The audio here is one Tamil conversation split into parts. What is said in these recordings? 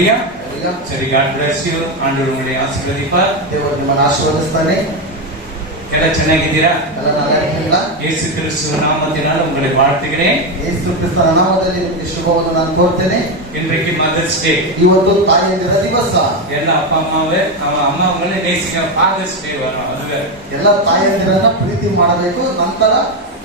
Hallelujah. சரி, God bless you. ஆண்டவர் உங்களை ஆசீர்வதிப்பார். ದೇವರು ನಿಮ್ಮನ್ನು ಆಶೀರ್ವದಿಸ್ತಾನೆ. ಎಲ್ಲ ಚೆನ್ನಾಗಿದ್ದೀರಾ? ಎಲ್ಲ ಚೆನ್ನಾಗಿದ್ದೀರಾ? ಯೇಸು ಕ್ರಿಸ್ತನ ನಾಮದಲ್ಲಿ உங்களை வாழ்த்துகிறேன். ಯೇಸು ಕ್ರಿಸ್ತನ ನಾಮದಲ್ಲಿ ನಿಮಗೆ ಶುಭವನ್ನು ನಾನು ಕೋರ್ತೇನೆ. இன்றைக்கு மதர்ஸ் டே. ಇವತ್ತು ತಾಯಂದಿರ ದಿವಸ. ಎಲ್ಲ ಅಪ್ಪ ಅಮ್ಮಗಳನ್ನ ನೇಸಿಕ ಫಾದರ್ಸ್ ಡೇ ವரும். ಅದು ಎಲ್ಲ ತಾಯಂದಿರನ್ನ ಪ್ರೀತಿ ಮಾಡಬೇಕು. ನಂತರ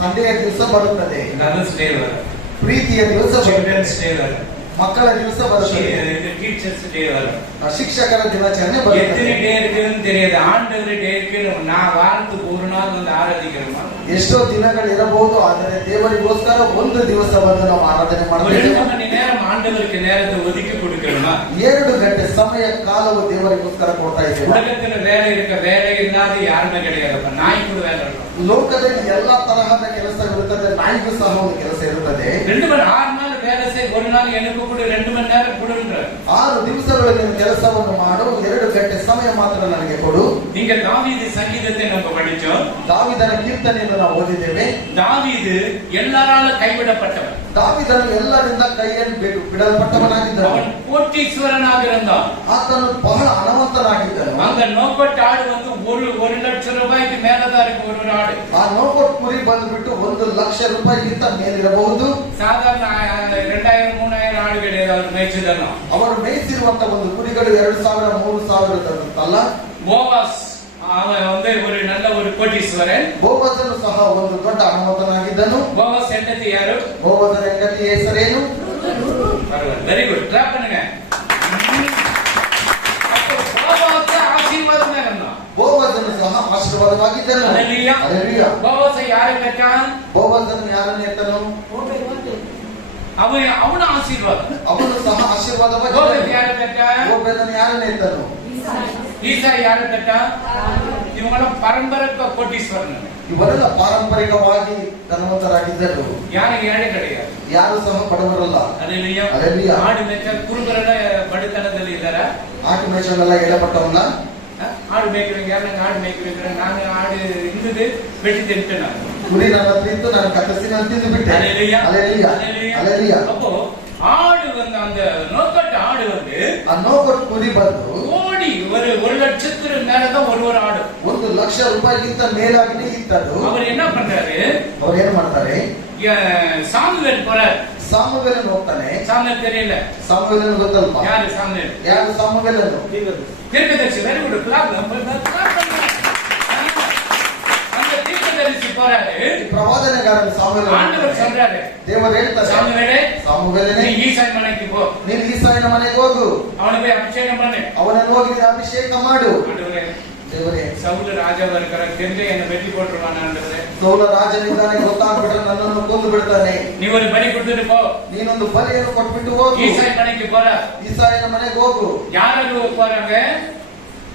ತಂದೆಯ ದಿವಸ ಬರುತ್ತದೆ. ಮದರ್ಸ್ ಡೇ ವரும். ಪ್ರೀತಿಯ ದಿವಸ ಚಿಲ್ಡ್ರನ್ಸ್ ಡೇ ವரும். ಮಕ್ಕಳ ದಿವಸ ಬರುತ್ತದೆ. ಟೀಚರ್ಸ್ ಡೇ ವரும். ಶಿಕ್ಷಕರ ದಿನಾಚರಣೆ ಬರುತ್ತದೆ. எத்தனை டே இருக்குன்னு தெரியாது. ஆண்டவர் டே இருக்கு. நான் வாரத்துக்கு ஒரு நாள் வந்து ஆராதிக்கிறோமா? ಎಷ್ಟೋ ದಿನಗಳಿರಬಹುದು, ಆದರೆ ದೇವರಿಗೋಸ್ಕರ ಒಂದು ದಿವಸ ಬಂದು ನಾವು ಆರಾಧನೆ ಮಾಡಬೇಕು. 2 மணி நேரம் ஆண்டவருக்கு நேரத்தை ஒதுக்கி கொடுக்கிறோமா? 2 ಗಂಟೆ ಸಮಯ ಕಾಲವು ದೇವರಿಗೋಸ್ಕರ ಕೊಡ್ತಾ ಇದ್ದೇವೆ. உலகத்துல வேலை வேலை இல்லாத யாருமே கிடையாதுப்பா. நாய் கூட வேலை இருக்கும். ಲೋಕದಲ್ಲಿ ಎಲ್ಲಾ ತರಹದ ಕೆಲಸ ಇರುತ್ತದೆ. ನಾಯಿಗೂ ಸಹ ಒಂದು ಕೆಲಸ ಇರುತ್ತದೆ. 2 மணி 6 நாள் வேலை செய், ஒரு நாள் எனக்கு கூட 2 மணி நேரம் கொடுன்ற. 6 ದಿವಸಗಳಲ್ಲಿ ನೀನು ಕೆಲಸವನ್ನು ಮಾಡು, 2 ಗಂಟೆ ಸಮಯ ಮಾತ್ರ ನನಗೆ ಕೊಡು. நீங்க தாவீது சங்கீதத்தை நம்ம படிச்சோம். ದಾವೀದನ ಕೀರ್ತನೆಯನ್ನು ನಾವು ಓದಿದ್ದೇವೆ. தாவீது எல்லாரால கைவிடப்பட்டவன். ದಾವೀದನು ಎಲ್ಲರಿಂದ ಕೈಯನ್ನು ಬಿಡಲ್ಪಟ್ಟವನಾಗಿದ್ದನು. அவன் கோட்டீஸ்வரனாக இருந்தான். ಆತನು ಬಹಳ ಹಣವಂತನಾಗಿದ್ದನು. அந்த நோக்கோட் ஆடு வந்து 1 லட்சம் ரூபாய்க்கு மேலதான் இருக்கு ஒரு ஆடு. ಆ ನೋಕೋಟ್ ಕುರಿ ಬಂದ್ಬಿಟ್ಟು 1 ಲಕ್ಷ ರೂಪಾಯಿಗಿಂತ ಮೇಲಿರಬಹುದು. சாதாரண 2000-3000 ஆடுகள் ஏதாவது மேய்ச்சதಲ್ಲ. ಅವರು ಮೇಯಿಸಿರುವಂತ ಒಂದು ಕುರಿಗಳು 2000 3000 ಅಲ್ಲ. போவாஸ் அவன் வந்து ஒரு நல்ல ஒரு கோட்டீஸ்வரன். ಬೋವಜನು ಸಹ ಒಂದು ದೊಡ್ಡ ಹಣವಂತನಾಗಿದ್ದನು. போவாஸ் ಹೆಂಡತಿ ಯಾರು? ಬೋವಜನ ಹೆಂಡತಿ ಹೆಸರೇನು? Very good. கிளாப் பண்ணுங்க. போவாஸ் ஆசೀರ್ವಾದமே இருந்தான். ಬೋವಜನು ಸಹ ಆಶೀರ್ವಾದವಾಗಿದ್ದನು. ಹಲ್ಲೆಲೂಯಾ. ಹಲ್ಲೆಲೂಯಾ. போவாஸ் ಯಾರು ಕಟ್ಟಾன்? ಬೋವಜನು ಯಾರನ್ನು ಎತ್ತನು? ಅವನ ಆಶೀರ್ವಾದ. ಅವನು ಸಹ ಆಶೀರ್ವಾದವಾಗಿದ್ದನು. ಬೋವಸ್ ಯಾರು ಕಟ್ಟಾನ್? ಬೋವಜನು ಯಾರನ್ನು ಎತ್ತನು? ಈಸಾ ಯಾರು ಕಟ್ಟಾನ್? ಇವುಗಳ ಪರಂಪರೆ ಕೋಟೀಶ್ವರನ. ಇವರೆಲ್ಲ ಪಾರಂಪರಿಕವಾಗಿ ಧನವಂತರಾಗಿದ್ದರು. ಯಾರಿಗೆ ಏಳೆ கிடையாது. ಯಾರು ಸಹ ಬಡವರಲ್ಲ. ಹಲ್ಲೆಲೂಯಾ. ಹಲ್ಲೆಲೂಯಾ. ಆಡು ಮೇಯ್ಕ ಕುರುಬರೆಲ್ಲ ಬಡತನದಲ್ಲಿ ಇದ್ದಾರ. ಆಟು ಮೇಷಗಳೆಲ್ಲ ಎಳೆಪಟ್ಟವಲ್ಲ. ஆடு மேய்க்கிறவங்க யாரு? ஆடு மேய்க்கிறவங்க. நான் ஆடு இருந்தது வெட்டி தின்ட்டு நான் ಕುರಿ ನನ್ನ ಹತ್ರ ಇತ್ತು, ನಾನು ಕತ್ತರಿಸಿ ನಾನು ತಿಂದು ಬಿಟ್ಟೆ. ஹல்லேலூயா. ಹಲ್ಲೆಲೂಯಾ. ಹಲ್ಲೆಲೂಯಾ. அப்போ ஆடு வந்து அந்த நோக்கட்ட ஆடு வந்து ಆ ನೋಕೊಟ್ಟು ಕುರಿ ಬಂದು கோடி ஒரு லட்சத்துக்கு மேலதான் ஒரு ஆடு 1 ಲಕ್ಷ ರೂಪಾಯಿಗಿಂತ ಮೇಲಾಗಿ ಇತ್ತದು. அவர் என்ன பண்றாரு? ಅವ್ರು ಏನ್ ಮಾಡ್ತಾರೆ? சாமுவேல் போறார். ಸಾಮುವೇಲನು ಹೋಗ್ತಾನೆ. சாமுவேல் தெரியல. ಸಾಮುವೇಲನು ಗೊತ್ತಲ್ವಾ? யாரு சாமுவேல்? ಯಾರು ಸಾಮುವೇಲನು? தீர்க்கதரிசி. Very good. கிளாப். அந்த தீர்க்கதரிசி போறாரு. ಪ್ರವಾದನೆಗಾರನು ಸಾಮುವೇಲನು. ஆண்டவர் சொல்றாரு, ದೇವರು ಹೇಳ್ತಾರೆ, சாமுவேலே, ಸಾಮುವೇಲನೇ, நீ ஈசாய் மலைக்கு போ. ನೀನು ಈಸಾಯನ ಮನೆಗೆ ಹೋಗು, அவனை போய் அபிஷேகம் பண்ணு. ಅವನನ್ನು ಹೋಗಿ ಅಭಿಷೇಕ ಮಾಡು. ஆண்டவரே, ದೇವರೇ, சவுல் ராஜாவா இருக்கிற தெரிஞ்ச என்ன வெட்டி போட்டுருவான். ஆண்டவரே, ಸೌಲ ರಾಜನಿಂದಾನೆ ಗೊತ್ತಾಗ್ಬಿಟ್ರೆ ನನ್ನನ್ನು ಕೊಂದು ಬಿಡ್ತಾನೆ. நீ ஒரு பலி கொடுத்துட்டு போ. ನೀನೊಂದು ಬಲಿಯನ್ನು ಕೊಟ್ಬಿಟ್ಟು ಹೋಗು. ஈசாய் மலைக்கு போற. ಈಸಾಯನ ಮನೆಗೆ ಹೋಗು. யாராரு போறாங்க?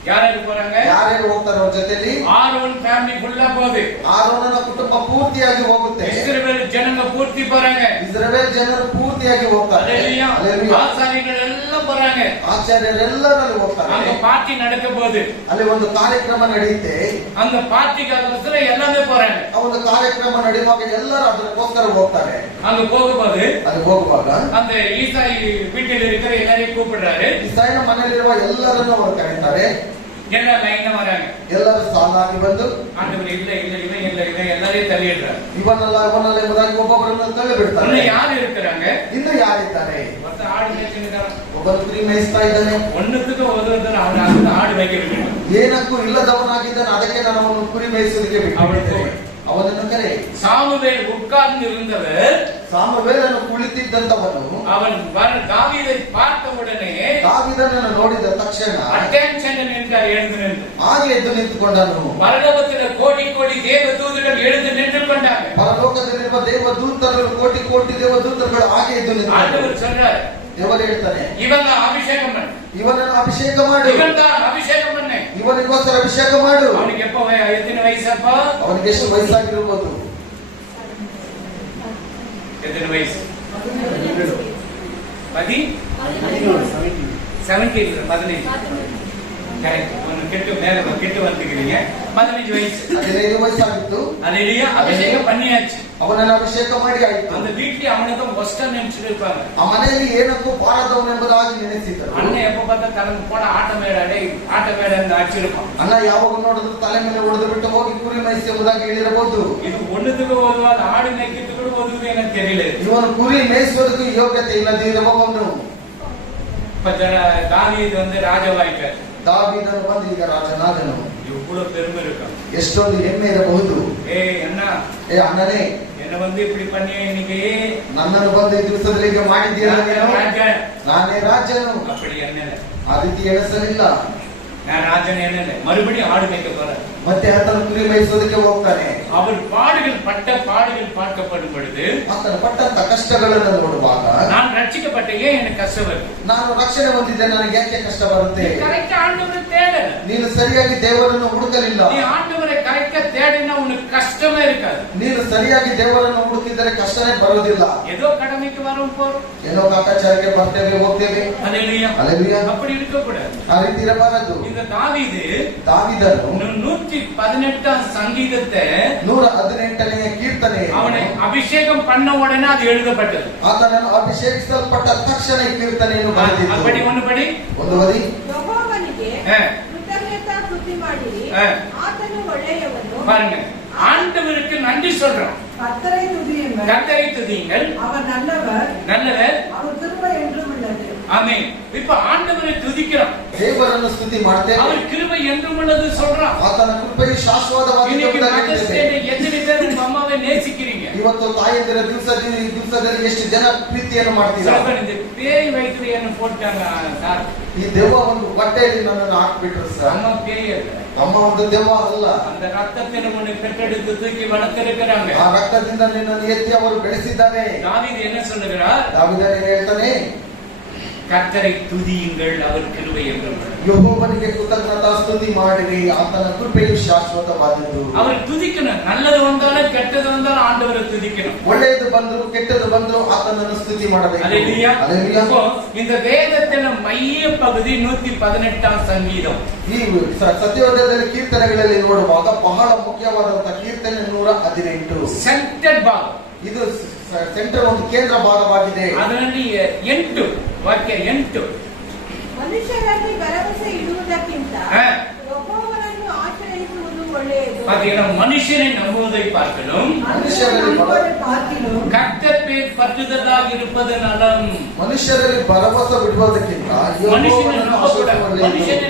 யாராரு போறாங்க? ಯಾರ್ಯಾರು ಹೋಗ್ತಾರೆ ಅವ್ರ ಜೊತೆಲಿ? ஆரோன் ஃபேமிಲಿ ಫುಲ್ಲா போகுது. ಆರೋನನ ಕುಟುಂಬ ಪೂರ್ತಿಯಾಗಿ ಹೋಗುತ್ತೆ. இஸ்ரவேல் ஜனங்க பூர்த்தி போறாங்க. ಇಸ್ರಾಯೇಲ್ ಜನರು ಪೂರ್ತಿಯಾಗಿ ಹೋಗ್ತಾರೆ. ஹல்லேலூயா. ಹಲ್ಲೆಲೂಯಾ. ஆசாரியர்கள் எல்லாம் போறாங்க. ಆಚಾರ್ಯರೆಲ್ಲರೂ ಹೋಗ್ತಾರೆ. அங்க பார்ட்டி நடக்க போகுது. ಅಲ್ಲಿ ಒಂದು ಕಾರ್ಯಕ್ರಮ ನಡೆಯುತ್ತೆ. அந்த பார்ட்டிக்காக எல்லாமே போறாங்க. ಆ ಒಂದು ಕಾರ್ಯಕ್ರಮ ನಡೆಯುವಾಗ ಎಲ್ಲರೂ ಅದಕ್ಕೋಸ್ಕರ ಹೋಗ್ತಾರೆ. அங்க போகும்போது ಅಲ್ಲಿ ಹೋಗುವಾಗ அந்த ஈசாய் வீட்டில் இருக்கிற எல்லாரையும் கூப்பிடுறாரு. ಈಸಾಯನ ಮನೆಯಲ್ಲಿರುವ ಎಲ್ಲರನ್ನು ಅವರು ಕರೀತಾರೆ. எல்லாம் லைனா வராங்க. ಎಲ್ಲರೂ ಸಾಲಾಗಿ ಬಂದು ஆண்டவர் இல்ல இல்ல இவன் இல்ல இவன் எல்லாரையும் தள்ளிடுறாரு. ಇವನಲ್ಲ ಎಂಬುದಾಗಿ ಒಬ್ಬೊಬ್ಬರನ್ನು ತಳ್ಳಿ ಬಿಡ್ತಾರೆ. இன்னும் யாரு இருக்கிறாங்க? ಇನ್ನು ಯಾರಿದ್ದಾರೆ? மொத்த ஆடு மேய்ச்சிருக்காங்க. ಒಬ್ಬರು ಕುರಿ ಮೇಯಿಸ್ತಾ ಇದ್ದಾನೆ. ஒண்ணுத்துக்கு ஒருத்தர் அவன் ஆடு மேய்க்க விடணும். ಏನಕ್ಕೂ ಇಲ್ಲದವನಾಗಿದ್ದಾನೆ, ಅದಕ್ಕೆ ನಾನು ಅವನು ಕುರಿ ಮೇಯಿಸೋದಕ್ಕೆ ಬಿಟ್ಟಿದ್ದೇನೆ. ಅವನನ್ನು ಕರೆ. சாமுவேல் உட்கார்ந்து இருந்தவர், ಸಾಮುವೇಲನು ಕುಳಿತಿದ್ದಂತವನು, அவன் தாவೀதை பார்த்த உடனே ದಾವೀದನನ್ನು ನೋಡಿದ ತಕ್ಷಣ அட்டென்ஷன் நின்றார். எழுந்து நின்று ಹಾಗೆ ಎದ್ದು ನಿಂತುಕೊಂಡನು. பரலோகத்தில் கோடி கோடி தேவதூதர்கள் எழுந்து நின்று கொண்டாங்க. ಪರಲೋಕದಲ್ಲಿರುವ ದೇವದೂತರು ಕೋಟಿ ಕೋಟಿ ದೇವದೂತರುಗಳು ಹಾಗೆ ಎದ್ದು ನಿಂತರು. ஆண்டவர் சொல்றார், ದೇವರು ಹೇಳ್ತಾನೆ, இவன் அபிஷேகம் பண்ணு, ಇವನನ್ನು ಅಭಿಷೇಕ ಮಾಡು, இவன் தான் அபிஷேகம் பண்ணு. ಇವನಿಗೋಸ್ಕರ ಅಭಿಷೇಕ ಮಾಡು. அவனுக்கு எப்ப எத்தனை வயசப்ப? ಅವನಿಗೆ ಎಷ್ಟು ವಯಸ್ಸಾಗಿರ್ಬೋದು? எத்தனை வயசு? 17 கரெக்ட். ஒன்னு கெட்டு மேல கெட்டு வந்துக்கிறீங்க. 15 வயசு. 15 ವಯಸ್ಸಾಗಿತ್ತು. ஹல்லேலூயா. அபிஷேகம் பண்ணியாச்சு. ಅವನನ್ನು ಅಭಿಷೇಕ ಮಾಡಿ ಆಯಿತು. அந்த வீட்லயே அவனை தான் ஒஸ்டா நினைச்சிட்டு இருப்பாங்க. ಆ ಮನೆಯಲ್ಲಿ ಏನಕ್ಕೂ ಬಾರದವನೆಂಬುದಾಗಿ ನೆನೆಸಿದರು. அண்ணன் எப்ப பார்த்தா தனக்கு போட ஆட்ட மேட ಅಂತ ಹಚ್ಚಿರುப்பான். ಅಣ್ಣ ಯಾವಾಗ ನೋಡಿದ್ರು ತಲೆ ಮೇಲೆ ಹೊಡೆದು ಬಿಟ್ಟು ಹೋಗಿ ಕುರಿ ಮೇಯಿಸಿ ಎಂಬುದಾಗಿ ಹೇಳಿರಬಹುದು. ಇದು ஒண்ணுத்துக்கு ஓதுவாது ஆடு மேய்க்கிறதுக்கு கூட ஓதுவது எனக்கு தெரியல. ಇವನು ಕುರಿ ಮೇಯಿಸುವುದಕ್ಕೆ ಯೋಗ್ಯತೆ ಇಲ್ಲದೆ ಇರುವವನು. தாவீது வந்து ராஜாவாயிட்டார். ದಾವೀದನು ಬಂದು ಈಗ ರಾಜನಾದನು. எவ்வளவு பெருமை இருக்கும், ಎಷ್ಟೊಂದು ಹೆಮ್ಮೆ ಇರಬಹುದು. ಅಣ್ಣ, ಅಣ್ಣನೇ, என்ன வந்து இப்படி பண்ணி இன்னைக்கு ನನ್ನನ್ನು ಬಂದು ಈ ದಿವಸದಲ್ಲಿ ಈಗ ಮಾಡಿದ್ದೀರಾ, ನಾನೇ ರಾಜನು. அப்படி என்ன ಆ ರೀತಿ ಎಣಿಸಲಿಲ್ಲ. நான் ராஜன் என்ன மறுபடியும் ஆடு மேய்க்க போறேன். ಮತ್ತೆ ಆತನು ಕುರಿ ಮೇಯಿಸೋದಕ್ಕೆ ಹೋಗ್ತಾನೆ. அவர் பட்ட பாடுகள் பார்க்கப்படும் பொழுது ಆತನು ಪಟ್ಟಂತ ಕಷ್ಟಗಳನ್ನು ನೋಡುವಾಗ நான் ரட்சிக்கப்பட்ட ஏன் எனக்கு ಕಷ್ಟ ಬರುತ್ತೆ, ನಾನು ರಕ್ಷಣೆ ಹೊಂದಿದ್ದೆ, ನನಗೆ ಯಾಕೆ ಕಷ್ಟ ಬರುತ್ತೆ? கரெக்டா ஆண்டவரை தேடல, ನೀನು ಸರಿಯಾಗಿ ದೇವರನ್ನು ಹುಡುಕಲಿಲ್ಲ. நீ ஆண்டவரை கரெக்டா தேடினா உனக்கு கஷ்டமே இருக்காது. ನೀನು ಸರಿಯಾಗಿ ದೇವರನ್ನು ಹುಡುಕಿದರೆ ಕಷ್ಟನೇ ಬರೋದಿಲ್ಲ. ஏதோ கடமைக்கு வரோம் போறோம், ಏನೋ ಕಾಟಾಚಾರಕ್ಕೆ ಬರ್ತೇವೆ ಹೋಗ್ತೇವೆ. அல்லேலூயா. அல்லேலூயா. அப்படி இருக்க கூடாது. ಆ ರೀತಿ ಇರಬಾರದು. இந்த தாவீது ದಾವೀದನು 118 சங்கீதத்தை 118ನೇ ಕೀರ್ತನೆ அவனை அபிஷேகம் பண்ண உடனே அது எழுதப்பட்டது. ಆತನನ್ನು ಅಭಿಷೇಕಿಸಲ್ಪಟ್ಟ ತಕ್ಷಣ ಈ ಕೀರ್ತನೆಯನ್ನು ಬರೆದಿದ್ದು. அப்படி ஒண்ணு படி ಒಂದು ಓದಿ. ಯೆಹೋವನಿಗೆ ಕೃತಜ್ಞತಾ ಸ್ತುತಿ ಮಾಡಿರಿ, ಆತನು ಒಳ್ಳೆಯವನು. பாருங்க, ஆண்டவருக்கு நன்றி சொல்றோம். கர்த்தரை துதியுங்கள், கர்த்தரை துதியுங்கள், அவர் நல்லவர், அவர் கிருபை என்றும் உள்ளது. ஆமென். இப்ப ஆண்டவரை துதிக்கிறோம், ದೇವರನ್ನು ಸ್ತುತಿ ಮಾಡ್ತೇವೆ, அவர் கிருபை என்றும் உள்ளது சொல்றோம். ಆತನ ಕೃಪೆಯು ಶಾಶ್ವತವಾಗಿದೆ. எத்தனை பேர் உங்க அம்மாவை நேசிக்கிறீங்க? ಇವತ್ತು ತಾಯಂದಿರ ದಿವಸದಲ್ಲಿ ಎಷ್ಟು ಜನ ಪ್ರೀತಿಯನ್ನು ಮಾಡ್ತೀರಾ? இந்த பேய் வைத்து என்ன போட்டாங்க சார், ಈ ದೆವ್ವ ಒಂದು ಬಟ್ಟೆಯಲ್ಲಿ ನನ್ನನ್ನು ಹಾಕ್ಬಿಟ್ರು ಸರ್. அம்மா பேய் அல்ல, ಅಮ್ಮ ಒಂದು ದೆವ್ವ ಅಲ್ಲ. அந்த ரத்தத்தின் உன்னை பெற்றெடுத்து தூக்கி வளர்த்திருக்கிறாங்க. ಆ ರಕ್ತದಿಂದ ನಿನ್ನನ್ನು ಎತ್ತಿ ಅವರು ಬೆಳೆಸಿದ್ದಾರೆ. தாவீது என்ன சொல்லுகிறார்? ದಾವೀದನು ಹೇಳ್ತಾನೆ, கர்த்தரை துதியுங்கள், அவர் கிருபை என்றும் உள்ளது. ಯೆಹೋವನಿಗೆ ಕೃತಜ್ಞತಾ ಸ್ತುತಿ ಮಾಡಿರಿ, ಆತನ ಕೃಪೆಯು ಶಾಶ್ವತವಾದದ್ದು. அவர் துதிக்கணும். நல்லது வந்தாலும் கெட்டது வந்தாலும் ஆண்டவரை துதிக்கணும். ಒಳ್ಳೆಯದು ಬಂದ್ರು ಕೆಟ್ಟದು ಬಂದ್ರು ಆತನನ್ನು ಸ್ತುತಿ ಮಾಡಬೇಕು. அல்லேலூயா. அல்லேலூயா. இந்த வேதத்தின் மைய பகுதி 118 சங்கீதம். ಈ ಸತ್ಯವೇದದಲ್ಲಿ ಕೀರ್ತನೆಗಳಲ್ಲಿ ನೋಡುವಾಗ ಬಹಳ ಮುಖ್ಯವಾದಂತಹ ಕೀರ್ತನೆ 118 ಸೆಂಟರ್ ಭಾಗ. ಇದು ಸೆಂಟರ್ ಒಂದು ಕೇಂದ್ರ ಭಾಗವಾಗಿದೆ. ಅದರಲ್ಲಿ 8 ವಾಕ್ಯ 8. ಮನುಷ್ಯರಲ್ಲಿ ಭರವಸೆ ಇಡುವುದಕ್ಕಿಂತ ಯೆಹೋವನನ್ನು ಆಶ್ರಯಿಸುವುದು ಒಳ್ಳೆಯದು. பாத்தீங்கன்னா, மனுஷனை நம்புவதை பார்க்கணும், கர்த்தர் பேர் பற்றுதலாக இருப்பது நலம். ಮನುಷ್ಯರಲ್ಲಿ ಭರವಸೆ ಬಿಡುವುದಕ್ಕಿಂತ மனுஷனை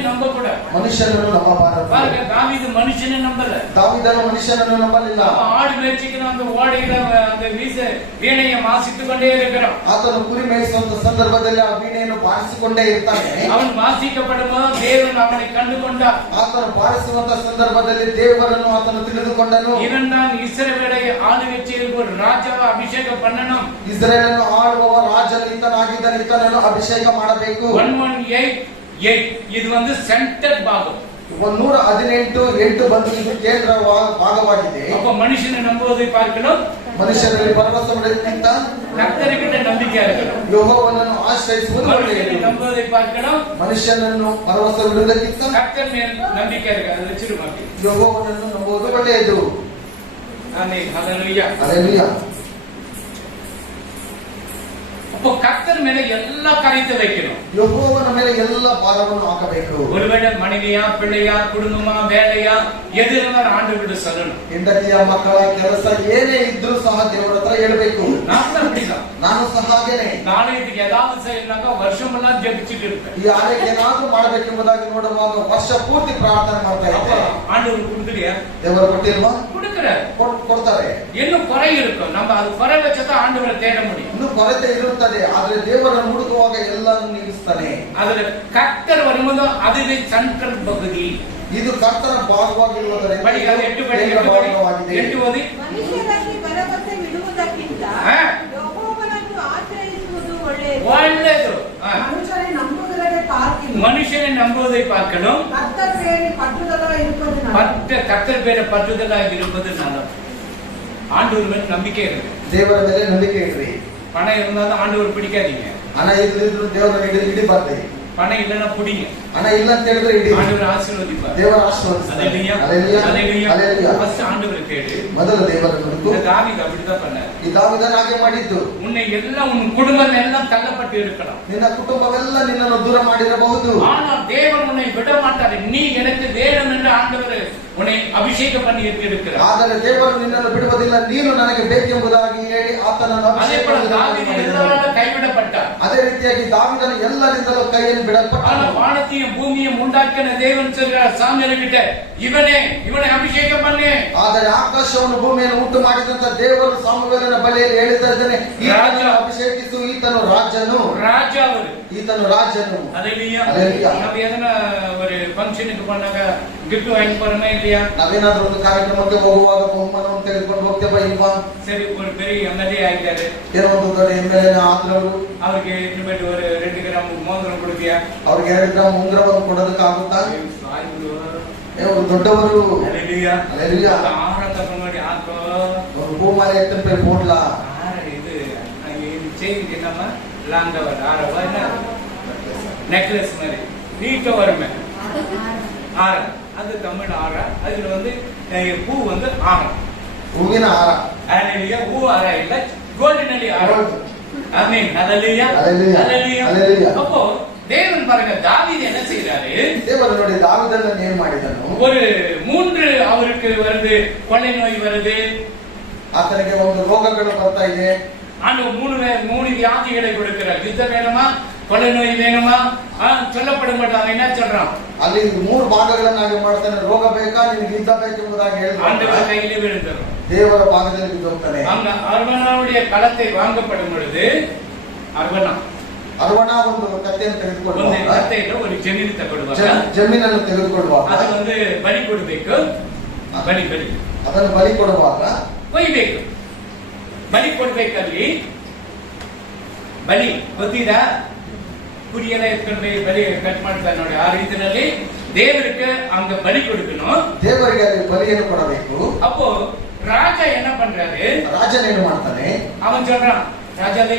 நம்பக்கூடாது. ಮನುಷ್ಯನನ್ನು ನಂಬಬಾರದು. பாருங்க, தாவீது மனுஷனை நம்பல. ದಾವೀದನು ಮನುಷ್ಯನನ್ನು ನಂಬಲಿಲ್ಲ. ஆடு மேய்ச்சிக்கிற அந்த ஓடையில அந்த வீணையை வாசித்துக் கொண்டே இருக்கிறான். ಆತನು ಕುರಿ ಮೇಯಿಸುವಂತ ಸಂದರ್ಭದಲ್ಲಿ ಆ ವೀಣೆಯನ್ನು ಬಾರಿಸಿಕೊಂಡೇ ಇರ್ತಾನೆ. அவன் வாசிக்கப்படும் போது தேவன் அவனை ಕಂಡುಕೊಂಡ. ಆತನು ಬಾರಿಸುವಂತ ಸಂದರ್ಭದಲ್ಲಿ ದೇವರನ್ನು ಆತನು ತಿಳಿದುಕೊಂಡನು. இவன் தான் இஸ்ரவேலை ஆளுகை செய்யும் ஒரு ராஜாவை அபிஷேகம் பண்ணணும். ಇಸ್ರಾಯೇಲನ್ನು ಆಳುವ ರಾಜನು ಈತನಾಗಿದ್ದಾನೆ, ಈತನನ್ನು ಅಭಿಷೇಕ ಮಾಡಬೇಕು. 118 ಇದು ಒಂದು ಸೆಂಟರ್ ಭಾಗ. 118 ಬಂದು ಇದು ಕೇಂದ್ರ ಭಾಗವಾಗಿದೆ. அப்ப மனுஷனை நம்புவதை பார்க்கணும், ಮನುಷ್ಯರಲ್ಲಿ ಭರವಸೆ ಬಿಡುವುದಕ್ಕಿಂತ கர்த்தர்கிட்ட நம்பிக்கையா இருக்கணும். ಯೆಹೋವನನ್ನು ಆಶ್ರಯಿಸುವುದು மனுஷனை ಒಳ್ಳೆಯದು. நம்புவதை பார்க்கணும், ಮನುಷ್ಯನನ್ನು ಭರವಸೆ ಬಿಡುವುದಕ್ಕಿಂತ கர்த்தர் மேல் நம்பிக்கை இருக்கு. அதை வச்சிருமாங்க. ಯೆಹೋವನನ್ನು ನಂಬುವುದು ಒಳ್ಳೆಯದು. ஆமென். ஹல்லேலூயா. ಹಲ್ಲೆಲೂಯಾ. அப்போ கர்த்தர் மேல எல்லா காரியத்தை வைக்கணும். ಯೆಹೋವನ ಮೇಲೆ ಎಲ್ಲ ಭಾರವನ್ನು ಹಾಕಬೇಕು. ஒருவேளை மனைவியா, பிள்ளையா, குடும்பமா, வேலையா, எது இருந்தாலும் ஆண்டவர்கிட்ட சொல்லணும். ಹೆಂಡತಿಯ ಮಕ್ಕಳ ಕೆಲಸ ಏನೇ ಇದ್ರೂ ಸಹ ದೇವರ ಹತ್ರ ಹೇಳ್ಬೇಕು. நான் அப்படிதான். ನಾನು ಸಹ ಹಾಗೇನೆ. நாளைக்கு ஏதாவது செய்யலாங்க வருஷமெல்லாம் ஜெபிச்சுட்டு இருப்பேன். ಈ ಆಲಯಕ್ಕೆ ಏನಾದ್ರೂ ಮಾಡಬೇಕೆಂಬುದಾಗಿ ನೋಡುವಾಗ ವರ್ಷ ಪೂರ್ತಿ ಪ್ರಾರ್ಥನೆ ಮಾಡ್ತಾ அப்ப ಇದ್ದೆ. ஆண்டவர் கொடுக்கலையா? ದೇವರು ಕೊಟ್ಟಿಲ್ವಾ? கொடுக்கிறார். ಕೊಡ್ತಾರೆ. இன்னும் குறை இருக்கும், நம்ம அது குறை வச்சதான் ஆண்டவரை தேட முடியும். ಇನ್ನು ಕೊರತೆ ಇರುತ್ತದೆ, ಆದ್ರೆ ದೇವರನ್ನು ಹುಡುಕುವಾಗ ಎಲ್ಲಾನು ನೀಗಿಸ್ತಾನೆ. அதுல கர்த்தர் வரும்போது அதுவே சென்ட்ரல் பகுதி. ಇದು ಕರ್ತನ ಭಾಗವಾಗಿರುವುದರಿಂದ படிக்காத 8 ಭಾಗವಾಗಿದೆ. 8 ಓದಿ. ಮನುಷ್ಯರಲ್ಲಿ ಭರವಸೆ ಇಡುವುದಕ್ಕಿಂತ ಯೆಹೋವನನ್ನು ಆಶ್ರಯಿಸುವುದು ಒಳ್ಳೆಯದು. ಒಳ್ಳೆಯದು. மனுஷனை நம்புகிறதை பார்க்கிறோம், மனுஷனை நம்புவதை பார்க்கணும், கர்த்தர் பேரில் பற்றுதலாக இருப்பது நல்லது. கர்த்தர் பேரை பற்றுதலாக இருப்பது நல்லது. ஆண்டவர் மேல நம்பிக்கை இருக்கு. ದೇವರ ಮೇಲೆ ನಂಬಿಕೆ ಇಡ್ರಿ. பணம் இருந்தாலும் ஆண்டவர் பிடிக்காதீங்க. ಹಣ ಇದ್ರೂ ದೇವರನ್ನು ಹಿಡಿಬಾರ್ದು. பணம் இல்லைன்னா புடிங்க. ಹಣ ಇಲ್ಲ ಅಂತ ಹೇಳಿದ್ರೆ ಇಡಿ. ஆண்டவர் ஆசீர்வதிப்பார். ದೇವರ ಆಶೀರ್ವದಿಸ್ತಾನೆ. ஹalleluya. ஹalleluya. ஹalleluya. ஹalleluya. ஃபர்ஸ்ட் ஆண்டவரை தேடு. ಮೊದಲು ದೇವರನ್ನು ಹುಡುಕು. தாவீது அப்படிதான் பண்ணாரு. ಈ ದಾವೀದನು ಹಾಗೆ ಮಾಡಿದ್ದು. உன்னை எல்லாம் உன் குடும்பம் எல்லாம் தள்ளப்பட்டு இருக்கலாம். ನಿನ್ನ ಕುಟುಂಬವೆಲ್ಲ ನಿನ್ನನ್ನು ದೂರ ಮಾಡಿರಬಹುದು. ஆனால் தேவன் உன்னை விட மாட்டார். நீ எனக்கு வேணும் என்று ஆண்டவர் உன்னை அபிஷேகம் பண்ணி இருக்கிறார். ಆದರೆ ದೇವರು ನಿನ್ನನ್ನು ಬಿಡುವುದಿಲ್ಲ, ನೀನು ನನಗೆ ಬೇಕೆಂಬುದಾಗಿ ಹೇಳಿ ಆತನನ್ನು அதே போல தாவீது எல்லாராலும் கைவிடப்பட்டார். ಅದೇ ರೀತಿಯಾಗಿ ದಾವೀದನು ಎಲ್ಲರಿಂದಲೂ ಕೈಯಲ್ಲಿ ಬಿಡಲ್ಪಟ್ಟನು. ஆனா வானத்தையும் பூமியையும் உண்டாக்கின தேவன் சொல்கிறார் சாமுவேಲகிட்ட, இவனை அபிஷேகம் பண்ணு. ಆದರೆ ಆಕಾಶವನ್ನು ಭೂಮಿಯನ್ನು ಉಂಟು ಮಾಡಿದಂತ ದೇವರು ಸಾಮುವೇಲನ ಬಳಿಯಲ್ಲಿ ಹೇಳಿದ್ದಾರೆ, ಈತನನ್ನು ಅಭಿಷೇಕಿಸು, ಈತನು ರಾಜನು. ராஜா அவர். ಈತನು ರಾಜನು. ஹalleluya. ஹalleluya. நம்ம எதனா ஒரு ஃபங்க்ஷனுக்கு போனாங்க கிஃப்ட் வாங்கி போறோமே இல்லையா? ನಾವೇನಾದ್ರೂ ಒಂದು ಕಾರ್ಯಕ್ರಮಕ್ಕೆ ಹೋಗುವಾಗ ಬಹುಮಾನವನ್ನು ತೆಗೆದುಕೊಂಡು ಹೋಗ್ತೇವೆ ಇಲ್ವಾ? சரி, ஒரு பெரிய எம்எல்ஏ ஆகிட்டாரு. ಏನೋ ಒಂದು ದೊಡ್ಡ ಎಮ್ಮೆಲ್ಎ ಆದ್ರು அவருக்கு இன்னும் ஒரு 2 கிராம் மோதிரம் கொடுத்தியா? ಅವ್ರಿಗೆ 2 ಗ್ರಾಮ್ ಉಂಗುರವನ್ನು ಕೊಡೋದಕ್ಕಾಗುತ್ತಾ? ಅವರು ದೊಡ್ಡವರು. ஹalleluya. ஹalleluya. ஆரம் தப்ப ಮಾಡಿ ஆக்கோ ಒಂದು ಭೂಮಾಲೆ ಎತ್ತನ ಪೇ போடல. இது செயின் என்னமா லாங்கவர் ஆரவா என்ன நெக்லஸ் மாதிரி நீட்டா வருமே ஆரம். அது தமிழ் ஆரம். அதுல வந்து பூ வந்து ஆரம். ಹೂವಿನ ಹಾರ. ஹalleluya. பூ ஆரம் இல்ல, கோல்டன் ஆரம். ஆமென். ஹalleluya. ஹalleluya. ஹalleluya. ஹalleluya. அப்போ தேவன் பாருங்க, தாவீது என்ன செய்றாரு? ದೇವರು ನೋಡಿ ದಾವೀದನನ್ನು ಏನು ಮಾಡಿದನು? ஒரு 3 அவருக்கு வருது, கொள்ளை நோய் வருது. ಆತನಿಗೆ ಒಂದು ರೋಗಗಳು ಬರ್ತಾ ಇದೆ. ஆண்டவர் 3 வியாதிகளை கொடுக்கிறார். யுத்தம் வேணுமா, கொள்ளை நோய் வேணுமா? சொல்லப்பட மாட்டாங்க. என்ன சொல்றான்? ಅಲ್ಲಿ 3 ಭಾಗಗಳನ್ನಾಗಿ ಮಾಡ್ತಾನೆ. ರೋಗ ಬೇಕಾ, ನಿನಗೆ ಯುದ್ಧ ಬೇಕೆಂಬುದಾಗಿ ஆண்டவர் ಹೇಳ್ತಾನೆ. கையிலே விழுந்துரும். ದೇವರ ಭಾಗದಲ್ಲಿ ಬಿದ್ದು ಹೋಗ್ತಾನೆ. அங்க அர்வனாவுடைய களத்தை வாங்கப்படும் பொழுது ಅರ್ವಣ ಒಂದು ಕತ್ತೆಯನ್ನು ತೆಗೆದುಕೊಳ್ಳುವಾಗ, ಕತ್ತೆಯಿಂದ ஒரு ಜಮೀನು ತಗೊಳ್ಳುವಾಗ, ಜಮೀನನ್ನು ತೆಗೆದುಕೊಳ್ಳುವಾಗ, ಅದು ಒಂದು ಬಲಿ ಕೊಡಬೇಕು. ಬಲಿ ಅದನ್ನು ಬಲಿ ಕೊಡುವಾಗ ಕೊಯ್ಬೇಕು. ಬಲಿ ಕೊಡ್ಬೇಕಲ್ಲಿ ಬಲಿ ಗೊತ್ತಿದ ಕುರಿಯೆಲ್ಲ ಎತ್ಕೊಂಡು போய் ಬಲಿ ಕಟ್ ಮಾಡ್ತಾರೆ ನೋಡಿ. ಆ ರೀತಿಯಲ್ಲಿ ದೇವರಿಗೆ அங்க பலி கொடுக்கணும். ದೇವರಿಗೆ ಅಲ್ಲಿ ಬಲಿಯನ್ನು ಕೊಡಬೇಕು. அப்போ ராஜா என்ன பண்றாரு? ರಾಜನ ಏನು ಮಾಡ್ತಾನೆ? அவன் சொல்றான், ராஜாவே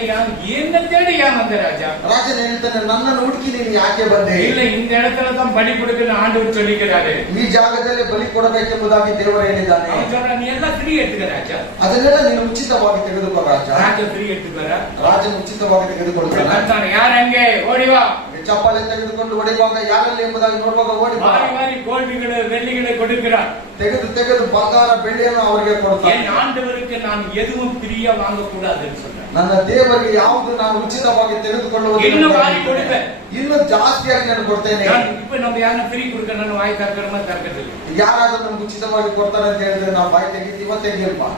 என்ன தேடி ஏன் வந்த ராஜா? ರಾಜನ ಹೇಳ್ತಾನೆ, ನನ್ನನ್ನು ಹುಡುಕಿ ನೀನು ಯಾಕೆ ಬಂದೆ? இல்ல, இந்த இடத்துல தான் பலி கொடுக்கணும் ஆண்டவர் சொல்லிக்கிறாரு. ಈ ಜಾಗದಲ್ಲಿ ಬಲಿ ಕೊಡಬೇಕೆಂಬುದಾಗಿ ದೇವರು ಹೇಳಿದ್ದಾನೆ. அவன் சொல்றான், நீ எல்லாம் ಫ್ರೀ எடுத்துக்க ರಾಜಾ. ಅದನ್ನೆಲ್ಲ ನೀನು ಉಚಿತವಾಗಿ ತೆಗೆದುಕೋ ರಾಜ. ராஜா ಫ್ರೀ எடுத்துக்கற. ರಾಜನ ಉಚಿತವಾಗಿ ತೆಗೆದುಕೊಳ್ಳುತ್ತಾನೆ. ಯಾರು ಹಂಗೆ ಓಡಿ வா. ಚಪ್ಪಾಳೆ ತೆಗೆದುಕೊಂಡು ಹೊಡೆಯುವಾಗ ಯಾರಲ್ಲಿ ಎಂಬುದಾಗಿ ನೋಡುವಾಗ ಓಡಿ ಬಾ. வாரி கோல்டுகளை வெள்ளிகளை கொடுக்கிறார். ತೆಗೆದು ಬಂಗಾರ ಬೆಳ್ಳಿಯನ್ನು ಅವರಿಗೆ ಕೊಡ್ತಾನೆ. என் ஆண்டவருக்கு நான் எதுவும் ஃப்ரீயா வாங்க கூடாதுன்னு சொல்றேன். ನನ್ನ ದೇವರಿಗೆ ಯಾವುದು ನಾನು ಉಚಿತವಾಗಿ ತೆಗೆದುಕೊಳ್ಳುವುದು, இன்னும் வாரி கொடுப்பேன். ಇನ್ನು ಜಾಸ್ತಿಯಾಗಿ ನಾನು ಕೊಡ್ತೇನೆ. இப்ப நம்ம யாரும் ஃப்ரீ கொடுக்கணும் வாய் தரக்கிறமா தரக்கிறது. ಯಾರಾದ್ರೂ ನಮ್ಗೆ ಉಚಿತವಾಗಿ ಕೊಡ್ತಾರೆ ಅಂತ ಹೇಳಿದ್ರೆ ನಾವು ಬಾಯಿ ತೆಗಿತೀವ ತೆಗಿಲ್ವಾ?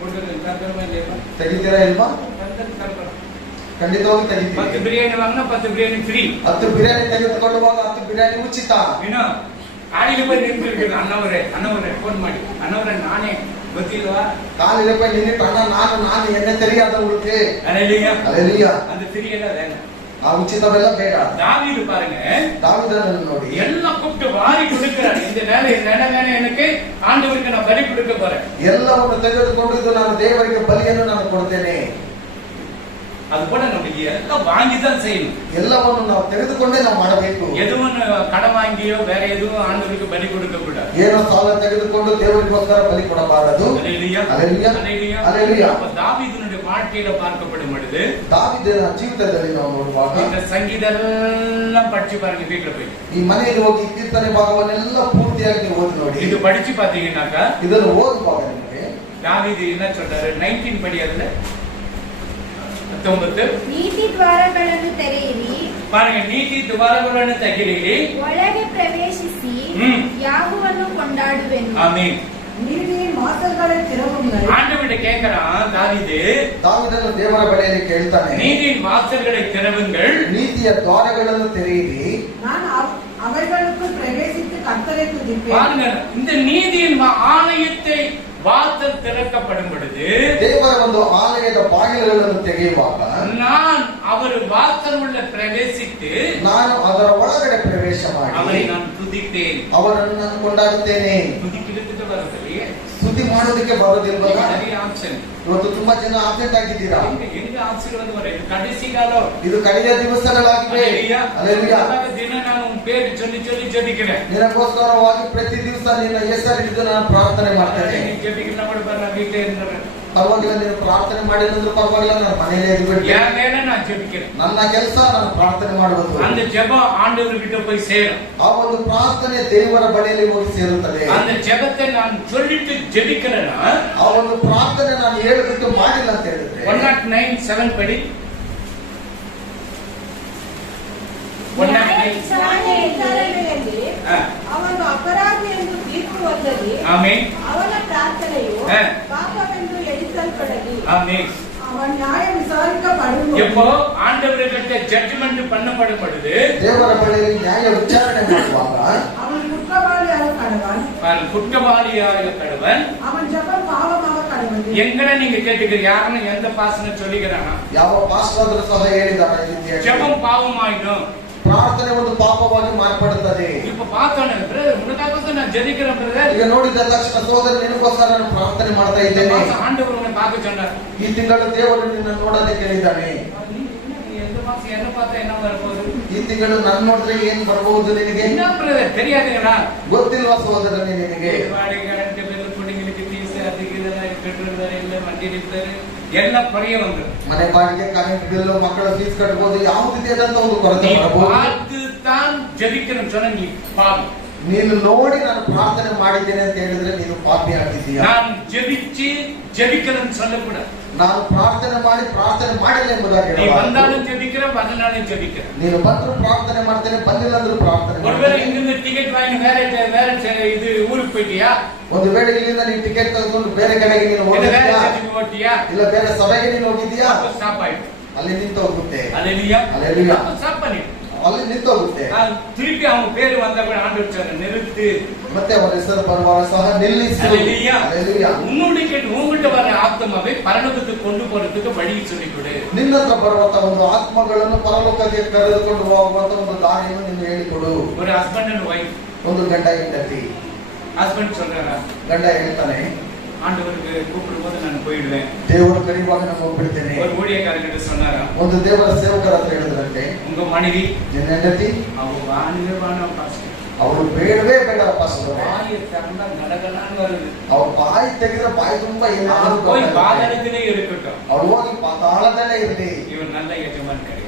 கொடுக்கறது தரக்கிறமா இல்லையா? ತೆಗಿತೀರಾ ಇಲ್ವಾ? ಖಂಡಿತವಾಗಿ ತೆಗಿತೀವಿ. 10 பிரியாணி வாங்கினா 10 பிரியாணி ஃப்ரீ. 10 ಬಿರಿಯಾನಿ ತೆಗೆದುಕೊಳ್ಳುವಾಗ 10 ಬಿರಿಯಾನಿ ಉಚಿತ. ಏನೋ ಕಾಲಿಗೆ போய் ನಿಂತಿರ್ಬೇಕು. ಅಣ್ಣವರೇ ಫೋನ್ ಮಾಡಿ, ಅಣ್ಣವರೇ ನಾನೇ ಗೊತ್ತಿಲ್ವಾ? ಕಾಲಿಗೆ போய் ನಿಂತು, ಅಣ್ಣ ನಾನು என்ன தெரியாத உங்களுக்கு. ஹalleluya. ஹalleluya. அந்த ஃப்ரீ எல்லாம் வேண்டாம். ಆ ಉಚಿತವೆಲ್ಲ ಬೇಡ. தாவீது பாருங்க, தாவீದನನ್ನು ನೋಡಿ எல்லாம் கூப்பிட்டு வாரி கொடுக்கிறார். இந்த வேலை எனக்கு ஆண்டவருக்கு நான் பலி கொடுக்க போறேன். ಎಲ್ಲವನ್ನು ತೆಗೆದುಕೊಂಡು ಇದು ನಾನು ದೇವರಿಗೆ ಬಲಿಯನ್ನು ನಾನು ಕೊಡ್ತೇನೆ. அது போல நம்ம எல்லாம் வாங்கிதான் செய்யணும். ಎಲ್ಲವನ್ನು ನಾವು ತೆಗೆದುಕೊಂಡೇ ನಾವು ಮಾಡಬೇಕು. எதுவும் கடன் வாங்கியோ வேற எதுவும் ஆண்டவருக்கு பலி கொடுக்க கூடாது. ಏನೋ ಸಾಲ ತೆಗೆದುಕೊಂಡು ದೇವರಿಗೋಸ್ಕರ ಬಲಿ ಕೊಡಬಾರದು. ஹalleluya. ஹalleluya. ஹalleluya. ஹalleluya. தாவீதுனுடைய வாழ்க்கையில பார்க்கப்படும் பொழுது, ದಾವೀದನ ಜೀವಿತದಲ್ಲಿ ನಾವು ನೋಡುವಾಗ இந்த சங்கீதம் எல்லாம் படிச்சு பாருங்க வீட்டுல போய். ಈ ಮನೆಗೆ ಹೋಗಿ ಕೀರ್ತನೆ ಭಾಗವನ್ನೆಲ್ಲ ಪೂರ್ತಿಯಾಗಿ ನೀವು ಓದಿ ನೋಡಿ. இது படிச்சு பாத்தீங்கன்னாக்கா ಇದನ್ನು ಓದುವಾಗ ನಿಮಗೆ தாவீது என்ன சொல்றாரு? 19 படி அதுல 19 ನೀತಿ ದ್ವಾರಗಳನ್ನು ತೆರೆಯಿರಿ. பாருங்க, நீதி துவாரಗಳನ್ನು ತೆಗೆಯಿರಿ. ಒಳಗೆ ಪ್ರವೇಶಿಸಿ ಯಾಹುವನ್ನು ಕೊಂಡಾಡುವೆನು. ஆமென். நீதியின் வாசல்களை திறவுங்கள். ஆண்டவர்கிட்ட கேக்குறான் தாவீது, ದಾವೀದನು ದೇವರ ಬಳಿಯಲ್ಲಿ ಕೇಳ್ತಾನೆ, நீதியின் வாசல்களை திறவுங்கள், ನೀತಿಯ ದ್ವಾರಗಳನ್ನು ತೆರೆಯಿರಿ, நான் அவைகளுக்குள் பிரவேசித்து கர்த்தரை துதிப்பேன். பாருங்க, இந்த நீதியின் ஆலயத்தை வாசல் திறக்கப்படும் பொழுது, ದೇವರ ಒಂದು ಆಲಯದ ಬಾಗಿಲುಗಳನ್ನು ತೆಗೆಯುವಾಗ நான் அவர் வாசல் உள்ள பிரவேசித்து ನಾನು ಅದರ ಒಳಗಡೆ ಪ್ರವೇಶ ಮಾಡಿ அவரை நான் துதிப்பேன். ಅವರನ್ನು ನಾನು ಕೊಂಡಾಡುತ್ತೇನೆ. துதிக்கிறது வரதில்லையே, ಸ್ತುತಿ ಮಾಡೋದಕ್ಕೆ ಬರೋದಿಲ್ವಲ್ಲ? நிறைய ஆப்ஷன். ಇವತ್ತು ತುಂಬಾ ಜನ ಆಬ್ಸೆಂಟ್ ಆಗಿದ್ದೀರಾ. எங்க ஆப்ஷன் வந்து வர இது கடைசி காலம். ಇದು ಕಡೆಯ ದಿವಸಗಳಾಗಿವೆ. அல்லேலூயா. ದಿನ ನಾನು பேர் சொல்லி சொல்லி ಜಪಿக்கிறேன். ನಿನಗೋಸ್ಕರವಾಗಿ ಪ್ರತಿ ದಿವಸ ನಿನ್ನ ಹೆಸರು ಹಿಡಿದು ನಾನು ಪ್ರಾರ್ಥನೆ ಮಾಡ್ತೇನೆ. ಜಪಿக்கிறನ ಮಾಡಿ ಬರ வீட்ல ಇರ್ತಾರೆ. ಪರವಾಗಿಲ್ಲ, ನೀನು ಪ್ರಾರ್ಥನೆ ಮಾಡಿದ್ರು ಪರವಾಗಿಲ್ಲ, ನಾನು ಮನೆಯಲ್ಲೇ ಇದ್ಬಿಡ್ತೀನಿ. என் வேலை நான் ஜெபிக்கிறேன். ನನ್ನ ಕೆಲಸ ನಾನು ಪ್ರಾರ್ಥನೆ ಮಾಡುವುದು. அந்த ஜெபம் ஆண்டவர்கிட்ட போய் சேரும். ಆ ಒಂದು ಪ್ರಾರ್ಥನೆ ದೇವರ ಬಳಿಯಲ್ಲಿ ಹೋಗಿ ಸೇರುತ್ತದೆ. அந்த ஜெபத்தை நான் சொல்லிட்டு ஜெபிக்கிறேன்னா ಆ ಒಂದು ಪ್ರಾರ್ಥನೆ ನಾನು ಹೇಳಿಬಿಟ್ಟು ಮಾಡಿಲ್ಲ ಅಂತ ಹೇಳಿದ್ರೆ 109:7 ಪಡಿ. 109. ವಿಚಾರಣೆಯಲ್ಲಿ ಅವನು ಅಪರಾಧಿ ಎಂದು ತೀರ್ಪು ಹೊಂದಲಿ. ಆಮೆನ್. ಅವನ ಪ್ರಾರ್ಥನೆಯು ಹಾ. ಪಾಪವೆಂದು ಎಣಿಸಲ್ಪಡಲಿ. ஆமென். அவன் நியாயம் விசாரிக்கப்படும். எப்போ ஆண்டவர்கிட்ட ஜட்ஜ்மென்ட் பண்ணப்படும் பொழுது ದೇವರ ಬಳಿಯಲ್ಲಿ ನ್ಯಾಯ ವಿಚಾರಣೆ ಮಾಡುವಾಗ அவன் குற்றவாளியாக கடவன். குற்றவாளியாக கடவன். அவன் ஜெபம் பாவமாக கடவது. எங்கட நீங்க கேட்டுக்கிறீங்க யாருன்னு எந்த பாசன சொல்லிக்கிறானா? ಯಾವ ಪಾಸ್ಟರ್ ಸಹ ಹೇಳಿದ್ದಾರೆ ಈ ರೀತಿಯಾಗಿ. ஜெபம் பாவமாயிடும். ಪ್ರಾರ್ಥನೆ ಒಂದು ಪಾಪವಾಗಿ ಮಾರ್ಪಡುತ್ತದೆ. இப்ப பார்த்தோன்னே பிரதர் உனக்காக நான் ஜெபிக்கிறேன் பிரதர். ಈಗ ನೋಡಿದ ತಕ್ಷಣ ಸಹೋದರ ನಿನಗೋಸ್ಕರ ನಾನು ಪ್ರಾರ್ಥನೆ ಮಾಡ್ತಾ ಇದ್ದೇನೆ. ஆண்டவர் உன்னை பார்க்க சொன்னார். ಈ ತಿಂಗಳು ದೇವರು ನಿನ್ನ ನೋಡೋದಕ್ಕೆ ಹೇಳಿದ್ದಾನೆ. எந்த மாசம் என்ன பார்த்தா என்ன வரப்போகுது? ಈ ತಿಂಗಳು ನನ್ನ ನೋಡಿದ್ರೆ ಏನ್ ಬರಬಹುದು ನಿನಗೆ? என்ன பிரதர் தெரியாதுங்களா? ಗೊತ್ತಿಲ್ವಾ ಸಹೋದರನೇ ನಿನಗೆ? வாடகை கரண்ட் பில் குடிங்களுக்கு ஃபீஸ் அதுக்கு இதெல்லாம் பெட்ரோல் வேற இல்ல வண்டி ರಿಪೇರಿ எல்லாம் குறைய வந்து ಮನೆ ಬಾಡಿಗೆ, ಕರೆಂಟ್ ಬಿಲ್, ಮಕ್ಕಳ ಫೀಸ್ ಕಟ್ಟಬಹುದು, ಯಾವುದೇ ರೀತಿಯಾದಂತ ಒಂದು ಕೊರತೆ ಬರಬಹುದು. பார்த்து தான் ஜெபிக்கணும் சொன்ன நீ பாவி. ನೀನು ನೋಡಿ ನಾನು ಪ್ರಾರ್ಥನೆ ಮಾಡಿದ್ದೇನೆ ಅಂತ ಹೇಳಿದ್ರೆ ನೀನು ಪಾಪಿ ಆಗಿದ್ದೀಯಾ? நான் ஜெபிக்கணும் சொல்லக்கூடாது. ನಾನು ಪ್ರಾರ್ಥನೆ ಮಾಡಿ ಪ್ರಾರ್ಥನೆ ಮಾಡಿಲ್ಲ ಎಂಬುದಾಗಿ நீ வந்தாலும் ஜெபிக்கிற வரனாலும் ஜெபிக்கிற. ನೀನು ಬಂದ್ರು ಪ್ರಾರ್ಥನೆ ಮಾಡ್ತೇನೆ, ಬಂದಿಲ್ಲ ಅಂದ್ರೂ ಪ್ರಾರ್ಥನೆ ஒருவேளை ಮಾಡ್ತೇನೆ. இங்கிருந்து டிக்கெட் வாங்கி வேற இது ஊருக்கு போயிட்டியா? ಒಂದು ವೇಳೆ ಇಲ್ಲಿಂದ ನೀನು ಟಿಕೆಟ್ ತೆಗೆದುಕೊಂಡು ಬೇರೆ ಕಡೆಗೆ ನೀನು இல்ல வேற ಹೋಗಿದ್ಯಾ, சர்ச்சுக்கு ஓட்டியா? ಇಲ್ಲ ಬೇರೆ ಸಭೆಗೆ ನೀನು ಹೋಗಿದ್ಯಾ, அப்ப ஸ்டாப் ஆயிடும். ಅಲ್ಲಿ ನಿಂತು ಹೋಗುತ್ತೆ. அல்லேலூயா. அல்லேலூயா. அப்ப ஸ்டாப் பண்ணிடு. ಅಲ್ಲಿ ನಿಂತು ಹೋಗುತ್ತೆ. திருப்பி அவங்க பேரு வந்தா கூட ஆண்டவர் சொன்னார் நிறுத்து. ಮತ್ತೆ ಅವರ ಹೆಸರು ಬರುವಾಗ ಸಹ ನಿಲ್ಲಿಸು. அல்லேலூயா. அல்லேலூயா. உன்னுடைய கேட்டு உங்கள்கிட்ட வர ஆத்மாவை பரலோகத்துக்கு கொண்டு போறதுக்கு வழி சொல்லிக் கொடு. ನಿನ್ನ ಹತ್ರ ಬರುವಂತ ಒಂದು ಆತ್ಮಗಳನ್ನು ಪರಲೋಕಕ್ಕೆ ಕರೆದುಕೊಂಡು ಹೋಗುವಂತ ಒಂದು ದಾರಿಯನ್ನು ನೀನು ಹೇಳಿಕೊಡು. ஒரு ஹஸ்பண்ட் அண்ட் ஒய்ஃப். ಒಂದು ಗಂಡ ಹೆಂಡತಿ. ஹஸ்பண்ட் சொல்றாரா? ಗಂಡ ಹೇಳ್ತಾನೆ, ஆண்டவருக்கு கூப்பிடும் போது நான் போயிடுவேன். ದೇವರು ಕರೆಯುವಾಗ ನಾನು ಹೋಗ್ಬಿಡ್ತೇನೆ. ஒரு ஊழியக்காரர்கிட்ட சொன்னாரா? ಒಂದು ದೇವರ ಸೇವಕರ ಹತ್ರ ಹೇಳಿದ್ರಂತೆ, உங்க மனைவி ನಿನ್ನ ಹೆಂಡತಿ அவ வாணிவே வானம் பாஸ்டர். ಅವಳು ಬೇಡವೇ ಬೇಡ ಪಾಸ್ಟರ್. வாயை திறந்தா கடகடான்னு வருது. ಅವಳು ಬಾಯಿ ತೆಗೆದ್ರೆ ಬಾಯಿ ತುಂಬಾ ಏನಾದ್ರು போய் பாதாளத்திலே இருக்கட்டும். ಅವಳು ಹೋಗಿ ಪಾತಾಳದಲ್ಲೇ ಇರಲಿ. இவன் நல்ல ಯಜಮಾನ್ கிடையாது.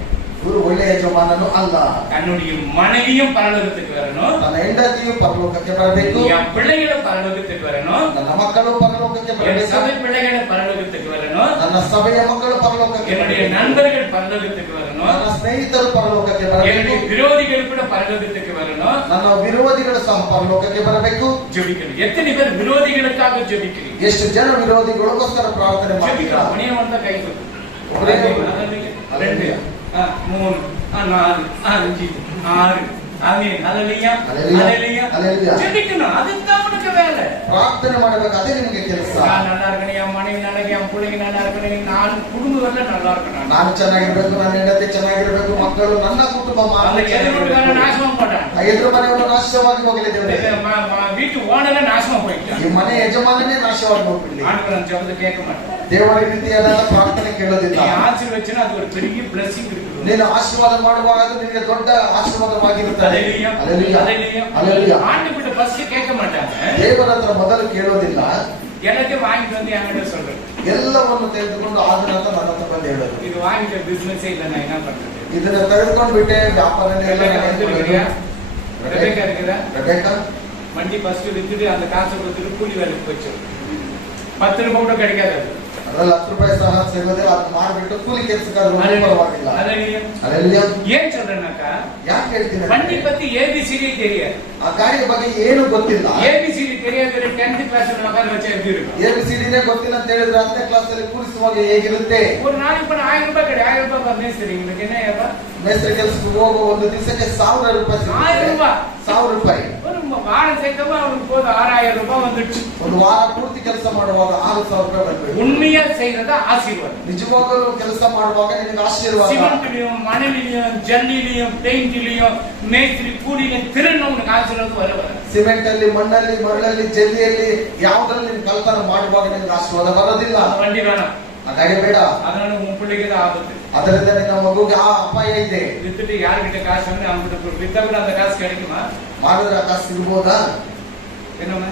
ಇವರು ಒಳ್ಳೆಯ ಯಜಮಾನನು ಅಲ್ಲ. தன்னுடைய மனைவியும் பரலோகத்துக்கு வரணும். ನನ್ನ ಹೆಂಡತಿಯು ಪರಲೋಕಕ್ಕೆ ಬರಬೇಕು. என் பிள்ளைகளும் பரலோகத்துக்கு வரணும். ನನ್ನ ಮಕ್ಕಳು ಪರಲೋಕಕ್ಕೆ என் ಬರಬೇಕು. சபை பிள்ளைகளும் பரலோகத்துக்கு வரணும். ನನ್ನ ಸಭೆಯ ಮಕ್ಕಳು ಪರಲೋಕಕ್ಕೆ என்னுடைய ಬರಬೇಕು. நண்பர்கள் பரலோகத்துக்கு வரணும். ನನ್ನ ಸ್ನೇಹಿತರು ಪರಲೋಕಕ್ಕೆ என்னுடைய ಬರಬೇಕು. விரோதிகள் கூட பரலோகத்துக்கு வரணும். ನನ್ನ ವಿರೋಧಿಗಳು ಸಹ ಪರಲೋಕಕ್ಕೆ ಬರಬೇಕು. ஜெபிக்கணும். எத்தனை பேர் விரோதிகளுக்காக ஜெபிக்கிறீங்க? ಎಷ್ಟು ಜನ ವಿರೋಧಿಗಳಿಗೋಸ್ಕರ ಪ್ರಾರ್ಥನೆ ಮಾಡ್ತೀರಾ? ஜெபிக்கிறோம். மணியை வந்தா கை தூக்கு. ஒரே ரெண்டு, 3, 4, 5, 6. ஆமென். ஹல்லேலூயா. ஹல்லேலூயா. ஹல்லேலூயா. ஜெபிக்கணும். அதுதான் உனக்கு வேலை. ಪ್ರಾರ್ಥನೆ ಮಾಡಬೇಕು, ಅದೇ ನಿಮಗೆ ಕೆಲಸ. நான் நல்லா இருக்கணும், என் மனைவி நல்லா இருக்கு, என் பிள்ளைங்க நல்லா இருக்கணும், நான் குடும்பத்துல நல்லா இருக்கணும். ನಾನು ಚೆನ್ನಾಗಿರ್ಬೇಕು, ನನ್ನ ಹೆಂಡತಿ ಚೆನ್ನಾಗಿರ್ಬೇಕು, ಮಕ್ಕಳು, ನನ್ನ ಕುಟುಂಬ அந்த எதிர்கால நாசமா போட்டான். ಎದುರು ಮನೆಯವರು ನಾಶವಾಗಿ ಹೋಗಲಿ ದೇವರೇ. வீட்டு ஓனரே நாசமா போயிட்டான். ಈ ಮನೆ ಯಜಮಾನನೇ ನಾಶವಾಗಿ ಹೋಗ್ಬಿಡ್ಲಿ. ஆண்டவர் அந்த ஜெபத்தை கேட்க மாட்டான். ದೇವರ ರೀತಿಯಾದ ಪ್ರಾರ್ಥನೆ ಕೇಳೋದಿಲ್ಲ. நீ ஆசீர்வச்சனா அது ஒரு பெரிய blessing இருக்கு. ನೀನು ಆಶೀರ್ವಾದ ಮಾಡುವಾಗ ಅದು ನಿನಗೆ ದೊಡ್ಡ ಆಶೀರ್ವಾದವಾಗಿರುತ್ತದೆ. ஹல்லேலூயா. ಹಲ್ಲೆಲೂಯಾ. ஹல்லேலூயா. ಹಲ್ಲೆಲೂಯಾ. ஆண்டவர்கிட்ட ஃபர்ஸ்ட் கேட்க மாட்டாங்க. ದೇವರ ಹತ್ರ ಮೊದಲು ಕೇಳೋದಿಲ್ಲ. எனக்கு வாங்கிட்டு வந்து என்கிட்ட சொல்றேன். ಎಲ್ಲವನ್ನು ತೆಗೆದುಕೊಂಡು ಆದ ನಂತರ ನನ್ನ ಹತ್ರ ಬಂದು ಹೇಳೋದು, இது வாங்கிட்ட பிசினஸே இல்ல, நான் என்ன பண்றது? ಇದನ್ನ ತೆಗೆದುಕೊಂಡು ಬಿಟ್ಟೆ, ವ್ಯಾಪಾರನೇ ಇಲ್ಲ. ரெபேக்கா இருக்குதா? ரெபேக்கா வண்டி ஃபர்ஸ்ட் வித்துட்டு அந்த காசை கொடுத்துட்டு கூலி வேலைக்கு போச்சு. 10 ரூபாய் கூட கிடைக்காது. ಅದ್ರಲ್ಲಿ 10 ರೂಪಾಯಿ ಸಹ ಸಿಗೋದಿಲ್ಲ. ಅದು ಮಾರ್ಬಿಟ್ಟು ಕೂಲಿ ಕೆಲಸಕ್ಕಾದ್ರೂ ಪರವಾಗಿಲ್ಲ. ಹಲ್ಲೆಲೂಯಾ. ஏன் சொல்றேன்னாக்கா, ಯಾಕೆ ಹೇಳ್ತೀನಿ வண்டி பத்தி ஏபிசிடி தெரியாது. ಆ ಗಾಡಿಯ ಬಗ್ಗೆ ಏನು ಗೊತ್ತಿಲ್ಲ. ஏபிசிடி தெரியாத 10th கிளாஸ் உட்கார வச்சா எப்படி இருக்கும்? ABCD ಗೊತ್ತಿಲ್ಲ ಅಂತ ಹೇಳಿದ್ರೆ 10ನೇ ಕ್ಲಾಸ್ ಅಲ್ಲಿ ಕೂರಿಸುವಾಗ ಹೇಗಿರುತ್ತೆ? ஒரு நாளைக்கு பண்ண 1000 ரூபாய் கிடையாது. 1000 ரூபாய் மேஸ்திரி உங்களுக்கு என்ன? ಮೇಸ್ತ್ರಿ ಕೆಲಸಕ್ಕೆ ಹೋಗೋ ಒಂದು ದಿವಸಕ್ಕೆ 1000 ರೂಪಾಯಿ ಸಿಗುತ್ತೆ. 1000 ரூபாய். 1000 ರೂಪಾಯಿ. ஒரு வாரம் சேர்த்தவங்க அவனுக்கு போதும் 6000 ரூபாய் வந்துடுச்சு. ಒಂದು ವಾರ ಪೂರ್ತಿ ಕೆಲಸ ಮಾಡುವಾಗ 6000 ರೂಪಾಯಿ ಬರಬೇಕು. உண்மையா செய்யறதா ஆசீர்வாதம். ನಿಜವಾಗಲೂ ಕೆಲಸ ಮಾಡುವಾಗ ನಿನಗೆ ಆಶೀರ್ವಾದ. சிமெண்ட்லயும் மணலிலையும் ஜல்லிலையும் பெயிண்ட்லயும் மேஸ்திரி கூலிலையும் திருநவனுக்கு ஆசீர்வாதம் வர ಸಿಮೆಂಟ್ ಅಲ್ಲಿ ಮಣ್ಣಲ್ಲಿ ಮರಳಲ್ಲಿ ಜಲ್ಲಿಯಲ್ಲಿ ಯಾವುದರಲ್ಲಿ ನೀನು ಕಲ್ಪನೆ ಮಾಡುವಾಗ ನಿನಗೆ ಆಶೀರ್ವಾದ ಬರೋದಿಲ್ಲ. வண்டி வேணாம், ಗಾಡಿ ಬೇಡ. அதனால உன் பிள்ளைக்கு தான் ஆபத்து. ಅದರಿಂದ ನಿನ್ನ ಮಗುಗೆ ಆ ಅಪಾಯ ಇದೆ. வித்துட்டு யாருக்கிட்ட காசு வந்து அவங்ககிட்ட வித்தா கூட அந்த காசு கிடைக்குமா? ಮಾಡಿದ್ರೆ ಆ ಕಾಸು ಸಿಗ್ಬೋದಾ? என்னம்மா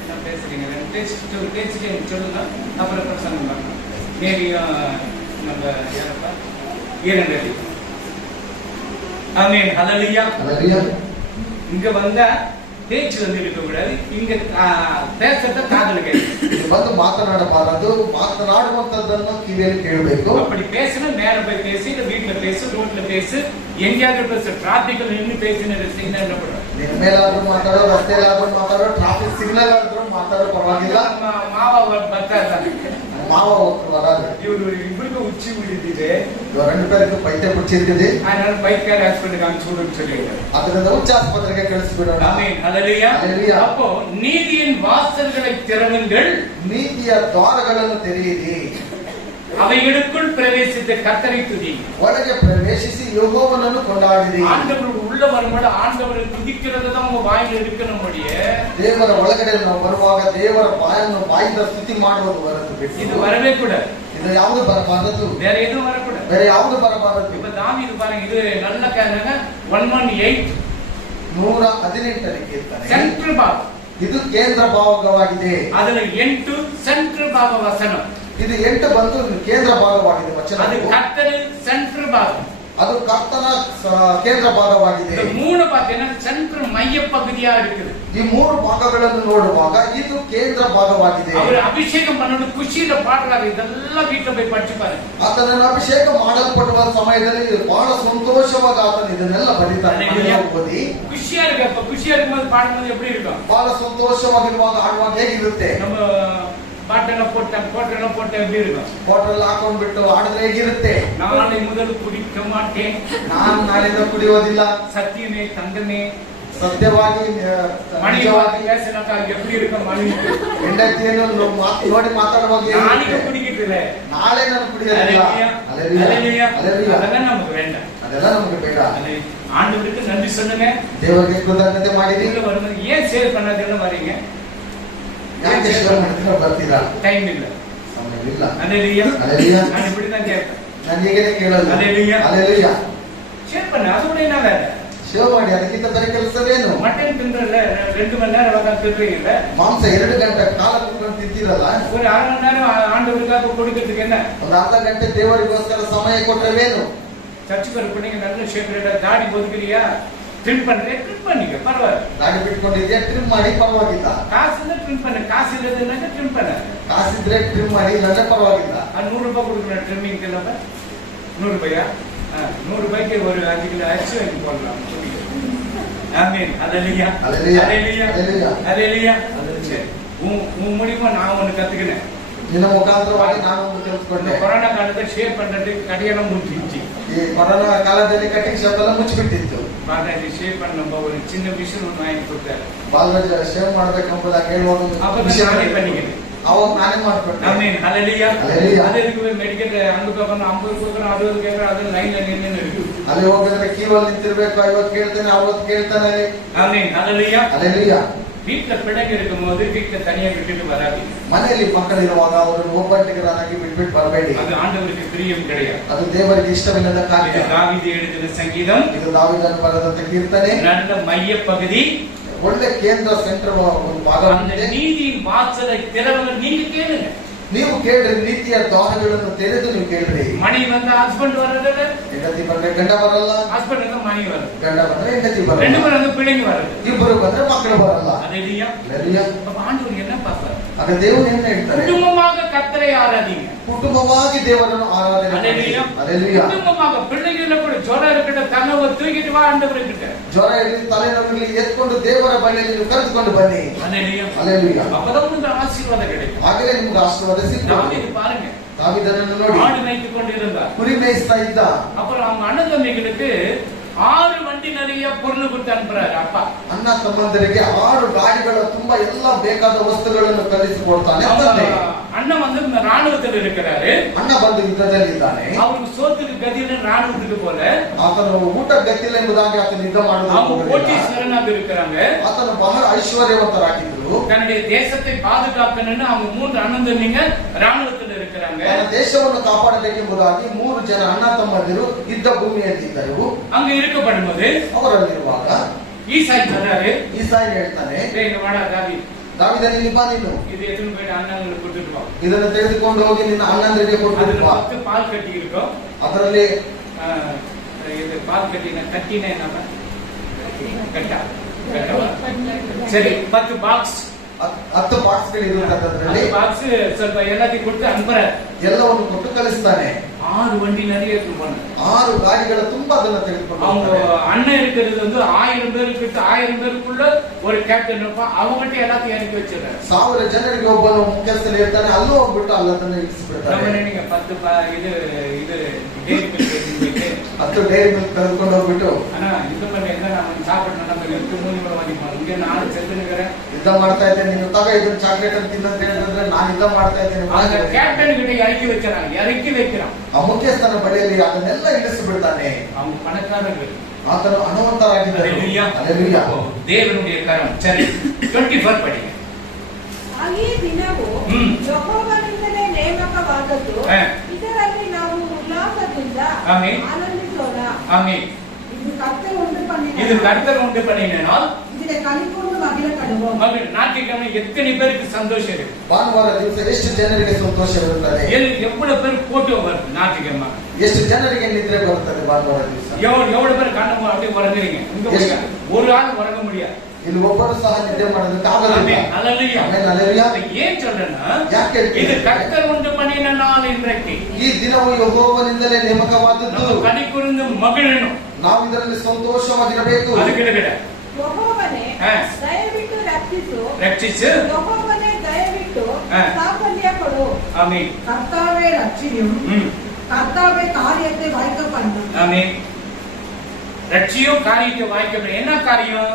என்ன பேசுறீங்க? பேசிட்டு எனக்கு சொல்லுங்க, அப்புறம் பிரச்சனை பண்ணலாம். மேரியும் நம்ம யாரப்பா ஈரண்டலி. ஆமென், ஹல்லேலூயா. ஹல்லேலூயா. இங்க வந்தா பேச்சு வந்து இருக்க கூடாது, இங்க பேசுறத காதுல கேட்கணும். ಬಂದು ಮಾತನಾಡಬಾರದು, ಮಾತನಾಡುವಂತದ್ದನ್ನು ಕಿವಿಯಲ್ಲಿ ಕೇಳಬೇಕು. அப்படி பேசணும், மேல போய் பேசு, இல்ல வீட்டுல பேசு, ரோட்ல பேசு, எங்கேயாவது பேசு. டிராபிக்ல நின்று பேசின சிக்னல் என்ன பண்ணுவோம்? ನಿನ್ನ ಮೇಲಾದ್ರೂ ಮಾತಾಡೋ, ರಸ್ತೆಯಲ್ಲಾದ್ರೂ ಮಾತಾಡೋ, ಟ್ರಾಫಿಕ್ ಸಿಗ್ನಲ್ ಆದ್ರೂ ಮಾತಾಡೋ ಪರವಾಗಿಲ್ಲ. மாவா பத்தாது, மாவ வராது. இவருக்கு உச்சி முடியுது, ரெண்டு பேருக்கு பைத்திய பிடிச்சிருக்குது. அதனால பைக்கார ஹாஸ்பிட்டலுக்கு அனுப்பிச்சு சொல்லிடுறாரு. ಅದರಿಂದ ಉಚ್ಚ ಆಸ್ಪತ್ರೆಗೆ ಕಳಿಸಿಬಿಡೋಣ. ஆமென், ஹல்லேலூயா. ஹல்லேலூயா. அப்போ நீதியின் வாசல்களை திறவுங்கள், ನೀತಿಯ ದ್ವಾರಗಳನ್ನು ತೆರೆಯಿರಿ, அவைகளுக்குள் பிரவேசித்த கர்த்தரை துதி. ಒಳಗೆ ಪ್ರವೇಶಿಸಿ ಯೆಹೋವನನ್ನು ಕೊಂಡಾಡಿರಿ. ஆண்டவர் உள்ள வரும்போது ஆண்டவரை துதிக்கிறது தான் உங்க வாயில இருக்கணும். ದೇವರ ಒಳಗಡೆ ನಾವು ಬರುವಾಗ ದೇವರ ಬಾಯಿಂದ ಸ್ತುತಿ ಮಾಡುವುದು ಹೊರತು ಬಿಟ್ಟು இது வரவே கூடாது. ಇದು ಯಾವುದು ಬರಬಾರದು, வேற எதுவும் வரக்கூடாது. ಬೇರೆ ಯಾವುದು ಬರಬಾರದು. இப்ப தாவீது பாருங்க, இது நல்ல கேளுங்க. 118 118 ಕೀರ್ತನೆ. சென்ட்ரல் பாகம், ಇದು ಕೇಂದ್ರ ಭಾಗವಾಗಿದೆ. அதுல 8 சென்ட்ரல் பாக வசனம். ಇದು 8 ಬಂದು ಕೇಂದ್ರ ಭಾಗವಾಗಿದೆ ವಚನ. அது கர்த்தரின் சென்ட்ரல் பாகம், ಅದು ಕರ್ತನ ಕೇಂದ್ರ ಭಾಗವಾಗಿದೆ. இந்த 3 பாத்தீங்கன்னா சென்ட்ரல் மைய பகுதியா இருக்குது. ಈ 3 ಭಾಗಗಳನ್ನು ನೋಡುವಾಗ ಇದು ಕೇಂದ್ರ ಭಾಗವಾಗಿದೆ. அவர் அபிஷேகம் பண்ணது குஷியில பாடுறாரு. இதெல்லாம் வீட்டுல போய் படிச்சு பாருங்க. ಆತನನ್ನು ಅಭಿಷೇಕ ಮಾಡಲ್ಪಡುವ ಸಮಯದಲ್ಲಿ ಬಹಳ ಸಂತೋಷವಾಗಿ ಆತನು ಇದನ್ನೆಲ್ಲ ಬರೀತಾನೆ. ಓದಿ குஷியா இருக்கு. அப்ப குஷியா இருக்கும்போது பாடும்போது எப்படி இருக்கும்? ಬಹಳ ಸಂತೋಷವಾಗಿರುವಾಗ ಆಡುವಾಗ ಹೇಗಿರುತ್ತೆ? நம்ம பாட்டெல்லாம் போட்ட எப்படி இருக்கும்? ಬಾಟಲ್ ಹಾಕೊಂಡ್ಬಿಟ್ಟು ಆಡಿದ್ರೆ ಹೇಗಿರುತ್ತೆ? நாளை முதல் குடிக்க மாட்டேன், ನಾನು ನಾಳೆಯಿಂದ ಕುಡಿಯೋದಿಲ್ಲ, சத்தியமே தங்கமே, ಸತ್ಯವಾಗಿ மணியವಾಗಿ பேசினாக்க எப்படி இருக்கும்? மணி ಹೆಂಡತಿಯನ್ನು ನೋಡಿ ಮಾತಾಡುವಾಗ நாளைக்கு குடிக்கிறதில்ல, ನಾಳೆ ನಾನು ಕುಡಿಯೋದಿಲ್ಲ. ஹல்லேலூயா. அதெல்லாம் நமக்கு வேண்டாம். ಅದೆಲ್ಲ ನಮಗೆ ಬೇಡ. ஆண்டவருக்கு நன்றி சொல்லுங்க. ದೇವರಿಗೆ ಕೃತಜ್ಞತೆ ಮಾಡಿರಿ. வரும்போது ஏன் சேவ் பண்ணாதீங்க வரீங்க? ಯಾಕೆ ಸೇವೆ ಮಾಡ್ತೀರಾ? ಬರ್ತೀರಾ? டைம் இல்ல, ಸಮಯವಿಲ್ಲ. ஹல்லேலூயா. ஹல்லேலூயா. நான் இப்படிதான் கேட்பேன். ನಾನು ಹೀಗೇನೆ ಕೇಳೋದು. ஹல்லேலூயா. ಹಲ್ಲೇಲೂಯಾ. ஷேர் பண்ண, அது கூட என்ன வேலை? ಸೇವೆ ಮಾಡಿ, ಅದಕ್ಕಿಂತ ಬೇರೆ ಕೆಲಸವೇನು? மட்டன் தின்றல 2 மணி நேரம் உட்கார்ந்து தின்றீங்கல்ல, ಮಾಂಸ 2 ಗಂಟೆ ಕಾಲ ಕೂತ್ಕೊಂಡು ತಿಂತೀರಲ್ಲ, ஒரு 1/2 மணி நேரம் ஆண்டவருக்காக கொடுக்கிறதுக்கு என்ன? ಒಂದು ಅರ್ಧ ಗಂಟೆ ದೇವರಿಗೋಸ್ಕರ ಸಮಯ ಕೊಟ್ಟರೇನು? சர்ச்சுக்கு வர பிள்ளைங்க நல்ல ஷேப்ல தாடி பொதுக்கிறியா, ட்ரிம் பண்றேன், ட்ரிம் பண்ணிக்க பரவாயில்ல. ದಾಡಿ ಬಿಟ್ಕೊಂಡಿದ್ಯಾ? ಟ್ರಿಮ್ ಮಾಡಿ, ಪರವಾಗಿಲ್ಲ. காசு இருந்தா ட்ரிம் பண்ணு, காசு இல்லதுன்னா ட்ரிம் பண்ண. ಕಾಸಿದ್ರೆ ಟ್ರಿಮ್ ಮಾಡಿ, ಇಲ್ಲಾಂದ್ರೆ ಪರವಾಗಿಲ್ಲ. 100 ரூபாய் கொடுக்கணும் ட்ரிம்மிங் இல்ல? 100 ரூபாயா? 100 ரூபாய்க்கு ஒரு 5 கிலோ அரிசி வாங்கி போடலாம். ஆமென், ஹல்லேலூயா. ஹல்லேலூயா. ஹல்லேலூயா. ஹல்லேலூயா. ஹல்லேலூயா. சரி, உன் மூலியமா நான் ஒன்னு கத்துக்கினேன். ನಿನ್ನ ಮುಖಾಂತರವಾಗಿ ನಾನು ಒಂದು இந்த ಕಲ್ತ್ಕೊಂಡೆ. கொரோனா காலத்துல ஷேர் பண்றது கடையெல்லாம் முடிஞ்சிச்சு. ಈ ಕೊರೋನಾ ಕಾಲದಲ್ಲಿ ಕಟಿಂಗ್ ಶಾಪ್ ಎಲ್ಲ ಮುಚ್ಚಿಬಿಟ್ಟಿತ್ತು. பாலாஜி ஷேர் பண்ண ஒரு சின்ன மிஷின் ஒன்று வாங்கி கொடுத்தாரு. ಬಾಲ್ರಾಜ್ ಶೇವ್ ಮಾಡ್ಬೇಕಂಬುದಾಗ ಹೇಳುವಾಗ நானே பண்ணிக்கிறேன். ಅವಾಗ ನಾನೇ ಮಾಡ್ಕೊಂಡೆ. ஆமென், ஹல்லேலூயா. ஹல்லேலூயா. அது இருக்கு மெடிக்கல் அங்க போகணும், 50 கொடுக்கணும், 60 கேட்கணும், அது லைன்ல நின்னு இருக்கு. ಅಲ್ಲಿ ಹೋಗಿದ್ರೆ ಕ್ಯೂವಲ್ಲಿ ನಿಂತಿರ್ಬೇಕು, 50 ಕೇಳ್ತಾನೆ, 60 ಕೇಳ್ತಾನೆ. ஆமென், ஹல்லேலூயா. ಹಲ್ಲೇಲೂಯಾ. வீட்டுல பிள்ளைங்க இருக்கும்போது வீட்டுல தனியா விட்டுட்டு வராதீங்க. ಮನೆಯಲ್ಲಿ ಮಕ್ಕಳಿರುವಾಗ ಅವರನ್ನು ಒಬ್ಬಂಟಿಗರಾಗಿ ಬಿಟ್ಬಿಟ್ಟು ಬರಬೇಡಿ. அது ಆண்டವருக்கு பிரியம் கிடையாது. ಅದು ದೇವರಿಗೆ ಇಷ್ಟವಿಲ್ಲದ ಕಾರ್ಯ. இது தாவீது எழுதின சங்கீதம், ಇದು ದಾವೀದನು ಬರೆದಂತ ಕೀರ್ತನೆ. நல்ல மைய பகுதி, ಒಳ್ಳೆ ಕೇಂದ್ರ ಸೆಂಟರ್ ಒಂದು அந்த ಭಾಗವಾಗಿದೆ. நீதியின் வாசலை திறவுங்க நீங்க கேளுங்க. ನೀವು ಕೇಳ್ರಿ, ನೀತಿಯ ದ್ವಾರಗಳನ್ನು ತೆರೆದು ನೀವು ಕೇಳ್ರಿ. மணி வந்து ஹஸ்பண்ட் வர்றதில்ல, ಹೆಂಡತಿ ಬಂದ್ರೆ ಗಂಡ ಬರಲ್ಲ, ஹஸ்பண்ட் வந்து மணி வருது, ಗಂಡ ಬಂದ್ರೆ ಹೆಂಡತಿ 2 ಬರಲ್ಲ, பேரும் வந்து பிள்ளைங்க வருது. ಇಬ್ಬರು ಬಂದ್ರೆ ಮಕ್ಕಳು ಬರಲ್ಲ. ஹல்லேலூயா. ಹಲ್ಲೇಲೂಯಾ. அப்ப ஆண்டவர் என்ன பார்ப்பார்? ಆಗ ದೇವರು ಏನ್ ಹೇಳ್ತಾರೆ? குடும்பமாக கர்த்தரை ஆராதிங்க. ಕುಟುಂಬವಾಗಿ ದೇವರನ್ನು ಆರಾಧನೆ ಮಾಡಿ. ஹல்லேலூயா. ಹಲ್ಲೇಲೂಯಾ. குடும்பமாக பிள்ளைங்கள கூட ஜுரம் இருக்கட்ட தன்னவ தூக்கிட்டு வா ஆண்டவர் கிட்ட. ಜ್ವರ ಇರಲಿ, ತಲೆನೋವಿರಲಿ, ಎತ್ಕೊಂಡು ದೇವರ ಬಳಿಯಲ್ಲಿ ನೀವು ಕರೆದುಕೊಂಡು ಬನ್ನಿ. ஹல்லேலூயா. ಹಲ್ಲೇಲೂಯಾ. அப்பதான் உங்களுக்கு ஆசீர்வாதம் கிடைக்கும். ಆಗಲೇ ನಿಮ್ಗೆ ಆಶೀರ್ವಾದ ಸಿಗ್ತದೆ. தாவீது பாருங்க, ದಾವೀದನನ್ನು ನೋಡಿ, ஆடு மேய்த்து கொண்டிருந்தார். ಕುರಿ ಮೇಯಿಸ್ತಾ ಇದ್ದ. அப்புறம் அவங்க அண்ணன் தம்பிகளுக்கு 6 வண்டி நிறைய பொருள் கொடுத்து அனுப்புறாரு அப்பா. ಅಣ್ಣ ತಮ್ಮಂದರಿಗೆ 6 ಗಾಡಿಗಳ ತುಂಬಾ ಎಲ್ಲ ಬೇಕಾದ ವಸ್ತುಗಳನ್ನು ಕಳಿಸಿಕೊಡ್ತಾನೆ ತಂದೆ. அண்ணன் வந்து ராணுவத்தில் இருக்கிறாரு. ಅಣ್ಣ ಬಂದು ಯುದ್ಧದಲ್ಲಿ ಇದ್ದಾನೆ. அவருக்கு சோத்துக்கு கதியில ராணுவத்துக்கு போல. ಆತನು ಊಟ ಗತಿಲ್ಲ ಎಂಬುದಾಗಿ ಆತನು ಯುದ್ಧ அவங்க ಮಾಡುವುದು. ಕೋಟೀಶ್ವರನಾக இருக்கிறாங்க. ಆತನು ಬಹಳ ಐಶ್ವರ್ಯವಂತರಾಗಿದ್ದರು. தன்னுடைய தேசத்தை பாதுகாக்கணும்னு அவங்க 3 அண்ணன் தம்பிங்க ராணுவத்தில் இருக்கிறாங்க. ತನ್ನ ದೇಶವನ್ನು ಕಾಪಾಡಬೇಕೆಂಬುದಾಗಿ 3 ಜನ ಅಣ್ಣ ತಮ್ಮಂದಿರು ಯುದ್ಧ ಭೂಮಿಯಲ್ಲಿದ್ದರು. அங்க இருக்கப்படும்போது ಅವರಲ್ಲಿರುವಾಗ ஈசாய் சொல்றாரு, ಈಸಾಯಿ ಹೇಳ್ತಾನೆ, டேய் இங்க வாடா தாவி, ದಾವೀದನೇ ನೀನು ಬಾ, ನೀನು இது எடுத்துன்னு போயிட்டு அண்ணங்களுக்கு கொடுத்துட்டு வா. ಇದನ್ನು ತೆಗೆದುಕೊಂಡು ಹೋಗಿ ನಿನ್ನ ಅಣ್ಣಂದಿರಿಗೆ ಕೊಟ್ಟು அதுல ಬಾ. 10 பால் கட்டி இருக்கும். ಅದರಲ್ಲಿ இது பால் கட்டின கட்டின என்னப்பா? கட்டா கட்டவா? சரி 10 பாக்ஸ் 10 ಬಾಕ್ಸ್ಗಳು ಇರುತ್ತದೆ. ಅದರಲ್ಲಿ பாக்ஸ் ಸ್ವಲ್ಪ எல்லாத்தையும் கொடுத்து அனுப்புறாரு. ಎಲ್ಲವನ್ನು ಕೊಟ್ಟು ಕಳಿಸ್ತಾನೆ. 6 வண்டி நிறைய எடுத்து போனாங்க. 6 ಗಾಡಿಗಳ ತುಂಬಾ ಅದನ್ನ ತೆಗೆದುಕೊಂಡು அவங்க ಹೋಗ್ತಾರೆ. அண்ணன் இருக்கிறது வந்து 1000 பேருக்கு 1000 பேருக்குள்ள ஒரு கேப்டன் இருப்பான். அவங்ககிட்ட எல்லாத்தையும் இறக்கி வச்சிடறாரு. 1000 ಜನರಿಗೆ ಒಬ್ಬನು ಮುಖ್ಯಸ್ಥರು ಇರ್ತಾನೆ. ಅಲ್ಲೂ ಹೋಗ್ಬಿಟ್ಟು ಅಲ್ಲದನ್ನ ಇಳಿಸ್ಬಿಡ್ತಾರೆ. நம்ம நீங்க 10 இது டேரி மில்க் 10 ಡೈರಿ ಮಿಲ್ಕ್ ತೆಗೆದುಕೊಂಡು ಹೋಗ್ಬಿಟ್ಟು ஆனா இது பண்ண என்ன நம்ம சாப்பிடணும், நம்ம எடுத்து மூணு கூட வாங்கிப்போம். இங்க ನಾನು செத்துனுக்கிறேன். ಯುದ್ಧ ಮಾಡ್ತಾ ಇದ್ದೇನೆ, ನೀನು ತಗ ಇದನ್ನ ಚಾಕ್ಲೇಟ್ ಅಂತ ತಿನ್ನಂತ ಹೇಳಿದ್ರೆ ನಾನು ಯುದ್ಧ ಮಾಡ್ತಾ ಇದ್ದೇನೆ. அந்த கேப்டன் கிட்ட இறக்கி வைக்கிறான். ಇறக்கಿ வைக்கிறான். ಆ ಮುಖ್ಯಸ್ಥನ ಬಳಿಯಲ್ಲಿ ಅದನ್ನೆಲ್ಲ ಇಳಿಸಿಬಿಡ್ತಾನೆ. அவங்க பணக்காரர்கள். ಆತನು ಹಣವಂತರಾಗಿದ್ದರು. அல்லேಲೂயா. அல்லேಲೂಯಾ. தேவனுடைய கரம். சரி 24 படிங்க. ಈ ದಿನವು ಯೆಹೋವನಿಂದಲೇ ನೇಮಕವಾದದ್ದು. ಇದರಲ್ಲಿ ನಾವು ಉಲ್ಲಾಸದಿಂದ ಆಮೆನ್. ಆನಂದಿಸೋಣ. ஆமென். ಇದು ಕರ್ತನು ಉಂಟು பண்ணின. இது கர்த்தர் உண்டு பண்ணினால் இதிலே களிகூர்ந்து மகிழ கடுவோம். மகள் ஞாயிற்றுக்கிழமை எத்தனை பேருக்கு சந்தோஷம் இருக்கு? ಭಾನುವಾರ ದಿವಸ ಎಷ್ಟು ಜನರಿಗೆ ಸಂತೋಷವಿರುತ್ತದೆ? எவ்வளவு பேர் போட்டோ வருது ஞாயிற்றுக்கிழமை? ಎಷ್ಟು ಜನರಿಗೆ ನಿದ್ರೆ ಬರುತ್ತದೆ ಭಾನುವಾರ ದಿವಸ? எவ்வளவு பேர் கண்ணு அப்படியே உறங்குறீங்க? இங்க உறங்க. ஒரு ஆள் உறங்க முடியாது. ಇಲ್ಲಿ ಒಬ್ಬರು ಸಹ ನಿದ್ರೆ ಮಾಡೋದಕ್ಕೆ ಆಗೋದಿಲ್ಲ. அல்லேலூயா. ಆಮೆನ್, அல்லேಲೂಯಾ. ஏன் சொல்றேன்னா, ಯಾಕೆ இது கர்த்தர் உண்டு பண்ணின நாள் இன்றைக்கு. ಈ ದಿನವು ಯೆಹೋವನಿಂದಲೇ ನೇಮಕವಾದದ್ದು. நம்ம கனி கூர்ந்து மகிழணும். ನಾವು ಇದರಲ್ಲಿ ಸಂತೋಷವಾಗಿರಬೇಕು. அது கிட்ட ಯೆಹೋವನೇ ದಯವಿಟ್ಟು ರಕ್ಷಿಸು. ரட்சிச்சு. ಯೆಹೋವನೇ ದಯವಿಟ್ಟು ಸಾಫಲ್ಯ ಕೊಡು. ஆமென். கர்த்தாவே ரட்சியும். கர்த்தாவே காரியத்தை வாய்க்க பண்ணும். ஆமென். ரட்சியும் காரியத்தை வாய்க்கணும். என்ன காரியம்?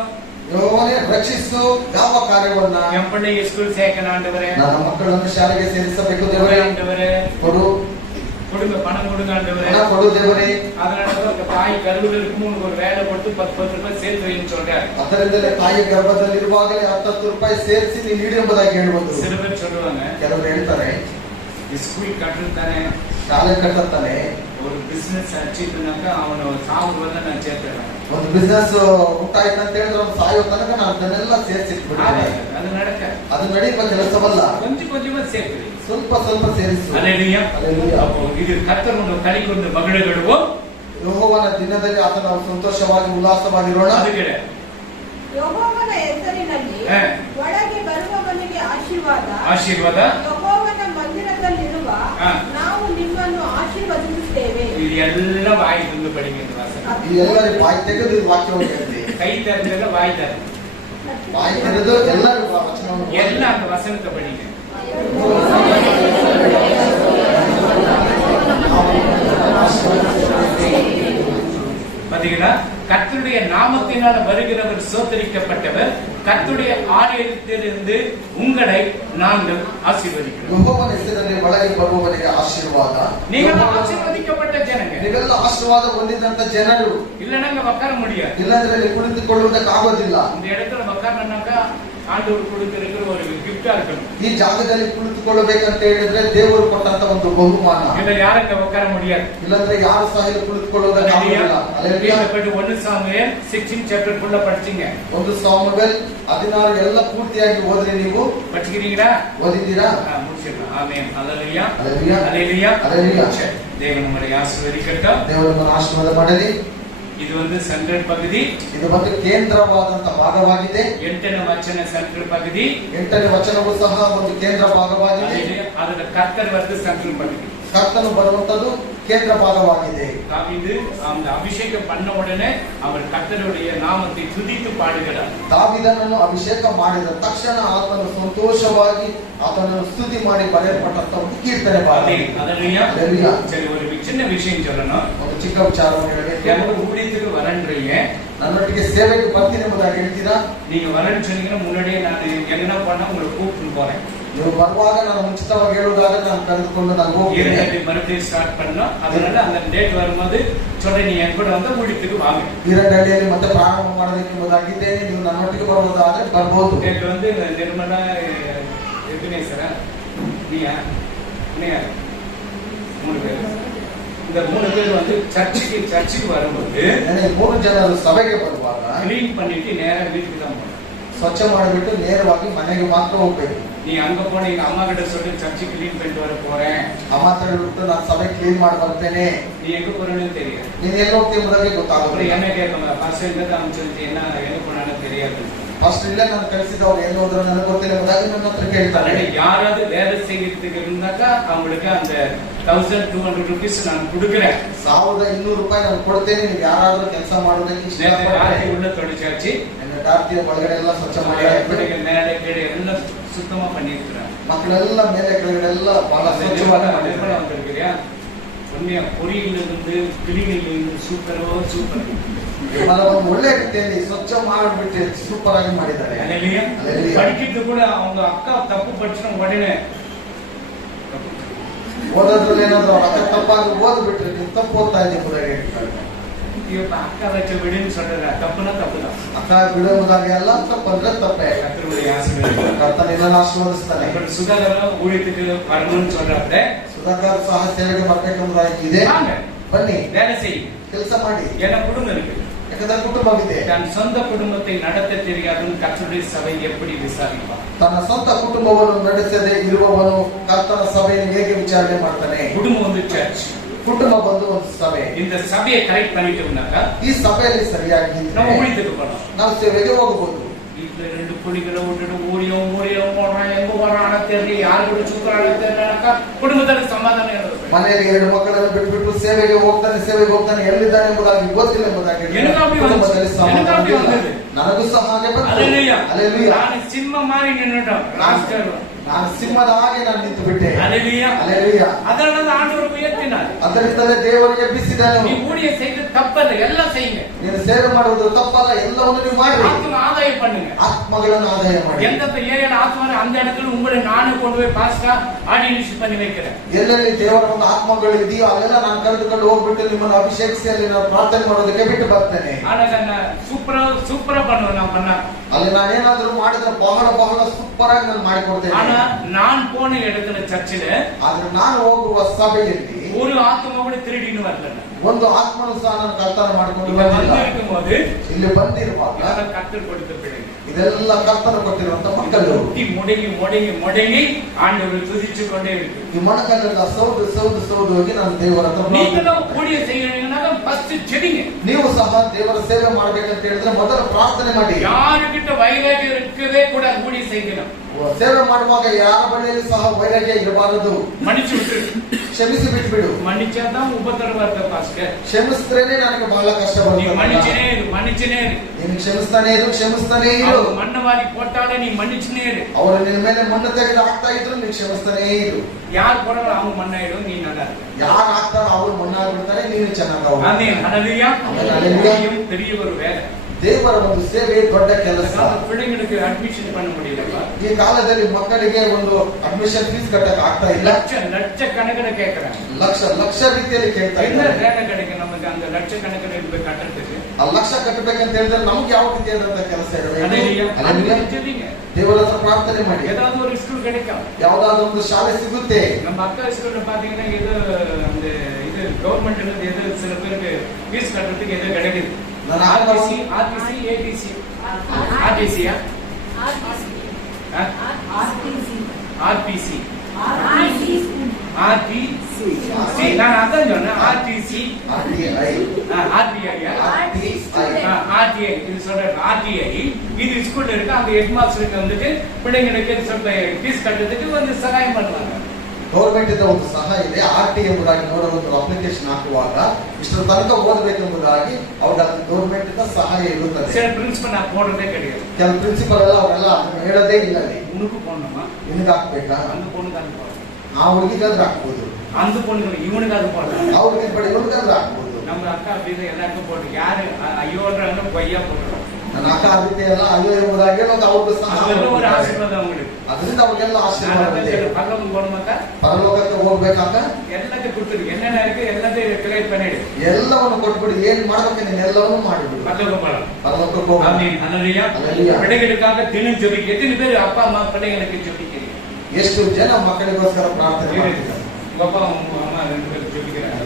ಯೆಹೋವನೇ ರಕ್ಷಿಸು. ಯಾವ ಕಾರ್ಯವನ್ನ? என் பிள்ளையை ஸ்கூல் சேர்க்கணும் ஆண்டவரே. ನನ್ನ ಮಕ್ಕಳನ್ನು ಶಾಲೆಗೆ ಸೇರಿಸಬೇಕು ದೇವರೇ. ஆண்டவரே ಕೊಡು, கொடுங்க, பணம் கொடுங்க ஆண்டவரே. ಹಣ ಕೊಡು ದೇವರೇ. அதனால அந்த தாய் கருவிலுக்கு ஒரு வேலை கொடுத்து 10 ரூபாய் சேர்த்து வைன்னு சொல்றாரு. ಅದರಿಂದಲೇ ತಾಯಿ ಗರ್ಭದಲ್ಲಿರುವಾಗಲೇ 10 ರೂಪಾಯಿ ಸೇರಿಸಿ ನೀನು ನೀಡು ಎಂಬುದಾಗಿ ಹೇಳುವುದು. சில பேர் சொல்லுவாங்க, ಕೆಲವರು ಹೇಳ್ತಾರೆ, ஸ்கூல் கட்டணும் தானே, ಶಾಲೆ ಕಟ್ಟುತ್ತಾನೆ, ஒரு பிசினஸ் அச்சீவ்னாக்கா அவனை சாவுவதை நான் சேர்த்துறேன். ಒಂದು ಬಿಸ್ನೆಸ್ ಉಂಟಾಯ್ತು ಅಂತ ಹೇಳಿದ್ರೆ ಅವ್ನು ಸಾಯೋ ತನಕ ನಾನು ಅದನ್ನೆಲ್ಲ ಸೇರಿಸಿಟ್ಬಿಡ್ತೇನೆ. அது நடக்க ಅದು ನಡೆಯುವ ಕೆಲಸವಲ್ಲ. கொஞ்சம் கொஞ்சமா சேர்த்து ಸ್ವಲ್ಪ ಸ್ವಲ್ಪ ಸೇರಿಸು. அல்லேலூயா. அல்லேலூயா. அப்போ இது கர்த்தருடைய கனி கொண்டு மகிழுகிறோம். ಯೆಹೋವನ ದಿನದಲ್ಲಿ ಆತ ನಾವು ಸಂತೋಷವಾಗಿ ಉಲ್ಲಾಸವಾಗಿರೋಣ. அது கிடையாது. ಯೆಹೋವನ ಹೆಸರಿನಲ್ಲಿ ಒಳಗೆ ಬರುವವನಿಗೆ ಆಶೀರ್ವಾದ. ಆಶೀರ್ವಾದ. ಯೆಹೋವನ ಮಂದಿರದಲ್ಲಿರುವ ನಾವು ನಿಮ್ಮನ್ನು ಆಶೀರ್ವದಿಸುತ್ತೇವೆ. ಇದೆಲ್ಲ ವಾಯಿ ತಂದು படிங்க இந்த வசனம். ಈ ಎಲ್ಲರೂ ಬಾಯಿ ತೆಗೆದು ಈ ವಾಕ್ಯವನ್ನು ಕೇಳಿ. கை திறந்தெಲ್ಲ வாய் திறந்து. ಬಾಯಿ ತೆಗೆದು ಎಲ್ಲರೂ ವಚನವನ್ನು ಎಲ್ಲ அந்த வசனத்தை படிங்க. பாத்தீங்களா? கர்த்தருடைய நாமத்தினால வருகிறவர் சோதரிக்கப்பட்டவர். கர்த்தருடைய ஆலயத்திலிருந்து உங்களை நாங்கள் ஆசீர்வதிக்கிறோம். ಯೆಹೋವನ ಹೆಸರಿನಲ್ಲಿ ಒಳಗೆ ಬರುವವನಿಗೆ ಆಶೀರ್ವಾದ. நீங்கள் ஆசீர்வதிக்கப்பட்ட ஜனங்க. ನೀವೆಲ್ಲ ಆಶೀರ್ವಾದ ಹೊಂದಿದಂತ ಜನರು. இல்லன்னா அங்க உட்கார முடியாது. ಇಲ್ಲಂದ್ರೆ ಇಲ್ಲಿ ಕುಳಿತುಕೊಳ್ಳುವುದಕ್ಕಾಗೋದಿಲ್ಲ. இந்த இடத்துல உட்காரனாக்கா ஆண்டவர் கொடுத்திருக்கிற ஒரு கிஃப்டா இருக்கணும். ಈ ಜಾಗದಲ್ಲಿ ಕುಳಿತುಕೊಳ್ಳಬೇಕಂತ ಹೇಳಿದ್ರೆ ದೇವರು ಕೊಟ್ಟಂತ ಒಂದು ಬಹುಮಾನ. இதுல யாரும் உட்கார முடியாது. ಇಲ್ಲಂದ್ರೆ ಯಾರು ಸಹ ಇಲ್ಲಿ ಕುಳಿತುಕೊಳ್ಳುವುದಕ್ಕಾಗೋದಿಲ್ಲ. அல்லேலூயா. 1 சாமுவேல் 16 சாப்டர் ஃபுல்லா படிச்சீங்க. 1 ಸಾಮುವೇಲ್ 16 ಎಲ್ಲ ಪೂರ್ತಿಯಾಗಿ ಓದ್ರಿ. ನೀವು படிக்கிறீங்களா? ಓದಿದ್ದೀರಾ? முடிச்சிடலாம். ஆமென். அல்லேலூயா. அல்லேலூயா. அல்லேலூயா. அல்லேலூயா. தேவன் உங்களை ஆசீர்வதிக்கட்டும். ದೇವರು ನಮ್ಮ ಆಶೀರ್ವಾದ ಮಾಡಲಿ. இது வந்து சென்ட்ரல் பகுதி. ಇದು ಒಂದು ಕೇಂದ್ರವಾದಂತ ಭಾಗವಾಗಿದೆ. 8ನೇ ವಚನ சென்ட்ரல் பகுதி. 8ನೇ ವಚನವೂ ಸಹ ಒಂದು ಕೇಂದ್ರ ಭಾಗವಾಗಿದೆ. அதுல கர்த்தர் வந்து சென்ட்ரல் பகுதி. ಕರ್ತನು ಬರುವಂತದ್ದು ಕೇಂದ್ರ ಭಾಗವಾಗಿದೆ. தாவீது அந்த அபிஷேகம் பண்ண உடனே அவர் கர்த்தருடைய நாமத்தை துதித்து பாடுகிறார். ದಾವೀದನನ್ನು ಅಭಿಷೇಕ ಮಾಡಿದ ತಕ್ಷಣ ಆತನು ಸಂತೋಷವಾಗಿ ಆತನನ್ನು ಸ್ತುತಿ ಮಾಡಿ ಬರೆಯಲ್ಪಟ್ಟಂತ ಒಂದು ಕೀರ್ತನೆ அதே ಭಾಗ. ஹalleluya. ஹalleluya. சரி, ஒரு சின்ன விஷயம் சொல்லணும். ಒಂದು ಚಿಕ್ಕ ವಿಚಾರವನ್ನು ಹೇಳಬೇಕು. எனக்கு ஊழியத்துக்கு வரன்றீங்க, ನನ್ನೊಟ್ಟಿಗೆ ಸೇವೆಗೆ ಬರ್ತೀನಿ ಎಂಬುದಾಗಿ ಹೇಳ್ತೀರಾ? நீங்க வரேன்னு சொன்னீங்கன்னா முன்னாடியே நான் எங்கன்னா பண்ணா உங்களை கூப்பிட்டு போறேன். ನೀವು ಬರುವಾಗ ನಾನು ಮುಂಚಿತವಾಗಿ ಹೇಳುವುದಾದ್ರೆ ನಾನು ಕರೆದುಕೊಂಡು ನಾನು ಹೋಗ್ತೀನಿ. இரண்டாவது மறுபடியும் ஸ்டார்ட் பண்ணோம். அதனால அந்த டேட் வரும்போது சொல்றேன், நீ என் கூட வந்து ஊழியத்துக்கு வாங்க. ಈರಡ್ಡಿಯಲ್ಲಿ ಮತ್ತೆ ಪ್ರಾರಂಭ ಮಾಡಬೇಕು ಎಂಬುದಾಗಿದ್ದೇನೆ. ನೀವು ನನ್ನೊಟ್ಟಿಗೆ ಬರುವುದಾದ್ರೆ ಬರ್ಬೋದು. நேற்று வந்து நிர்மலா எபினேசரா நீயா நீயா 3 பேர். இந்த 3 பேர் வந்து சர்ச்சுக்கு வரும்போது ನನಗೆ 3 ಜನರು ಸಭೆಗೆ ಬರುವಾಗ கிளீன் பண்ணிட்டு நேரா வீட்டுக்கு தான் போனோம். ಸ್ವಚ್ಛ ಮಾಡಿಬಿಟ್ಟು ನೇರವಾಗಿ ಮನೆಗೆ ಮಾತ್ರ ಹೋಗ್ಬೇಕು. நீ அங்க போன எங்க அம்மா கிட்ட சொல்லி சர்ச்சு கிளீன் பண்ணிட்டு வர போறேன், ಅಮ್ಮ ಹತ್ರ ಹೇಳ್ಬಿಟ್ಟು ನಾನು ಸಭೆ ಕ್ಲೀನ್ ಮಾಡಿ ಬರ್ತೇನೆ, நீ எங்க போறேன்னு தெரியாது. ನೀನ್ ಎಲ್ಲಿ ಹೋಗ್ತೀಯ ಎಂಬುದಾಗಿ அப்புறம் ಗೊತ್ತಾಗುತ್ತೆ. என்ன கேட்பாங்க, ஃபர்ஸ்ட் எங்க அமைச்சிருச்சு, என்ன எங்க போனான்னு தெரியாது. ಫಸ್ಟ್ ಇಲ್ಲೇ ನಾನು ಕಳಿಸಿದವ್ರು ಎಲ್ಲಿ ಹೋದ್ರು ನನಗೆ ಗೊತ್ತಿಲ್ಲ ಎಂಬುದಾಗಿ ನನ್ನ ಹತ್ರ ಕೇಳ್ತಾರೆ. அதனால யாராவது வேலை செய்யறதுக்கு இருந்தாக்கா அவங்களுக்கு அந்த 1200 rupees நான் கொடுக்குறேன். 1200 ರೂಪಾಯಿ ನಾನು ಕೊಡ್ತೇನೆ. ನೀವು ಯಾರಾದ್ರೂ ಕೆಲಸ ಮಾಡೋದಕ್ಕೆ நேற்று ಇಷ್ಟಪಟ್ಟರೆ ராத்திரி உள்ள தொழிற்சாச்சு, ನನ್ನ ಟಾರ್ತಿಯ ಒಳಗಡೆ ಎಲ್ಲ ಸ್ವಚ್ಛ ಮಾಡಿ பிள்ளைகள் மேலே கீழே எல்லாம் சுத்தமா பண்ணிருக்கிறேன். ಮಕ್ಕಳೆಲ್ಲ ಮೇಲೆ ಕೆಳಗಡೆ ಎಲ್ಲ ಬಹಳ ಸ್ವಚ್ಛವಾಗಿ ಮಾಡಿದ್ದಾರೆ. வந்திருக்கிறியா? உண்மையா பொறியிலிருந்து கிளினிலிருந்து சூப்பர். ಒಂದು ಒಳ್ಳೆ ರೀತಿಯಲ್ಲಿ ಸ್ವಚ್ಛ ಮಾಡಿಬಿಟ್ಟು ಸೂಪರ್ ಆಗಿ ಮಾಡಿದ್ದಾರೆ. Hallelujah. Hallelujah. படிக்கிறது கூட அவங்க அக்கா தப்பு படிச்சுனா உடனே ಓದೋದ್ರಲ್ಲಿ ಏನಾದ್ರು ಅವ್ರ ಅಕ್ಕ ತಪ್ಪಾಗಿ ಓದ್ಬಿಟ್ರೆ ನೀವು ತಪ್ಪು ಓದ್ತಾ ಇದ್ದೀವಿ ಎಂಬುದಾಗಿ ಹೇಳ್ತಾರೆ. இப்ப அக்கா வச்ச விடுன்னு சொல்ற தப்புனா தப்புதான். ಅಕ್ಕ ಬಿಡುವುದಾಗಿ ಎಲ್ಲ ತಪ್ಪಂದ್ರೆ ತಪ್ಪೇ. கர்த்தருடைய ஆசீர்வாதம். ಕರ್ತನಿಂದ ಆಶೀರ್ವದಿಸ್ತಾನೆ. இப்ப சுதாகர ஊழியத்துக்கு வரணும்னு சொல்றாப்ல, ಸುಧಾಕರ್ ಸಹ ಸೇವೆಗೆ ಬರ್ಬೇಕೆಂಬುದಾಗಿ ಇದೆ. வாங்க ಬನ್ನಿ, வேலை செய். ಕೆಲಸ ಮಾಡಿ. எனக்கு குடும்பம் இருக்கு. ಯಾಕಂದ್ರೆ ಕುಟುಂಬವಿದೆ. தன் சொந்த குடும்பத்தை நடத்த தெரியாதுன்னு கர்த்தருடைய சபை எப்படி விசாரிப்பார்? ತನ್ನ ಸ್ವಂತ ಕುಟುಂಬವನ್ನು ನಡೆಸದೆ ಇರುವವನು ಕರ್ತನ ಸಭೆಯನ್ನು ಹೇಗೆ ವಿಚಾರಣೆ ಮಾಡ್ತಾನೆ? குடும்பம் வந்து சர்ச். ಕುಟುಂಬ ಬಂದು ಒಂದು ಸಭೆ. இந்த சபையை கரெக்ட் பண்ணிட்டோம்னாக்கா ಈ ಸಭೆಯಲ್ಲಿ ಸರಿಯಾಗಿ நம்ம ஊழியத்துக்கு போகலாம். ನಾವು ಸೇವೆಗೆ ಹೋಗಬಹುದು. வீட்டுல 2 புலிகளை விட்டுட்டு ஊழியம் போடுறான், எங்க போறான்னு தெரியல, யாரு கூட சுத்துறான்னு தெரியலனாக்கா குடும்பத்துல சமாதானம் இருக்கு. ಮನೆಯಲ್ಲಿ 2 ಮಕ್ಕಳನ್ನು ಬಿಟ್ಟು ಸೇವೆಗೆ ಹೋಗ್ತಾನೆ ಎಲ್ಲಿದ್ದಾನೆ ಎಂಬುದಾಗಿ ಗೊತ್ತಿಲ್ಲ ಎಂಬುದಾಗಿ எனக்கு அப்படி ಕುಟುಂಬದಲ್ಲಿ எனக்கு அப்படி ಸಮಾಧಾನ வந்தது. ಇಲ್ಲ. ನನಗೂ ಸಹ ಹಾಗೆ ಬಂತು. அல்லேலூயா. அல்லேலூயா. நான் சிம்ம மாதிரி நின்னுட்டோம். ராஸ்டர். ನಾನು ಸಿಂಹದ ಹಾಗೆ ನಾನು ನಿಂತು ಬಿಟ್ಟೆ. அல்லேலூயா. அல்லேலೂயா. அதனால தான் ஆண்டவர் உயர்த்தினார். ಅದರಿಂದಲೇ ದೇವರಿಗೆ ಎಬ್ಬಿಸಿದನು. நீ ஊழியம் செய்து தப்பல்ல, எல்லாம் செய்யுங்க. ನೀನು ಸೇವೆ ಮಾಡುವುದು ತಪ್ಪಲ್ಲ, ಎಲ್ಲವನ್ನು ನೀವು ಮಾಡಿ. ஆத்ம ஆதாயம் பண்ணுங்க. ಆತ್ಮಗಳನ್ನು ಆದಾಯ ಮಾಡಿ. எந்தெந்த ஏரியால ஆத்மனை அந்த இடத்துல உங்களை நானே கொண்டு போய் பாஸ்டா ஆர்டினேஷன் பண்ணி வைக்கிறேன். ಎಲ್ಲೆಲ್ಲಿ ದೇವರ ಒಂದು ಆತ್ಮಗಳು ಇದೆಯೋ ಅಲ್ಲೆಲ್ಲ ನಾನು ಕರೆದುಕೊಂಡು ಹೋಗ್ಬಿಟ್ಟು ನಿಮ್ಮನ್ನು ಅಭಿಷೇಕಿಸಿ ಅಲ್ಲಿ ನಾನು ಪ್ರಾರ್ಥನೆ ಮಾಡೋದಕ್ಕೆ ಬಿಟ್ಟು ಬರ್ತೇನೆ. ஆனா சூப்பரா பண்ணுவேன் நான் பண்ண. ಅಲ್ಲಿ ನಾನೇನಾದ್ರೂ ಮಾಡಿದ್ರೆ ಬಹಳ ಸೂಪರ್ ಆಗಿ ನಾನು ಮಾಡಿಕೊಡ್ತೇನೆ. ஆனா நான் போன இடத்துல சர்ச்சில் ಆದ್ರೆ ನಾನು ಹೋಗುವ ಸಭೆಯಲ್ಲಿ ஒரு ஆத்மா கூட திருடின்னு வரல. ಒಂದು ಆತ್ಮನು ಸಹ ನಾನು ಕರ್ತನ ಮಾಡಿಕೊಂಡು இங்க ಬಂದಿಲ್ಲ. வந்திருக்கும் போது ಇಲ್ಲಿ ಬಂದಿರುವಾಗ இதெல்லாம் கர்த்தர் கொடுத்த பிள்ளைங்க. ಇದೆಲ್ಲ ಕರ್ತನ ಕೊಟ್ಟಿರುವಂತ ಮಕ್ಕಳು. முட்டி முடங்கி ஆண்டவரை துதிச்சு கொண்டே இருக்கு. ಈ ಮೊಣಕಲ್ಲೆಲ್ಲ ಸೌದು ಹೋಗಿ ನಾನು ದೇವರ ಹತ್ರ நீங்களும் ஊழியம் செய்யணும்னா ஃபர்ஸ்ட் ஜெபிங்க. ನೀವು ಸಹ ದೇವರ ಸೇವೆ ಮಾಡ್ಬೇಕಂತ ಹೇಳಿದ್ರೆ ಮೊದಲು ಪ್ರಾರ್ಥನೆ ಮಾಡಿ. யாருக்கிட்ட வைராகியம் இருக்கவே கூட ஊழியம் செய்யணும். ಸೇವೆ ಮಾಡುವಾಗ ಯಾರ ಬಳಿಯಲ್ಲಿ ಸಹ ವೈರಾಗ್ಯ ಇರಬಾರದು. மன்னிச்சு விட்டு ಕ್ಷಮಿಸಿ ಬಿಟ್ಬಿಡು. மன்னிச்சாதான் உபத்திரவம் இருக்க பாஸ்டர். ಕ್ಷಮಿಸಿದ್ರೇನೆ ನನಗೆ ಬಹಳ ಕಷ್ಟ நீ ಬರುತ್ತೆ. மன்னிச்சுனே இரு. ನೀನು ಕ್ಷಮಿಸ್ತಾನೆ ಇರು. அவங்க மண்ணை வாரி போட்டாலே நீ மன்னிச்சுனே இரு. ಅವರು ನಿನ್ನ ಮೇಲೆ ಮಣ್ಣು ತೆಗೆದು ಹಾಕ್ತಾ ಇದ್ರು ನೀನು ಕ್ಷಮಿಸ್ತಾನೆ ಇರು. யார் போறாங்களோ அவங்க மண்ணாயிடும், நீ நல்லா இரு. ಯಾರು ಹಾಕ್ತಾರೋ ಅವರು ಮಣ್ಣಾಗ್ಬಿಡ್ತಾರೆ, ನೀನು ಚೆನ್ನಾಗಿ. ஆமென். ஹல்லேலூயா. ஹல்லேலூயா. பெரிய ஒரு வேலை. ದೇವರ ಒಂದು ಸೇವೆ ದೊಡ್ಡ ಕೆಲಸ. பிள்ளைங்களுக்கு அட்மிஷன் பண்ண முடியலப்பா. ಈ ಕಾಲದಲ್ಲಿ ಮಕ್ಕಳಿಗೆ ಒಂದು ಅಡ್ಮಿಷನ್ ಫೀಸ್ ಕಟ್ಟಕ್ಕೆ ಆಗ್ತಾ ಇಲ್ಲ. லட்சக்கணக்கில் கேட்கறாங்க. ಲಕ್ಷ ರೀತಿಯಲ್ಲಿ ಕೇಳ್ತಾ என்ன ಇದ್ದಾರೆ. வேலை கிடைக்கும் நமக்கு அந்த லட்சக்கணக்கில் போய் கட்டுறதுக்கு? ಆ ಲಕ್ಷ ಕಟ್ಟಬೇಕಂತ ಹೇಳಿದ್ರೆ ನಮ್ಗೆ ಯಾವ ರೀತಿಯಾದಂತ ಕೆಲಸ ஹல்லேலூயா. ಇರಬೇಕು? ಹಲ್ಲೇಲೂಯಾ. ஜெபிங்க. ದೇವರ ಹತ್ರ ಪ್ರಾರ್ಥನೆ ಮಾಡಿ. ஏதாவது ஒரு ஸ்கூல் கிடைக்கும். ಯಾವ್ದಾದ್ರು ಒಂದು ಶಾಲೆ ಸಿಗುತ್ತೆ. நம்ம அக்கா ஸ்கூல்ல பாத்தீங்கன்னா ஏதோ அந்த இது கவர்மெண்ட்ல ஏதோ சில பேருக்கு ஃபீஸ் கட்டுறதுக்கு ஏதோ கிடைக்குது. ஆர்பிசி ஏடிசி ஆர்டிசியா ஆர்பிசி ஆர்டிசி நான் அதான் சொன்னேன். ஆர்டிசி ஆர்டிஐ இது சொல்றேன். ஆர்டிஐ இது ஸ்கூல்ல இருக்கு. அந்த ஹெட் மாஸ்டருக்கு வந்துட்டு பிள்ளைங்களுக்கு ஃபீஸ் கட்டுறதுக்கு வந்து சகாயம் பண்ணுவாங்க. ಗೌರ್ಮೆಂಟ್ ಇಂದ ಒಂದು ಸಹಾಯ ಇದೆ. RT ಎಂಬುದಾಗಿ ನೋಡಲು ಒಂದು ಅಪ್ಲಿಕೇಶನ್ ಹಾಕುವಾಗ ಇಷ್ಟರ ತನಕ ಓದಬೇಕೆಂಬುದಾಗಿ ಅವ್ರಿಗೆ ಗೌರ್ಮೆಂಟ್ ಇಂದ ಸಹಾಯ ಇರುತ್ತದೆ. சில பிரின்சிபல் நான் போடுறதே கிடையாது. ಕೆಲವು ಪ್ರಿನ್ಸಿಪಲ್ ಎಲ್ಲ ಅವರೆಲ್ಲ ಅದನ್ನ ಹೇಳೋದೇ ಇಲ್ಲ. உனக்கு போடணுமா, ನಿನಗೆ ಹಾಕ್ಬೇಕಾ, அந்த பொண்ணுக்கு அது போடணும், ಆ ಹುಡುಗಿಗಾದ್ರೆ ಹಾಕ್ಬೋದು, அந்த பொண்ணுக்கு இவனுக்கு அது போடணும், ಅವ್ರಿಗೆ ಬೇಡ ಇವನಿಗಾದ್ರೆ ಹಾಕ್ಬೋದು. நம்ம அக்கா அப்படின்னு எல்லாருக்கும் போட்டு யாரு ஐயோன்றாங்க கொய்யா போடுறோம். ನನ್ನ ಅಕ್ಕ ಆದಿತ್ಯ ಎಲ್ಲ ಅಯ್ಯೋ ಎಂಬುದಾಗಿ ಹೇಳೋದು ಅವ್ರಿಗೂ ಸಹ அதெல்லாம் ஒரு ஆசீர்வாதம் அவங்களுக்கு. ಅದರಿಂದ ಅವ್ರಿಗೆಲ್ಲ ಆಶೀರ್ವಾದ ಇದೆ. பரலோகம் போகணுமாக்கா, ಪರಲೋಕಕ್ಕೆ ಹೋಗ್ಬೇಕಾಗ எல்லாத்தையும் கொடுத்துரு, என்னென்ன இருக்கு எல்லாத்தையும் கிளியர் பண்ணிடு, ಎಲ್ಲವನ್ನು ಕೊಟ್ಬಿಡಿ. ಏನ್ ಮಾಡ್ಬೇಕು ನೀನ್ ಎಲ್ಲವನ್ನು ಮಾಡಿಬಿಡು. பரலோகம் போகலாம். ಪರಲೋಕಕ್ಕೆ ಹೋಗ. ஆமென். அல்லேலூயா. அல்லேலூயா. பிள்ளைகளுக்காக தினம் ஜெபிக்க எத்தனை பேர் அப்பா அம்மா பிள்ளைகளுக்கு ஜெபிக்கிறீங்க? ಎಷ್ಟು ಜನ ಮಕ್ಕಳಿಗೋಸ್ಕರ ಪ್ರಾರ್ಥನೆ ಮಾಡ್ತಿದ್ದಾರೆ? உங்க அப்பா உங்க அம்மா ரெண்டு பேரும் ஜெபிக்கிறாங்க.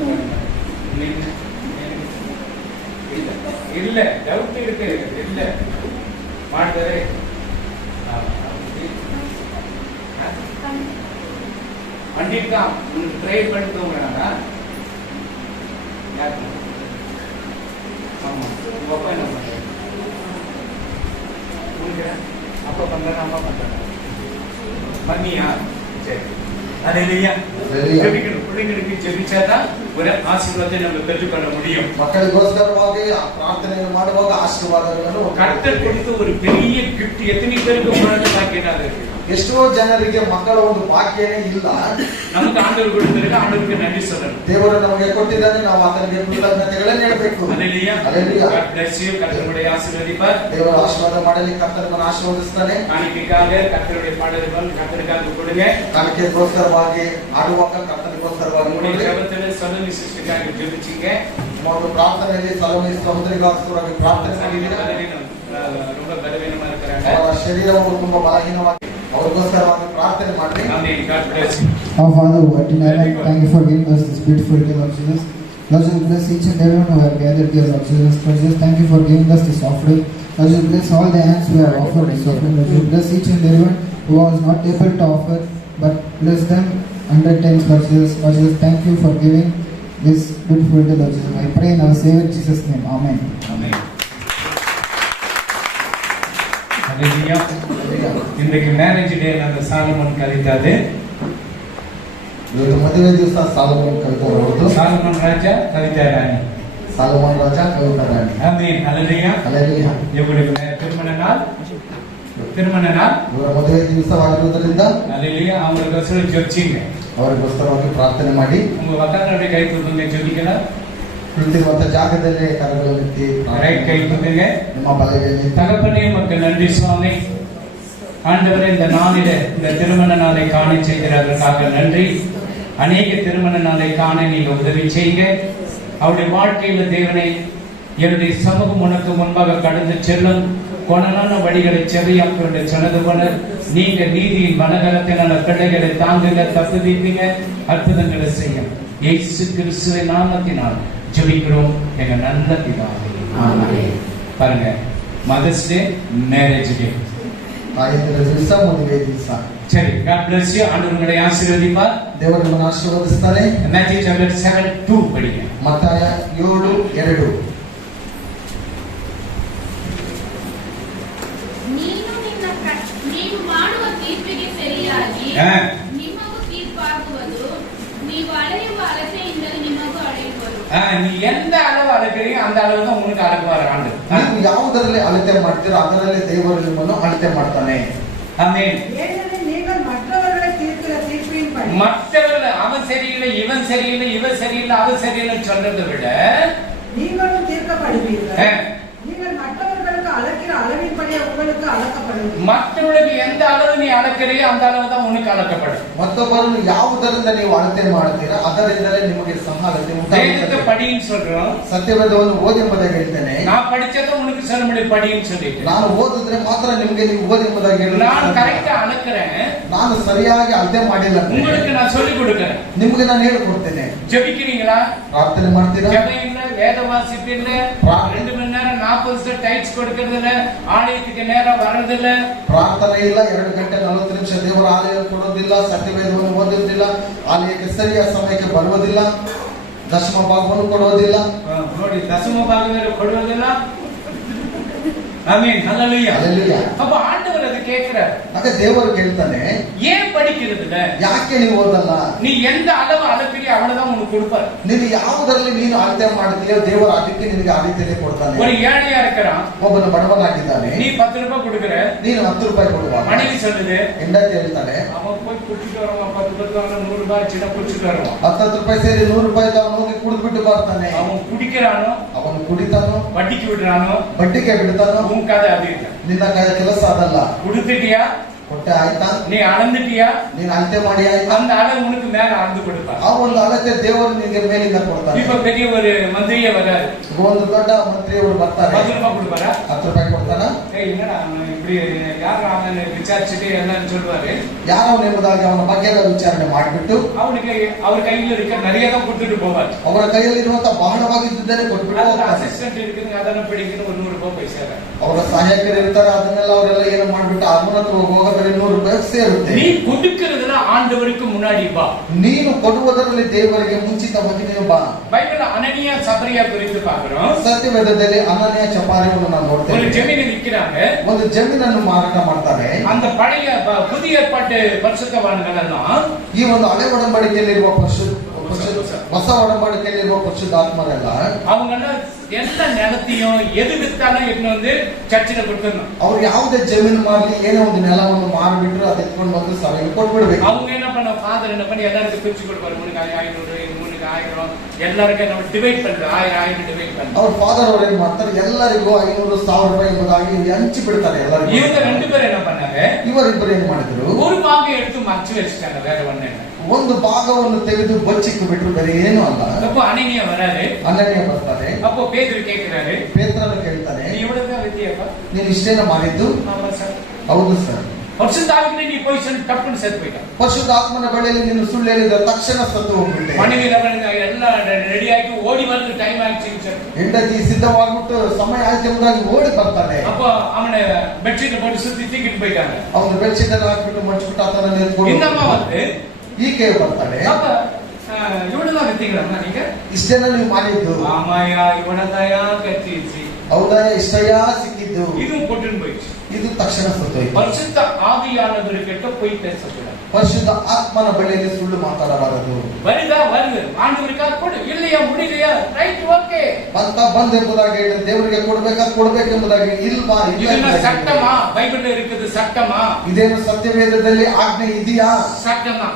இல்ல டவுட் இருக்கு, இல்ல ಮಾಡ್ತಾರೆ. கண்டிப்பா உங்களுக்கு ட்ரை பண்ணிட்டோம்னாங்க. யாரு? ஆமா, உங்க அப்பா என்ன பண்றாரு? உங்களுக்கு அப்பா பண்றாரு, அம்மா பண்றாங்க. பண்ணியா? சரி. அல்லேலூயா. ஜெபிக்கணும். பிள்ளைங்களுக்கு ஜெபிச்சாதான் ஒரு ஆசீர்வாதத்தை நம்ம பெற்றுக்கொள்ள முடியும். ಮಕ್ಕಳಿಗೋಸ್ಕರವಾಗಿ ಪ್ರಾರ್ಥನೆ ಮಾಡುವಾಗ ಆಶೀರ್ವಾದಗಳನ್ನು கர்த்தர் கொடுத்த ஒரு பெரிய gift எத்தனை பேருக்கு குழந்தை பாக்கியமாக இருக்கு? ಎಷ್ಟೋ ಜನರಿಗೆ ಮಕ್ಕಳ ಒಂದು ಭಾಗ್ಯನೇ ಇಲ್ಲ. நமக்கு ஆண்டவர் கொடுத்திருக்க ஆண்டவருக்கு நன்றி சொல்லணும். ದೇವರು ನಮಗೆ ಕೊಟ್ಟಿದ್ದಾನೆ, ನಾವು ಆತನಿಗೆ ಕೃತಜ್ಞತೆಗಳನ್ನು ಹೇಳಬೇಕು. அல்லேலூயா. அல்லேலூயா. God bless you. கர்த்தருடைய ஆசீர்வதிப்பார். ದೇವರ ಆಶೀರ್ವಾದ ಮಾಡಲಿ, ಕರ್ತನನ್ನು ಆಶೀರ್ವದಿಸ್ತಾನೆ. காணிக்கைக்காக கர்த்தருடைய பாடல்கள் கர்த்தருக்காக கொடுங்க. ಕಾಣಿಕೆಗೋಸ್ಕರವಾಗಿ ಆಡುವಾಗ ಕರ್ತನಿಗೋಸ್ಕರವಾಗಿ உங்களுடைய ಕೊಡಿ. ஜெபத்துல சலோமி சிஸ்டருக்காக ஜெபிச்சீங்க. ನಮ್ಮ ಪ್ರಾರ್ಥನೆಯಲ್ಲಿ ಸಲೋಮಿ ಸಹೋದರಿಗೋಸ್ಕರವಾಗಿ ಪ್ರಾರ್ಥನೆ ಮಾಡಿದ್ದೀರಾ? ரொம்ப பலவீனமா இருக்கிறாங்க. ಅವರ ಶರೀರವು ತುಂಬಾ ಬಲಹೀನವಾಗಿ ಅವರಿಗೋಸ್ಕರವಾಗಿ ಪ್ರಾರ್ಥನೆ ಮಾಡಿ. ஆமென். God bless you. Our Father who art in heaven, thank you for giving us this beautiful day, Lord Jesus. Lord Jesus, bless each and everyone who have gathered here, Lord Jesus. Lord Jesus, thank you for giving us this offering. Lord Jesus, bless all the hands who have offered this offering. Lord Jesus, bless each and everyone who was not able to offer, but bless them 100 times, Lord Jesus. Lord Jesus, thank you for giving this beautiful day, Lord Jesus. I pray in our Savior Jesus' name. Amen. ஆமென். அல்லேலூயா. இன்றைக்கு மேரேஜ் டே அந்த சாலமன் கழித்தாது. ಇವತ್ತು ಮದುವೆ ದಿವಸ ಸಾಲಮನ್ ಕಲಿತವರು, சாலமன் ராஜா கவிதா ராணி. ಸಾಲಮನ್ ರಾಜ ಕವಿತಾ ರಾಣಿ. ஆமென். அல்லேலூயா. அல்லேಲೂಯಾ. இவங்களுடைய திருமண நாள் ಇವರ ಮದುವೆ ದಿವಸವಾಗಿರುವುದರಿಂದ அல்லேலூயா. அவங்களுக்கோசரம் ஜெபிச்சீங்க. ಅವರಿಗೋಸ್ಕರವಾಗಿ ಪ್ರಾರ್ಥನೆ ಮಾಡಿ. உங்க வக்காரனுடைய கை தூக்குங்க, ஜெபிக்கலாம். ಕುಳಿತಿರುವಂತಹ ಜಾಗದಲ್ಲೇ ಕರಗಳೆತ್ತಿ ரைட் கை தூக்குங்க. ನಿಮ್ಮ ಬಲಗೈಯಲ್ಲಿ. தகப்பனே உமக்கு நன்றி சுவாமி. ஆண்டவரே, இந்த நாளிலே இந்த திருமண நாளை காண செய்கிறதற்காக நன்றி. அநேக திருமண நாளை காண நீங்க உதவி செய்யுங்க. அவருடைய வாழ்க்கையில தேவனை என்னுடைய சமூகம் உனக்கு முன்பாக கடந்து செல்லும் கொணலான வழிகளை செவியாக்க சொன்னது போல நீங்க நீதியின் மனகலத்தினால பிள்ளைகளை தாங்குங்க, தப்புதீப்பீங்க, அற்புதங்களை செய்யும். இயேசு கிறிஸ்துவின் நாமத்தினால் ஜெபிக்கிறோம் எங்க நல்ல பிதாவே. ஆமென். பாருங்க, மதர்ஸ் டே, மேரேஜ் டே. ತಾಯಂದಿರ ದಿವಸ, ಮದುವೆ ದಿವಸ. சரி, God bless you. ஆண்டவர் உங்களை ஆசீர்வதிப்பார். ದೇವರು ನಿಮ್ಮನ್ನು ಆಶೀರ್ವದಿಸ್ತಾನೆ. Matthew chapter 7:2 படிங்க. ಮತ್ತಾಯ 7:2. ನೀನು ಮಾಡುವ ತೀರ್ಪಿಗೆ ಸರಿಯಾಗಿ ನಿಮಗೂ ತೀರ್ಪಾಗುವುದು, ನೀವು ಅಳೆಯುವ ಅಳತೆಯಿಂದಲೇ ನಿಮಗೂ ಅಳೆಯುವರು. நீ எந்த அளவு அளக்கிறீங்க அந்த அளவு தான் உங்களுக்கு அளக்குவார் ஆண்டு. ನೀವು ಯಾವುದರಲ್ಲಿ ಅಳತೆ ಮಾಡ್ತೀರೋ ಅದರಲ್ಲಿ ದೇವರು ನಿಮ್ಮನ್ನು ಅಳತೆ ಮಾಡ್ತಾನೆ. ஆமென். ஏனெனில் நீங்கள் மற்றவர்களை தீர்க்கிற தீர்ப்பின்படி மற்றவர்கள் அவன் சரியில்லை, இவன் சரியில்லை, இவன் சரியில்லை, அவன் சரியில்லை சொல்றதை விட நீங்களும் தீர்க்கப்படுவீர்கள். ஆ. நீங்கள் மற்றவர்களுக்கு அளக்கிற அளவின்படியே உங்களுக்கு அளக்கப்படும். மற்றவர்களுக்கு எந்த அளவு நீ அளக்கிறியோ அந்த அளவு தான் உனக்கு அளக்கப்படும். ಮತ್ತೊಬ್ಬರನ್ನು ಯಾವುದರಿಂದ ನೀವು ಅಳತೆ ಮಾಡ್ತೀರಾ ಅದರಿಂದಲೇ ನಿಮಗೆ ಸಹ ಅಳತೆ வேதத்தை ಉಂಟಾಗುತ್ತದೆ. படின்னு சொல்றோம். ಸತ್ಯವೇದವನ್ನು ಓದಿ ಎಂಬುದಾಗಿ ಹೇಳ್ತೇನೆ. நான் படிச்சதை உனக்கு சொல்ல முடியும் படின்னு சொல்லிட்டு. ನಾನು ಓದಿದ್ರೆ ಮಾತ್ರ ನಿಮಗೆ ನೀವು ಓದಿ ಎಂಬುದಾಗಿ ಹೇಳಲು நான் ಸಾಧ್ಯ. கரெக்டா அளக்கிறேன், ನಾನು ಸರಿಯಾಗಿ ಅಳತೆ ಮಾಡಿಲ್ಲ ಅಂದ್ರೆ உங்களுக்கு நான் சொல்லி கொடுக்கிறேன். ನಿಮಗೆ ನಾನು ಹೇಳಿಕೊಡ್ತೇನೆ. ஜெபிக்கிறீங்களா? ಪ್ರಾರ್ಥನೆ ಮಾಡ್ತೀರಾ? ஜெபம் இல்ல, வேத வாசிப்பு இல்ல, 2 மணி நேரம் 40 டைட்ஸ் கொடுக்கிறது இல்ல, ஆலயத்துக்கு நேரம் வர்றது இல்ல. ಪ್ರಾರ್ಥನೆ ಇಲ್ಲ, 2 ಗಂಟೆ 40 ನಿಮಿಷ ದೇವರ ಆಲಯ ಕೊಡೋದಿಲ್ಲ, ಸತ್ಯವೇದವನ್ನು ಓದುವುದಿಲ್ಲ, ಆಲಯಕ್ಕೆ ಸರಿಯಾದ ಸಮಯಕ್ಕೆ ಬರುವುದಿಲ್ಲ, ದಶಮ ಭಾಗವನ್ನು ಕೊಡುವುದಿಲ್ಲ. ನೋಡಿ, ದಶಮ ಭಾಗ ಕೊಡುವುದಿಲ್ಲ. ಆಮೆನ್. ಹಲ್ಲೆಲೂಯಾ. ಹಲ್ಲೆಲೂಯಾ. அப்ப ஆண்டவர் அதை கேட்கிறார். ಆಗ ದೇವರು ಕೇಳ್ತಾನೆ, ஏன் படிக்கிறது இல்ல? ಯಾಕೆ ನೀವು ಓದಲ್ಲ? நீ எந்த அளவு அளப்பிಗೆ அவ்வளவுதான் உனக்கு கொடுப்பார். ನೀನು ಯಾವುದರಲ್ಲಿ ನೀನು ಅಳತೆ ಮಾಡ್ತೀಯೋ ದೇವರು ಅದಕ್ಕೆ ನಿನಗೆ ಅಳತೆನೇ ಕೊಡ್ತಾನೆ. ஒரு ஏழையா இருக்கிறான், ಒಬ್ಬನು ಬಡವನಾಗಿದ್ದಾನೆ, நீ 10 ரூபாய் கொடுக்குற, ನೀನು 10 ರೂಪಾಯಿ ಕೊಡುವಾಗ மனைவி சொல்லுது, ಹೆಂಡತಿ ಹೇಳ್ತಾಳೆ, அவன் போய் குடிச்சிட்டு வருவான், 10 ரூபாய் 100 ரூபாய் சின்ன குடிச்சிட்டு வருவான். 10 ರೂಪಾಯಿ ಸೇರಿ 100 ರೂಪಾಯಿ ಅವನು ಹೋಗಿ ಕುಡಿದ್ಬಿಟ್ಟು ಬರ್ತಾನೆ. அவன் குடிக்கிறானோ, ಅವನು ಕುಡಿತಾನೋ, வட்டிக்கு விடுறானோ, ಬಡ್ಡಿಗೆ ಬಿಡ್ತಾನೋ, உன் கதை அது இல்லை. ನಿನ್ನ ಕೆಲಸ ಅದಲ್ಲ. கொடுத்துட்டியா, ಕೊಟ್ಟೆ ಆಯ್ತಾ, நீ அளந்துட்டியா, ನೀನು ಅಳತೆ ಮಾಡಿ ಆಯ್ತಾ, அந்த அளவு உனக்கு மேல அளந்து கொடுப்பார். ಆ ಒಂದು ಅಳತೆ ದೇವರು ನಿನಗೆ ಮೇಲಿಂದ ಕೊಡ್ತಾನೆ. இப்ப பெரிய ஒரு மந்திரியே வராரு, ಒಂದು ದೊಡ್ಡ ಮಂತ್ರಿಯವರು ಬರ್ತಾರೆ, 10 ரூபாய் கொடுப்பாரா? 10 ರೂಪಾಯಿ ಕೊಡ್ತಾನ. என்னடா அவன் இப்படி யார் அவன் விசாரிச்சுட்டு என்னன்னு சொல்லுவாரு. ಯಾರು ಎಂಬುದಾಗಿ ಅವನ ಬಗ್ಗೆ ಎಲ್ಲ ವಿಚಾರಣೆ ಮಾಡಿಬಿಟ್ಟು அவனுக்கு அவர் கையில இருக்க நிறைய தான் கொடுத்துட்டு போவார். ಅವರ ಕೈಯಲ್ಲಿರುವಂತ ಬಹಳವಾಗಿದ್ದರೆ ಕೊಟ್ಬಿಟ್ಟು ಹೋಗ್ತಾನೆ. ಅಸಿಸ್ಟೆಂಟ್ இருக்குங்க, ಅದನ್ನ பிடிக்கணும், ஒரு 100 ரூபாய் ಪೈಸೆ. ಅವರ ಸಹಾಯಕರು ಇರ್ತಾರೆ, ಅದನ್ನೆಲ್ಲ ಅವರೆಲ್ಲ ಏನು ಮಾಡ್ಬಿಟ್ಟು ಅವನ ಹತ್ರ ಹೋಗೋದ್ರೆ 100 ರೂಪಾಯಿ ಸೇರುತ್ತೆ. நீ கொடுக்கிறதுல ஆண்டவருக்கு முன்னாடி வா. ನೀನು ಕೊಡುವುದರಲ್ಲಿ ದೇವರಿಗೆ ಮುಂಚಿತವಾಗಿ ನೀನು ಬಾ. பைபிள்ல அனனியா சபரியா குறித்து பார்க்கிறோம். ಸತ್ಯವೇದದಲ್ಲಿ ಅನನ್ಯ ಚಪಾರಿಯನ್ನು ನಾವು ஒரு ನೋಡ್ತೇವೆ. ஜமீனை விக்கிறாங்க. ಒಂದು ಜಮೀನನ್ನು ಮಾರಾಟ ಮಾಡ್ತಾರೆ. அந்த பழைய புதிய ஏற்பாட்டு பரிசுத்தவான்கள் எல்லாம் ಈ ಒಂದು ಹಳೆ ಒಡಂಬಡಿಕೆಯಲ್ಲಿರುವ ಹೊಸ ಒಡಂಬಡಿಕೆಯಲ್ಲಿರುವ ಪರಿಶುದ್ಧಾತ್ಮರೆಲ್ಲ அவங்க ಎಲ್ಲ நிலத்தையும் எது வித்தாலும் எடுத்து வந்து சர்ச்சில கொடுத்துடணும். ಅವ್ರು ಯಾವುದೇ ಜಮೀನು ಮಾಡ್ಲಿ, ಏನೇ ಒಂದು ನೆಲವನ್ನು ಮಾರಿಬಿಟ್ರು ಅದು ಎತ್ಕೊಂಡು ಬಂದು ಸಭೆಗೆ ಕೊಟ್ಬಿಡ್ಬೇಕು. அவங்க என்ன பண்ண, ஃபாதர் என்ன பண்ணி எல்லாருக்கும் பிரிச்சு கொடுப்பாரு. 3,500, 3,1000, எல்லாருக்கும் நம்ம டிவைட் பண்றோம், 1000 டிவைட் பண்றோம். ಅವ್ರ ಫಾದರ್ ಅವ್ರು ಏನ್ ಮಾಡ್ತಾರೆ, ಎಲ್ಲರಿಗೂ 500,000 ರೂಪಾಯಿ ಎಂಬುದಾಗಿ ಹಂಚಿ ಬಿಡ್ತಾರೆ ಎಲ್ಲರಿಗೂ. இவங்க 2 பேரும் என்ன பண்ணாங்க, ಇವರಿಬ್ಬರು ಏನ್ ಮಾಡಿದ್ರು, ஒரு பாகை எடுத்து மறைச்சு வச்சுட்டாங்க, வேற ஒண்ணு இல்லை. ಒಂದು ಭಾಗವನ್ನು ತೆಗೆದು ಬಚ್ಚಿಟ್ಟು ಬಿಟ್ರು, ಬೇರೆ ಏನು ಅಲ್ಲ. அப்போ அனனியா வராரு, ಅನನ್ಯ ಬರ್ತಾರೆ. அப்போ பேதுரு கேக்குறாரு, ಪೇತ್ರನು ಕೇಳ್ತಾನೆ, நீ இவ்வளவுதான் வித்தியாப்பா? ನೀನು ಇಷ್ಟೇನ ಮಾಡಿದ್ದು? ஆமா சார். ಹೌದು ಸರ್. பரிசுத்தாவிக்கு நீ போய் சொல்லி டப்புன்னு செத்து போயிட்டான். ಪರಿಶುದ್ಧಾತ್ಮನ ಬಳಿಯಲ್ಲಿ ನೀನು ಸುಳ್ಳು ಹೇಳಿದ ತಕ್ಷಣ ಸತ್ತು ಹೋಗ್ಬಿಟ್ಟೆ. மனைவி ಎಲ್ಲ ரெடி ஆகி ಓಡಿ ಬಂದು ಟೈಮ್ ಆಯ್ತು ಸರ್. ಹೆಂಡತಿ ಸಿದ್ಧವಾಗ್ಬಿಟ್ಟು ಸಮಯ ಆಯ್ತು ಎಂಬುದಾಗಿ ಓಡಿ ಬರ್ತಾನೆ. அப்போ அவனை பெட்ஷீட் போட்டு சுத்தி தூக்கிட்டு போயிட்டாங்க. ಅವನು ಬೆಡ್ಶೀಟ್ ಎಲ್ಲ ಹಾಕ್ಬಿಟ್ಟು ಮಡ್ಚಿಬಿಟ್ಟು ಆತನ இந்த அம்மா வந்து ಈಕೆ ಬರ್ತಾಳೆ. அப்ப இவ்வளவுதான் வித்தீங்களா நீங்க? ಇಷ್ಟೇನ ನೀವು ಮಾಡಿದ್ದು? ஆமாயா, இவ்வளவுதாயா கத்திச்சு. ಹೌದಾ, ಇಷ್ಟಯ್ಯ ಸಿಕ್ಕಿದ್ದು. இதுவும் போட்டுன்னு போயிடுச்சு. ಇದು ತಕ್ಷಣ ಸತ್ತೋಯ್ತು. பரிசுத்த ஆவியானவர்கிட்ட போய் பேசக்கூடாது. ಪರಿಶುದ್ಧ ಆತ್ಮನ ಬಳಿಯಲ್ಲಿ ಸುಳ್ಳು ಮಾತಾಡಬಾರದು. வருதா வருது, ஆண்டவருக்கா கொடு, இல்லையா முடியலையா, ரைட் ஓகே. ಬಂದ್ ಎಂಬುದಾಗಿ ಹೇಳಿ ದೇವರಿಗೆ ಕೊಡ್ಬೇಕೆಂಬುದಾಗಿ ಇಲ್ವಾ? ಇದನ್ನ ಸಟ್ಟಮಾ? ಬೈಬಲ್ இருக்குது சட்டமா? ಇದೇನು ಸತ್ಯವೇದದಲ್ಲಿ ಆಜ್ಞೆ ಇದೆಯಾ? சட்டமா.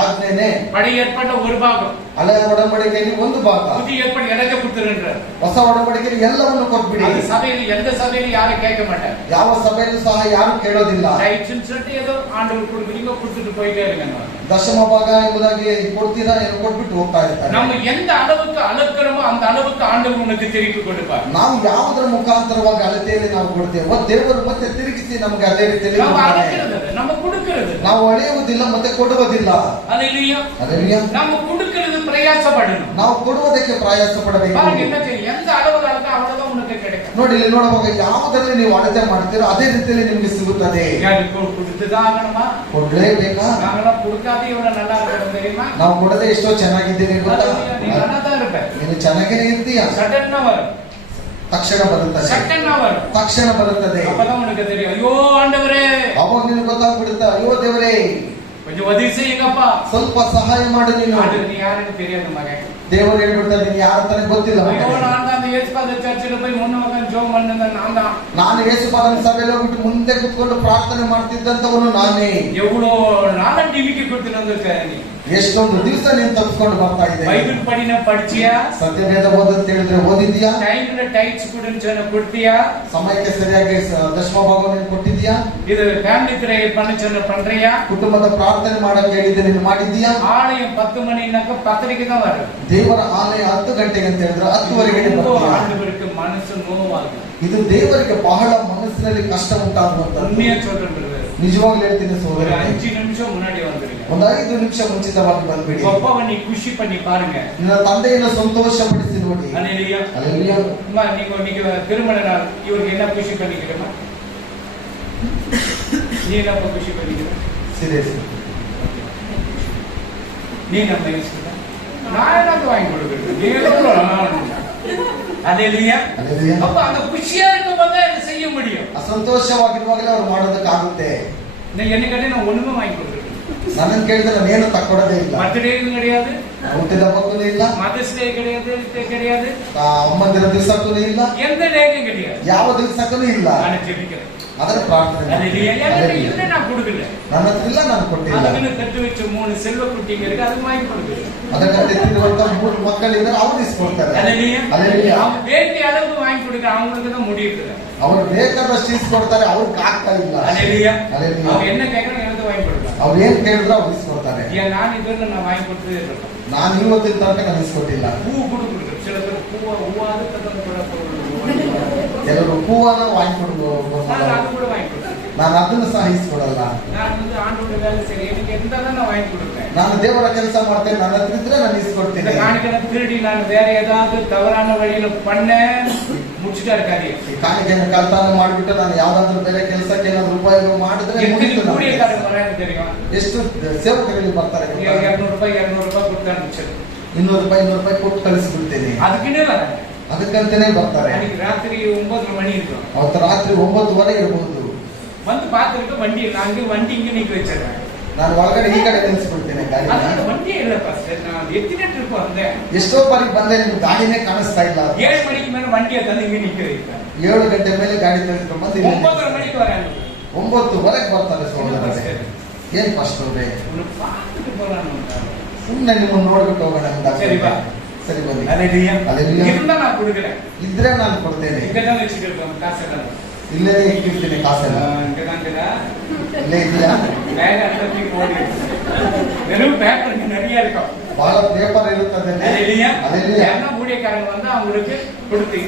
ಆಜ್ಞೆನೇ. பழைய ஏற்பட்ட ஒரு பாகம், ಹಳೆಯ ಒಡಂಬಡಿಕೆಯಲ್ಲಿ ಒಂದು ಭಾಗ, புதிய ஏற்பாடு எனக்கு கொடுத்துருன்றார். ಹೊಸ ಒಡಂಬಡಿಕೆಯಲ್ಲಿ ಎಲ್ಲವನ್ನು ಕೊಟ್ಬಿಡಿ. அது சபையில எந்த சபையில யாரும் கேட்க மாட்டாங்க. ಯಾವ ಸಭೆಯಲ್ಲೂ ಸಹ ಯಾರು ಕೇಳೋದಿಲ್ಲ. ரைட்ஸ்னு சொல்லிட்டு ஏதோ ஆண்டவர் கொடுக்குறீங்க, கொடுத்துட்டு போயிட்டே இருக்காங்க. ದಶಮ ಭಾಗ ಎಂಬುದಾಗಿ ಕೊಡ್ತೀರಾ ಏನು ಕೊಟ್ಬಿಟ್ಟು ಹೋಗ್ತಾ ಇರ್ತಾರೆ. நம்ம எந்த அளவுக்கு அளக்கிறோமோ அந்த அளவுக்கு ஆண்டவர் உனக்கு திருப்பி கொடுப்பார். ನಾವು ಯಾವುದರ ಮುಖಾಂತರವಾಗಿ ಅಳತೆಯಲ್ಲಿ ನಾವು ಕೊಡ್ತೇವೆ, ದೇವರು ಮತ್ತೆ ತಿರುಗಿಸಿ ನಮಗೆ ಅದೇ ರೀತಿಯಲ್ಲಿ நம்ம அளக்கிறது, நம்ம கொடுக்கிறது. ನಾವು ಅಳೆಯುವುದಿಲ್ಲ ಮತ್ತೆ ಕೊಡುವುದಿಲ್ಲ. அல்லேலூயா. அல்லேலೂಯಾ. நம்ம கொடுக்கிறது பிரயாசப்படணும். ನಾವು ಕೊಡುವುದಕ್ಕೆ ಪ್ರಯಾಸ ಪಡಬೇಕು. பாருங்க என்ன செய்யும், எந்த அளவுல அளக்க அவ்வளவுதான் உனக்கு கிடைக்கும். ನೋಡಿ, ಇಲ್ಲಿ ನೋಡುವಾಗ ಯಾವುದರಲ್ಲಿ ನೀವು ಅಳತೆ ಮಾಡ್ತೀರೋ ಅದೇ ರೀತಿಯಲ್ಲಿ ನಿಮಗೆ ಸಿಗುತ್ತದೆ. யாருக்கு கொடுத்துதான் ஆகணுமா? ಕೊಡ್ಲೇಬೇಕಾ? நாங்களாம் கொடுக்காத இவ்வளவு நல்லா இருக்கணும் தெரியுமா? ನಾವು ಕೊಡದೆ ಎಷ್ಟೋ ಚೆನ್ನಾಗಿದ್ದೀರಿ ಗೊತ್ತಾ? நீ நல்லா தான் இருப்ப. ನೀನು ಚೆನ್ನಾಗೇ ಇರ್ತೀಯ. சட்டன்னா வரும், ತಕ್ಷಣ ಬರುತ್ತದೆ. சட்டன்னா வரும். ತಕ್ಷಣ ಬರುತ್ತದೆ. அப்பதான் உனக்கு தெரியும், ஐயோ ஆண்டவரே, ಅವಾಗ ನಿನಗೆ ಗೊತ್ತಾಗ್ಬಿಡುತ್ತೆ, ಅಯ್ಯೋ ದೇವರೇ கொஞ்சம் உதவி செய்யுங்கப்பா. ಸ್ವಲ್ಪ ಸಹಾಯ ಮಾಡು ನೀನು. ஆண்டவர் நீ யாருன்னு தெரியாது மகன். ದೇವರು ಹೇಳ್ಬಿಡ್ತಾರೆ, ನೀನು ಯಾರ ತನಕ ಗೊತ್ತಿಲ್ಲ ஐயோ ಮಗನೇ. நான் தான் அந்த இயேசுபாத சர்ச்சில் போய் முன்ன உட்கார்ந்து ஜெபம் பண்ணது நான் தான். ನಾನು ಯೇಸುಪಾದನ ಸಭೆಯಲ್ಲಿ ಹೋಗ್ಬಿಟ್ಟು ಮುಂದೆ ಕುತ್ಕೊಂಡು ಪ್ರಾರ್ಥನೆ ಮಾಡ್ತಿದ್ದಂತವನು ನಾನೇ. எவ்வளவு நாளா டிவிக்கு கொடுத்துட்டு வந்திருக்க நீ. ಎಷ್ಟೊಂದು ದಿವಸ ನೀನು ತಪ್ಪಿಸ್ಕೊಂಡು ಬರ್ತಾ ಇದ್ದೆ. பைபிள் படின படிச்சியா? ಸತ್ಯವೇದ ಓದಂತ ಹೇಳಿದ್ರೆ ಓದಿದ್ಯಾ? டைம்ல டைட்ஸ் கொடுன்னு சொன்ன கொடுத்தியா? ಸಮಯಕ್ಕೆ ಸರಿಯಾಗಿ ದಶಮ ಭಾಗವನ್ನು ಕೊಟ್ಟಿದ್ಯಾ? இது ஃபேமிலி பிரேயர் பண்ண சொன்ன பண்றியா? ಕುಟುಂಬದ ಪ್ರಾರ್ಥನೆ ಮಾಡಕ್ಕೆ ಹೇಳಿದ್ದೆ, ನೀನು ಮಾಡಿದ್ಯಾ? ஆலயம் 10 மணினாக்க 10:30க்கு தான் வரும். ದೇವರ ಆಲಯ 10 ಗಂಟೆಗೆ ಅಂತ ಹೇಳಿದ್ರೆ 10ವರೆಗೆ ಬರ್ತೀಯಾ? ஆண்டவருக்கு மனசு நோவாகும். ಇದು ದೇವರಿಗೆ ಬಹಳ ಮನಸ್ಸಿನಲ್ಲಿ ಕಷ್ಟ ಉಂಟಾಗುವಂತ. உண்மையா சொல்றேன் brother. ನಿಜವಾಗ್ಲೂ ಹೇಳ್ತೀನಿ ஒரு ಸೋದರ, 5 நிமிஷம் முன்னாடி வந்துருங்க. ಒಂದು 5 ನಿಮಿಷ ಮುಂಚಿತವಾಗಿ ಬಂದ್ಬಿಡಿ. ಅಪ್ಪವ ನೀ ಖುಷಿ ಪಡಿ பாருங்க. ನಿನ್ನ ತಂದೆಯನ್ನು ಸಂತೋಷಪಡಿಸಿ ನೋಡಿ. அல்லேலூயா. அல்லேலூயா. அம்மா நீங்க திருமண நாள் இவருக்கு என்ன ಖುಷಿ பண்ணிக்கிறமா? நீ என்ன ಖುಷಿ பண்ணிக்கிற? ಸೀರಿಯಸ್. நீ நம்ம யோசிக்கிறா நான் என்ன வாங்கி கொடுக்குறது? நீ எவ்வளவு அல்லேலூயா. அல்லೇಲೂಯಾ. அப்ப அந்த ಖುಷಿயா இருக்கும்போது அதை செய்ய முடியும். ಅಸಂತೋಷವಾಗಿರುವಾಗಲೇ ಅವ್ರು ಮಾಡೋದಕ್ಕಾಗುತ್ತೆ. என்னைக்கே நான் ஒண்ணுமே வாங்கி கொடுக்குறது. ನನ್ನನ್ನು ಕೇಳಿದ್ರೆ ನಾನೇನು ತಕ್ಕೊಡೋದೇ ಇಲ್ಲ. பர்த்டேயும் கிடையாது, ಹುಟ್ಟಿದ ಹಬ್ಬಕ್ಕೂ ಇಲ್ಲ, மதர்ஸ் டே கிடையாது, ಅಮ್ಮಂದಿರ ದಿವಸಕ್ಕೂ ಇಲ್ಲ, எந்த டேக்கும் கிடையாது. ಯಾವ ದಿವಸಕ್ಕೂ ಇಲ್ಲ. நான் ஜெபிக்கிறேன். ಅದರ ಪ್ರಾರ್ಥನೆ இல்ல நான் கொடுக்கல. ನನ್ನ ಹತ್ರ ಇಲ್ಲ, ನಾನು ಕೊಟ್ಟಿಲ್ಲ. அதுக்குன்னு கட்டு வச்ச 3 செல்வ குட்டிங்க இருக்கு, அது வாங்கி கொடுக்குறேன். ಅದಕ್ಕೆ ತಿರುವಂತ 3 ಮಕ್ಕಳಿದ್ದಾರೆ, ಅವ್ರು ಇಸ್ಕೊಡ್ತಾರೆ. அவங்க வேண்டிய அளவுக்கு வாங்கி கொடுக்க, அவங்களுக்கு தான் முடியுது. ಅವ್ರು ಬೇಕಾದಷ್ಟು ಇಸ್ಕೊಡ್ತಾರೆ, ಅವ್ರಿಗೆ ಆಗ್ತಾ ಇಲ್ಲ. அவங்க என்ன கேட்கறாங்க எனக்கு வாங்கி கொடுக்கலாம். ಅವ್ರು ಏನ್ ಕೇಳಿದ್ರು ಅವ್ರು ಇಸ್ಕೊಡ್ತಾರೆ. நான் இதுல நான் வாங்கி கொடுத்ததே இல்லை. ನಾನು ಇವತ್ತಿನ ತನಕ ನಾನು ಇಸ್ಕೊಟ್ಟಿಲ್ಲ. பூ கொடுக்குறது சில பேர் பூவாத ಕೆಲವರು ಹೂವನ್ನ ವಾங்கி ಕೊಡುವ, அது கூட வாங்கி கொடுத்தேன். ನಾನು ಅದನ್ನು ಸಹ ಇಸ್ಕೊಡಲ್ಲ. நான் வந்து ஆண்டோட வேலை சரி எனக்கு இருந்தாலும் நான் வாங்கி கொடுப்பேன். ನಾನು ದೇವರ ಕೆಲಸ ಮಾಡ್ತೇನೆ, ನನ್ನ ಹತ್ರ ಇದ್ರೆ ನಾನು இந்த ಇಸ್ಕೊಡ್ತೀನಿ. காணிக்கை திருடி நான் வேற ஏதாவது தவறான வழியில பண்ண முடிச்சுட்டா இருக்காது. ಈ ಕಾಣಿಕೆಯನ್ನು ಕಳ್ತನ ಮಾಡಿಬಿಟ್ಟು ನಾನು ಯಾವ್ದಾದ್ರು ಬೇರೆ ಕೆಲಸಕ್ಕೆ ಏನಾದ್ರು ಉಪಯೋಗ ಮಾಡಿದ್ರೆ ಮುಗೀತು ನಮ್ಗೆ. கூலியக்காரங்க வராங்க தெரியும். ಎಷ್ಟು ಸೇವಕರಲ್ಲಿ ಬರ್ತಾರೆ ಗೊತ್ತಾ? 200 ரூபாய் கொடுத்தா அனுப்பிச்சது. 200 ರೂಪಾಯಿ ಕೊಟ್ಟು ಕಳಿಸ್ಬಿಡ್ತೇನೆ. அதுக்குன்னே வராங்க. ಅದಕ್ಕಂತಾನೆ ಬರ್ತಾರೆ. அன்னைக்கு ராத்திரி 9 மணி இருக்கும். ಅವತ್ತು ರಾತ್ರಿ 9:30 ಇರಬಹುದು. வந்து பார்த்துட்டு வண்டி அங்கே வண்டி இங்க நிக்க வச்சிடுறேன். ನಾನು ಒಳಗಡೆ ಈ ಕಡೆ ನಿಲ್ಲಿಸ್ಬಿಡ್ತೇನೆ ಗಾಡಿನ. அது வண்டியே இல்ல பாஸ்டர், நான் எத்தனை ட்ரிப் வந்தேன். ಎಷ್ಟೋ ಬಾರಿ ಬಂದೆ, ನಿಮ್ಗೆ ಗಾಡಿನೇ ಕಾಣಿಸ್ತಾ ಇಲ್ಲ. 7 மணிக்கு மேல வண்டியை ತಂದು இங்க நிக்க வைக்கிறேன். 7 ಗಂಟೆ ಮೇಲೆ ಗಾಡಿ ತೆಗೆದುಕೊಂಡು ಬಂದು 9 மணிக்கு வராங்க. 9:00 ಬರ್ತಾರೆ ಸೋದರರೇ. ಏನ್ ಪಾಸ್ಟರ್ರೇ, ஒரு பார்த்துட்டு போறானு. ಸುಮ್ಮನೆ ನಿಮ್ಮನ್ನು ನೋಡ್ಬಿಟ್ಟು ಹೋಗೋಣ ಅಂತ. சரி வா. ಸರಿ ಬನ್ನಿ. அல்லேலூயா. அல்லேலூயா. இருந்தா நான் கொடுக்கிறேன். ಇದ್ರೆ ನಾನು ಕೊಡ್ತೇನೆ. இங்க தான் வச்சிருக்கோம் காசெல்லாம். ಇಲ್ಲೇ ಇಟ್ಟಿರ್ತೀನಿ ಕಾಸೆಲ್ಲ. இங்க தான் இருக்குதா? ಇಲ್ಲೇ ಇದೆಯಾ? பேக் அட்டை போடு. வெறும் பேப்பர் நிறைய இருக்கும். ಬಹಳ ಪೇಪರ್ ಇರುತ್ತದೆ. அல்லேலூயா. அல்லேலூயா. என்ன ஊழியக்காரங்க வந்து அவங்களுக்கு கொடுத்து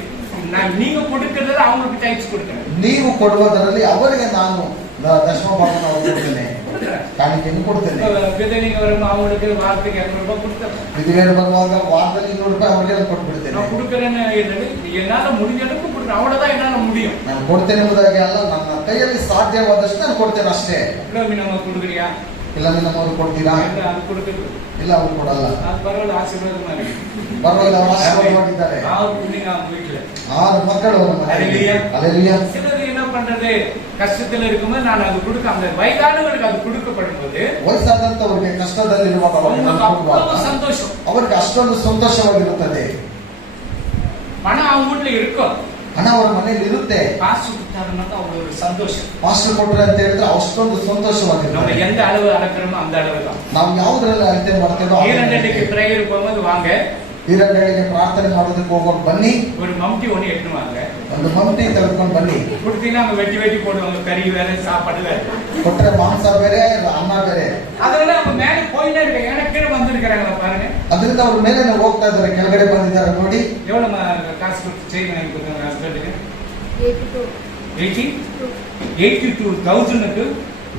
நீங்க கொடுக்கறத அவங்களுக்கு டைப்ஸ் கொடுக்கணும். ನೀವು ಕೊಡುವುದರಲ್ಲಿ ಅವರಿಗೆ ನಾನು ದಶಮ ಭಾಗವನ್ನು ಕೊಡ್ತೇನೆ, ಕಾಣಿಕೆಯನ್ನು ಕೊಡ್ತೇನೆ. விதனிங்க வரும் அவங்களுக்கு வாரத்துக்கு 200 ரூபாய் கொடுத்தேன். ವಿಧವೆಯರು ಬರುವಾಗ ವಾರದಲ್ಲಿ 200 ರೂಪಾಯಿ ಅವರಿಗೆ ಕೊಟ್ಬಿಡ್ತೇನೆ. நான் கொடுக்கறேன்னு என்னால முடிஞ்ச அளவுக்கு கொடுக்குறேன். அவ்வளவுதான் என்னால முடியும். ನಾನು ಕೊಡ್ತೇನೆ ಎಂಬುದಾಗಿ ಅಲ್ಲ, ನನ್ನ ಕೈಯಲ್ಲಿ ಸಾಧ್ಯವಾದಷ್ಟು ನಾನು ಕೊಡ್ತೇನೆ ಅಷ್ಟೇ. நம்ம கொடுக்குறியா? ಇಲ್ಲ ನಮ್ಮವರು ಕೊಡ್ತೀರಾ? அது கொடுக்குறது ಇಲ್ಲ, ಅವ್ರು ಕೊಡಲ್ಲ. அது பரவாயில்ல, ஆசீர்வாதமா இருக்கு. ಪರವಾಗಿಲ್ಲ, ಅವರು ಆಶೀರ್ವಾದ ಮಾಡಿದ್ದಾರೆ. 6 பிள்ளைங்க அவங்க வீட்டுல. 6 ಮಕ್ಕಳು ಅವರ ಮನೆಯಲ್ಲಿ. அல்லேலூயா. சிலது என்ன பண்றது, கஷ்டத்துல இருக்கும்போது நான் அது கொடுக்க, அந்த வயதானவர்களுக்கு அது கொடுக்கப்படும் போது ವಯಸ್ಸಾದಂತವರಿಗೆ ಕಷ್ಟದಲ್ಲಿರುವಾಗ ಅವರಿಗೆ ನಾನು ಕೊಡುವಾಗ சந்தோஷம். ಅವರಿಗೆ ಅಷ್ಟೊಂದು ಸಂತೋಷವಾಗಿರುತ್ತದೆ. பணம் அவங்க வீட்டுல இருக்கும், ಹಣ ಅವರ ಮನೆಯಲ್ಲಿ ಇರುತ್ತೆ. காசு கொடுத்தாருன்னா அவ்வளவு ஒரு சந்தோஷம். ಮಾಸ್ಟರ್ ಕೊಟ್ರೆ ಅಂತ ಹೇಳಿದ್ರೆ ಅಷ್ಟೊಂದು நம்ம ಸಂತೋಷವಾಗಿರುತ್ತೆ. எந்த அளவு அளக்கிறோமோ அந்த அளவு தான். ನಾವು ಯಾವುದ್ರಲ್ಲಿ ಅಳತೆ ಮಾಡ್ತೇವೋ ஈரண்டடிக்கு பிரேயர் போகும்போது வாங்க, ಈರಂಗಳಿಗೆ ಪ್ರಾರ್ಥನೆ ಮಾಡೋದಕ್ಕೆ ಹೋಗೋರು ಬನ್ನಿ, ஒரு மம்டி ஒண்ணு எடுத்துன்னு வாங்க. ಒಂದು ಮಮ್ಟಿ ತೆಗೆದುಕೊಂಡು ಬನ್ನಿ. கொடுத்தீங்கன்னா அவங்க வெட்டி வெட்டி போடுவாங்க, கறி வேற சாப்பாடு வேற. ಕೊಟ್ರೆ ಮಾಂಸ ಬೇರೆ, ಅನ್ನ ಬೇರೆ. அதனால அவங்க மேல போயிட்டே இருக்காங்க. ஏன்னா கீழே வந்திருக்கிறாங்களா பாருங்க. ಅದರಿಂದ ಅವ್ರ ಮೇಲೆ ಹೋಗ್ತಾ ಇದ್ದಾರೆ, ಕೆಳಗಡೆ ಬಂದಿದ್ದಾರೆ ನೋಡಿ. எவ்வளவு காசு கொடுத்து செயின் வாங்கி கொடுத்தாங்க ஹஸ்பண்டுக்கு? 82,000க்கு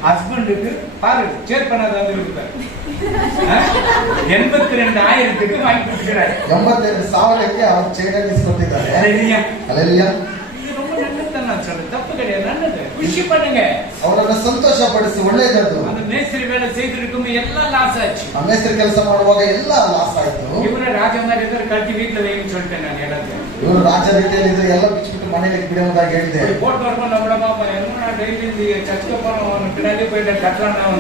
ஹஸ்பண்டுக்கு பாரு சேர் பண்ணாத இருப்பாரு. 82,000க்கு வாங்கி கொடுத்துக்கிறாரு. 85,000ಕ್ಕೆ ಅವ್ರು ಚೈನಲ್ಲಿ ಇಸ್ಕೊಟ್ಟಿದ್ದಾರೆ. அல்லேலூயா. ಅಲ್ಲೆಲ್ಲ இது ரொம்ப நல்லதுதான் நான் சொல்றேன், தப்பு கிடையாது, நல்லது. ಖುಷಿ பண்ணுங்க. ಅವರನ್ನ ಸಂತೋಷ ಪಡಿಸಿ, ಒಳ್ಳೇದದು. அந்த மேஸ்திரி வேலை செய்திருக்கும் எல்லாம் லாஸ் ஆச்சு. ಮೇಸ್ತ್ರಿ ಕೆಲಸ ಮಾಡುವಾಗ ಎಲ್ಲ ಲಾಸ್ ಆಯ್ತು. இவரை ராஜா மாதிரி இருக்கிற கட்டி வீட்டுல வைன்னு சொல்லிட்டேன் நான் எல்லாத்தையும். ಇವರು ರಾಜ ರೀತಿಯಲ್ಲಿ ಇದ್ರೆ ಎಲ್ಲ ಬಿಚ್ಚಿಬಿಟ್ಟು ಮನೆಯಲ್ಲಿ ಬಿಡುವುದಾಗಿ ಹೇಳಿದೆ. போட்டு வரப்போ நம்மளமா என்ன டெய்லி சர்ச்சுக்கு போனோம், பின்னாடி போயிட்டு கட்டலாம்.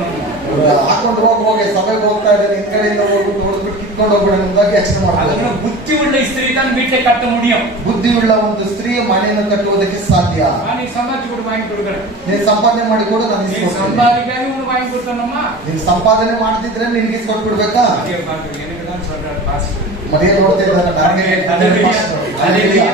ಹಾಕೊಂಡು ಹೋಗುವಾಗ ಸಭೆಗೆ ಹೋಗ್ತಾ ಇದ್ದಾರೆ, இந்த ಕಡೆಯಿಂದ ಹೋಗ್ಬಿಟ್ಟು ಹೊಡೆದ್ಬಿಟ್ಟು ಕಿತ್ಕೊಂಡು ಹೋಗ್ಬಿಡ ಎಂಬುದಾಗಿ ಯೋಚನೆ ಮಾಡ್ತಾರೆ. ಅದನ್ನ புத்தி உள்ள ஸ்திரீ தான் வீட்டை கட்ட முடியும். ಬುದ್ಧಿಯುಳ್ಳ ಒಂದು ಸ್ತ್ರೀ ಮನೆಯನ್ನು ಕಟ್ಟುವುದಕ್ಕೆ ಸಾಧ್ಯ. நான் சம்பாதிச்சு கூட வாங்கி கொடுக்குறேன். ನೀನು ಸಂಪಾದನೆ ಮಾಡಿ ಕೂಡ ನಾನು நீ ಇಸ್ಕೊಡ್ತೀನಿ. சம்பாதிக்காத உனக்கு வாங்கி கொடுத்தோம்மா, ನೀನು ಸಂಪಾದನೆ ಮಾಡ್ತಿದ್ರೆ ನಿನ್ಗೆ ಇಸ್ಕೊಟ್ಬಿಡ್ಬೇಕಾ? அதே பாக்குறேன். எனக்கு தான் சொல்றாரு பாஸ்டர். ಮನೆಯ ನೋಡ್ತಾ ಇದ್ದಾರೆ, ನನಗೆ அல்லேலூயா.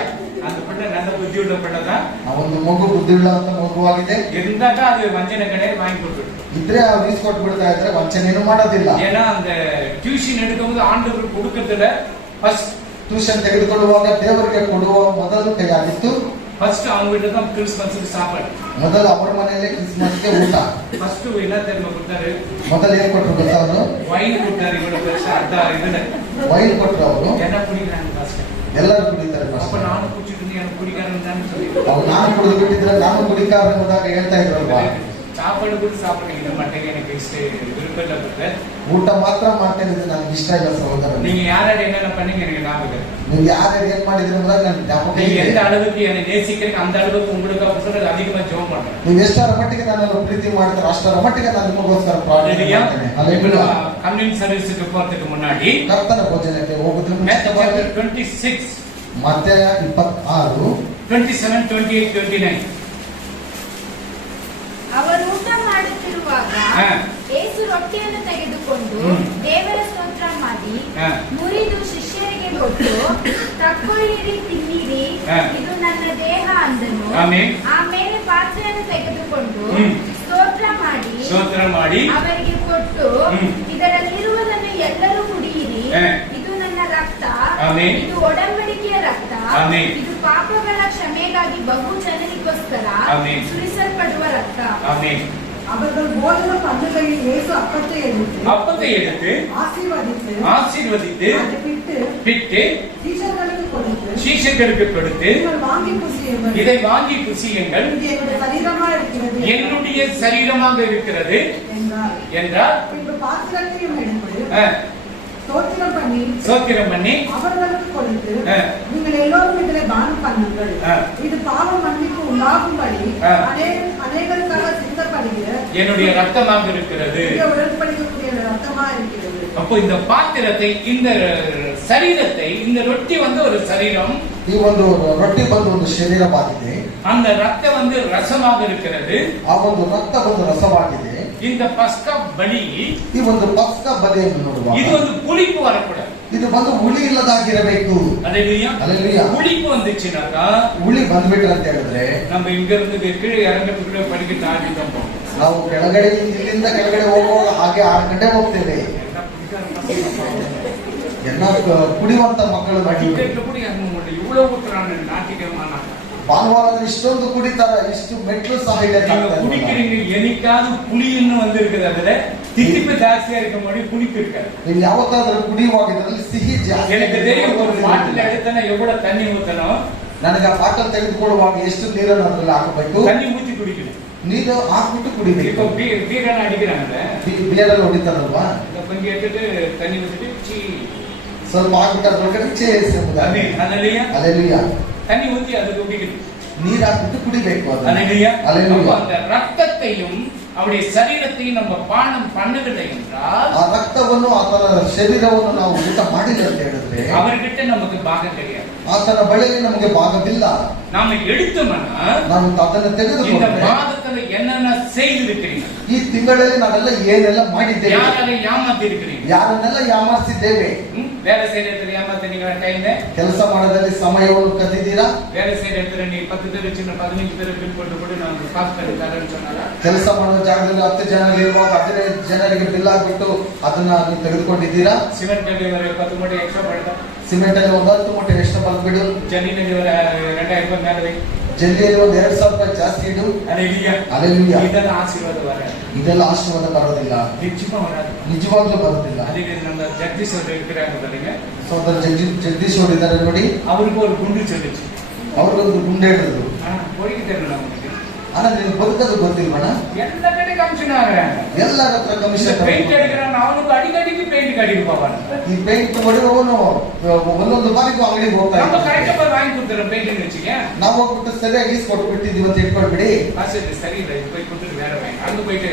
அந்த பிள்ளை நல்ல புத்தி உள்ள பிள்ளை தான். ಆ ಒಂದು ಮಗು ಬುದ್ಧಿಯುಳ್ಳ ಅಂತ ಮಗುವಾಗಿದೆ. இருந்தாக்க அது வஞ்சனை கிடையாது, வாங்கி கொடுத்துரு. ಇದ್ರೆ ಅವ್ರು ಇಸ್ಕೊಟ್ಬಿಡ್ತಾ ಇದ್ರೆ ವಂಚನೆಯನ್ನು ಮಾಡೋದಿಲ್ಲ. ஏன்னா அந்த டியூஷன் எடுக்கும்போது ஆண்டவருக்கு கொடுக்கறதுல ஃபர்ஸ்ட் ಟ್ಯೂಷನ್ ತೆಗೆದುಕೊಳ್ಳುವಾಗ ದೇವರಿಗೆ ಕೊಡುವ ಮೊದಲು ಕೈಯಾಗಿತ್ತು. ஃபர்ஸ்ட் அவங்க வீட்டுல தான் கிறிஸ்மஸ்க்கு சாப்பாடு. ಮೊದಲು ಅವರ ಮನೆಯಲ್ಲೇ ಕ್ರಿಸ್ಮಸ್ಗೆ ಊಟ. ஃபர்ஸ்ட் என்ன தெரியுமா கொடுத்தாரு? ಮೊದಲು ಏನ್ ಕೊಟ್ರು ಗೊತ್ತಾ? ಅವರು ವೈನ್ ಕೊಟ್ಟಾரு. இவ்வளவு பெருசா ಅರ್ಧ ಇದನ್ನ ವೈನ್ ಕೊಟ್ರು. ಅವರು என்ன குடிக்கிறாங்க பாஸ்டர்? ಎಲ್ಲರೂ ಕುಡಿತಾರೆ. அப்ப நானும் குடிச்சிட்டு இருந்தேன், எனக்கு குடிக்காரன்னு தானே சொல்லி ಅವ್ರು ನಾನು ಕುಡಿದು ಬಿಟ್ಟಿದ್ರೆ ನಾನು ಕುಡಿಕಾರ ಎಂಬುದಾಗಿ ಹೇಳ್ತಾ ಇದ್ರಲ್ವಾ? சாப்பாடு கூட சாப்பிடுங்க, இந்த மட்டைக்கு எனக்கு ಪ್ರಿಪೇರ್ ಆಗುತ್ತೆ. ಊಟ ಮಾತ್ರ ಮಾಡ್ತೇನೆ, ಇದು ನನಗೆ ಇಷ್ಟ ಇಲ್ಲ ಸಹೋದರ. நீங்க யாராவது என்னென்ன பண்ணீங்க எனக்கு ஞாபகம் இருக்கு. ನೀವು ಯಾರ್ಯಾರು ಏನ್ ಮಾಡಿದ್ರಿ ಅನ್ನೋದಾಗ ನನಗೆ ಜ್ಞಾಪಕ நீங்க ಇದೆ. எந்த அளவுக்கு என்னை நேசிக்கிறீங்க அந்த அளவுக்கு உங்களுக்கு அவசரம் அதிகமா ஜெபம் பண்றேன். ನೀವು ಎಷ್ಟರ ಮಟ್ಟಿಗೆ ನನ್ನನ್ನು ಪ್ರೀತಿ ಮಾಡ್ತಾರೆ ಅಷ್ಟರ ಮಟ್ಟಿಗೆ ನಾನು ನಿಮಗೋಸ್ಕರ ಪ್ರಾರ್ಥನೆ ಮಾಡ್ತೇನೆ. ಹಲ್ಲೆಲೂಯಾ. கம்யூனிட்டி சர்வீஸ்க்கு போறதுக்கு முன்னாடி ಕರ್ತನ ಭೋಜನಕ್ಕೆ ಹೋಗುವುದಕ್ಕೆ ಮುಂಚಿತವಾಗಿ 26 ಮತ್ತಾಯ 26 27 28 29 ಅವರು ಊಟ ಮಾಡುತ್ತಿರುವಾಗ ಹಾ. ಯೇಸು ರೊಟ್ಟಿಯನ್ನು ತೆಗೆದುಕೊಂಡು ದೇವರ ಸ್ತೋತ್ರ ಮಾಡಿ ಹಾ. ಮುರಿದು ಶಿಷ್ಯರಿಗೆ ಕೊಟ್ಟು, ತಕ್ಕೊಳ್ಳಿರಿ, ತಿನ್ನಿರಿ, ಹಾ. ಇದು ನನ್ನ ದೇಹ ಅಂದನು. ಆಮೆನ್. ಆಮೇಲೆ ಪಾತ್ರೆಯನ್ನು ತೆಗೆದುಕೊಂಡು ಸ್ತೋತ್ರ ಮಾಡಿ ಅವರಿಗೆ ಕೊಟ್ಟು, ಇದರಲ್ಲಿರುವುದನ್ನು ಎಲ್ಲರೂ ಕುಡಿಯಿರಿ, ಹಾ. ಇದು ನನ್ನ ರಕ್ತ, ಆಮೆನ್. ಇದು ಒಡಂಬಡಿಕೆಯ ರಕ್ತ, ಆಮೆನ್. ಇದು ಪಾಪಗಳ ಕ್ಷಮೆಗಾಗಿ ಬಹು ಜನರಿಗೋಸ್ಕರ ಆಮೆನ್. ಸುರಿಸಲ್ಪಡುವ ರಕ್ತ. ஆமென். அவர்கள் போஜனம் பண்ணுகையில் இயேசு அப்பத்தை எடுத்து ஆசீர்வதித்து அதை பிட்டு சீஷர்களுக்கு கொடுத்து இதை வாங்கி புசியுங்கள், என்னுடைய சரீரமாக இருக்கிறது என்றார். பின்பு பாத்திரத்தையும் எடுத்து சோத்திரம் பண்ணி அவர்களுக்கு கொடுத்து, நீங்கள் எல்லோரும் இதிலே பானம் பண்ணுங்கள், இது பாவ மன்னிப்பு உண்டாகும்படி அநேகருக்காக சிந்தப்படுகிற என்னுடைய ரத்தமாக இருக்கிறது. உடன்படிக்கக்கூடிய ரத்தமா இருக்கிறது. அப்போ இந்த பாத்திரத்தை, இந்த சரீரத்தை, இந்த ரொட்டி வந்து ஒரு சரீரம், ಈ ಒಂದು ರೊಟ್ಟಿ ಬಂದು ಒಂದು ಶರೀರವಾಗಿದೆ. அந்த ரத்தம் வந்து ரசமாக இருக்கிறது. ಆ ಒಂದು ರಕ್ತ ಒಂದು ರಸವಾಗಿದೆ. இந்த பஸ்கா பலி, ಈ ಒಂದು ಪಸ್ಕ ಬಲಿಯನ್ನು ನೋಡುವಾಗ இது வந்து புளிப்பு வரக்கூடாது. ಇದು ಬಂದು ಹುಳಿ ಇಲ್ಲದಾಗಿರಬೇಕು. அல்லேலூயா. அல்லேலூயா. புளிப்பு வந்துச்சுனாக்கா ಹುಳಿ ಬಂದ್ಬಿಟ್ರೆ ಅಂತ ಹೇಳಿದ್ರೆ நம்ம இங்க இருந்து கீழே இறங்கிறதுக்குள்ள படிக்கட்டு ஆடி தான் போவோம். ನಾವು ಕೆಳಗಡೆ ಇಲ್ಲಿಂದ ಕೆಳಗಡೆ ಹೋಗುವಾಗ ಹಾಗೆ 6 ಗಂಟೆ ಹೋಗ್ತೇವೆ. ಎಲ್ಲ ಕುಡಿಯುವಂತ ಮಕ್ಕಳು ಮಾಡಿ டிக்கெட்ல கூட இறங்க முடியல, இவ்வளவு ஊத்துறாங்க ஞாயிற்றுக்கிழமை. ಭಾನುವಾರ ಇಷ್ಟೊಂದು ಕುಡಿತಾರ, ಇಷ್ಟು ಮೆಟ್ಲು ಸಹ ಇದೆ. நீங்க குடிக்கிறீங்க, என்னைக்காவது புளின்னு வந்து இருக்குது, அதுல தித்திப்பு ஜாஸ்தியா இருக்க மாதிரி புளிப்பு இருக்காது. ನೀವು ಯಾವತ್ತಾದ್ರೂ ಕುಡಿಯುವಾಗ ಇದರಲ್ಲಿ ಸಿಹಿ ಜಾಸ್ತಿ. எனக்கு தெரியும், ஒரு பாட்டில் எடுத்தனா எவ்வளவு தண்ணி ஊத்தணும், ನನಗೆ ಆ ಬಾಟಲ್ ತೆಗೆದುಕೊಳ್ಳುವಾಗ ಎಷ್ಟು ನೀರನ್ನು ಅದರಲ್ಲಿ ಹಾಕಬೇಕು, தண்ணி ஊத்தி குடிக்கணும். ನೀರು ಹಾಕ್ಬಿಟ್ಟು இப்போ ಕುಡಿಬೇಕು. பீரன அடிக்கிறாங்க, ಬಿಯರಲ್ಲಿ ಹೊಡಿತಾರಲ್ವಾ, கொஞ்சம் எடுத்துட்டு தண்ணி ஊத்திட்டு சீ ಸ್ವಲ್ಪ ಹಾಕ್ಬಿಟ್ಟು ಅದ್ರೊಳಗಡೆ ಚೇಸ್ ಎಂಬುದಾಗಿ. அல்லேலூயா. ಅಲ್ಲೆಲೂಯಾ. தண்ணி ஊத்தி அது குடிக்கணும். ನೀರು ಹಾಕ್ಬಿಟ್ಟು ಕುಡಿಬೇಕು ಅದನ್ನ. அல்லேலூயா. அல்லேலூயா. அந்த ரத்தத்தையும் அவருடைய சரீரத்தையும் நம்ம பானம் பண்ணவில்லை என்றால், ಆ ರಕ್ತವನ್ನು ಆತನ ಶರೀರವನ್ನು ನಾವು ಊಟ ಮಾಡಿಲ್ಲ ಅಂತ ಹೇಳಿದ್ರೆ அவர்கிட்ட நமக்கு பாகம் கிடையாது. ಆತನ ಬಳಿಯಲ್ಲಿ ನಮಗೆ ಭಾಗವಿಲ್ಲ. நாம எடுத்தோம்னா ನಾವು ಅದನ್ನು இந்த ತೆಗೆದುಕೊಂಡ್ರೆ மாதத்துல என்னென்ன செய்திருக்கிறீங்க, ಈ ತಿಂಗಳಲ್ಲಿ ನಾವೆಲ್ಲ ಏನೆಲ್ಲ ಮಾಡಿದ್ದೇವೆ, யாரை ஏமாத்தி இருக்கிறீங்க, ಯಾರನ್ನೆಲ್ಲ ಯಾಮಾರಿಸಿದ್ದೇವೆ. வேலை செய்யற இடத்துல ஏமாத்தினீங்களா? டைம்ல ಕೆಲಸ ಮಾಡೋದ್ರಲ್ಲಿ ಸಮಯವನ್ನು ಕದ್ದಿದ್ದೀರಾ? வேலை செய்யற இடத்துல நீ 10 பேர் வச்சுன்னா 15 பேர் பில் போட்டு நான் காசு தரேன்னு சொன்னாரா? ಕೆಲಸ ಮಾಡೋ ಜಾಗದಲ್ಲಿ 10 ಜನ ಇರುವಾಗ 15 ಜನರಿಗೆ ಬಿಲ್ ಹಾಕ್ಬಿಟ್ಟು ಅದನ್ನ ನೀವು ತೆಗೆದುಕೊಂಡಿದ್ದೀರಾ? சிமெண்ட் கல்லி ஒரு 10 மூட்டை எக்ஸ்ட்ரா படுத்தா, ಸಿಮೆಂಟ್ ಅಲ್ಲಿ 1 ಮೂಟೆ ಎಷ್ಟು ಬಂದ್ಬಿಡು, ஜல்லிನಲ್ಲಿ ஒரு 2000 ரூபாய் மேல வை, ಜಲ್ಲಿಯಲ್ಲಿ 1,200 ರೂಪಾಯಿ ಜಾಸ್ತಿ ಇಡು. அல்லேலூயா. அல்லேலூயா. இதெல்லாம் ஆசீர்வாதம் வர ಇದೆಲ್ಲ ಆಶೀರ್ವಾದ ಬರೋದಿಲ್ಲ, நிச்சயமா வராது. ನಿಜವಾಗ್ಲೂ ಬರೋದಿಲ್ಲ. அதுக்கு நம்ம ஜக்தீஷ் அவர் இருக்கிறாங்க பாருங்க, ಸೋದರ ಜಗದೀಶ್ ಅವರು ಇದ್ದಾರೆ ನೋಡಿ, அவருக்கு ஒரு குண்டு சொல்லிச்சு, ಅವ್ರಿಗೊಂದು ಗುಂಡೆ ಹಿಡಿದ್ರು. பொழிக்கு தெரியல உங்களுக்கு, ஆனா ನೀನು ಬದುಕದು ಗೊತ್ತಿಲ್ವಣ? எல்லா கಡೆ கமிஷன் ஆகுறாங்க, ಎಲ್ಲರ ಹತ್ರ ಕಮಿಷನ್. பெயிண்ட் அடிக்கிறான், அவனுக்கு அடிக்கடிக்கு பெயிண்ட் கடிக்கு போவாங்க. ಈ ಪೇಂಟ್ ಹೊಡೆಯುವವನು ಒಂದೊಂದು ಬಾರಿಗೂ ಅಂಗಡಿಗೆ ಹೋಗ್ತಾ நம்ம ಇದ್ದಾನೆ. கரெக்டா போய் வாங்கி கொடுத்துறோம் பெயிண்ட் வச்சுக்க, ನಾವು ಹೋಗ್ಬಿಟ್ಟು ಸರಿಯಾಗಿ ಈಸ್ಕೊಟ್ಟು ಬಿಟ್ಟಿದ್ದೀವಿ ಅಂತ ಇಟ್ಕೊಳ್ಬಿಡಿ. காசு சரியில்லை, இது போய் கொடுத்துட்டு வேற வாங்கி அங்க போயிட்டு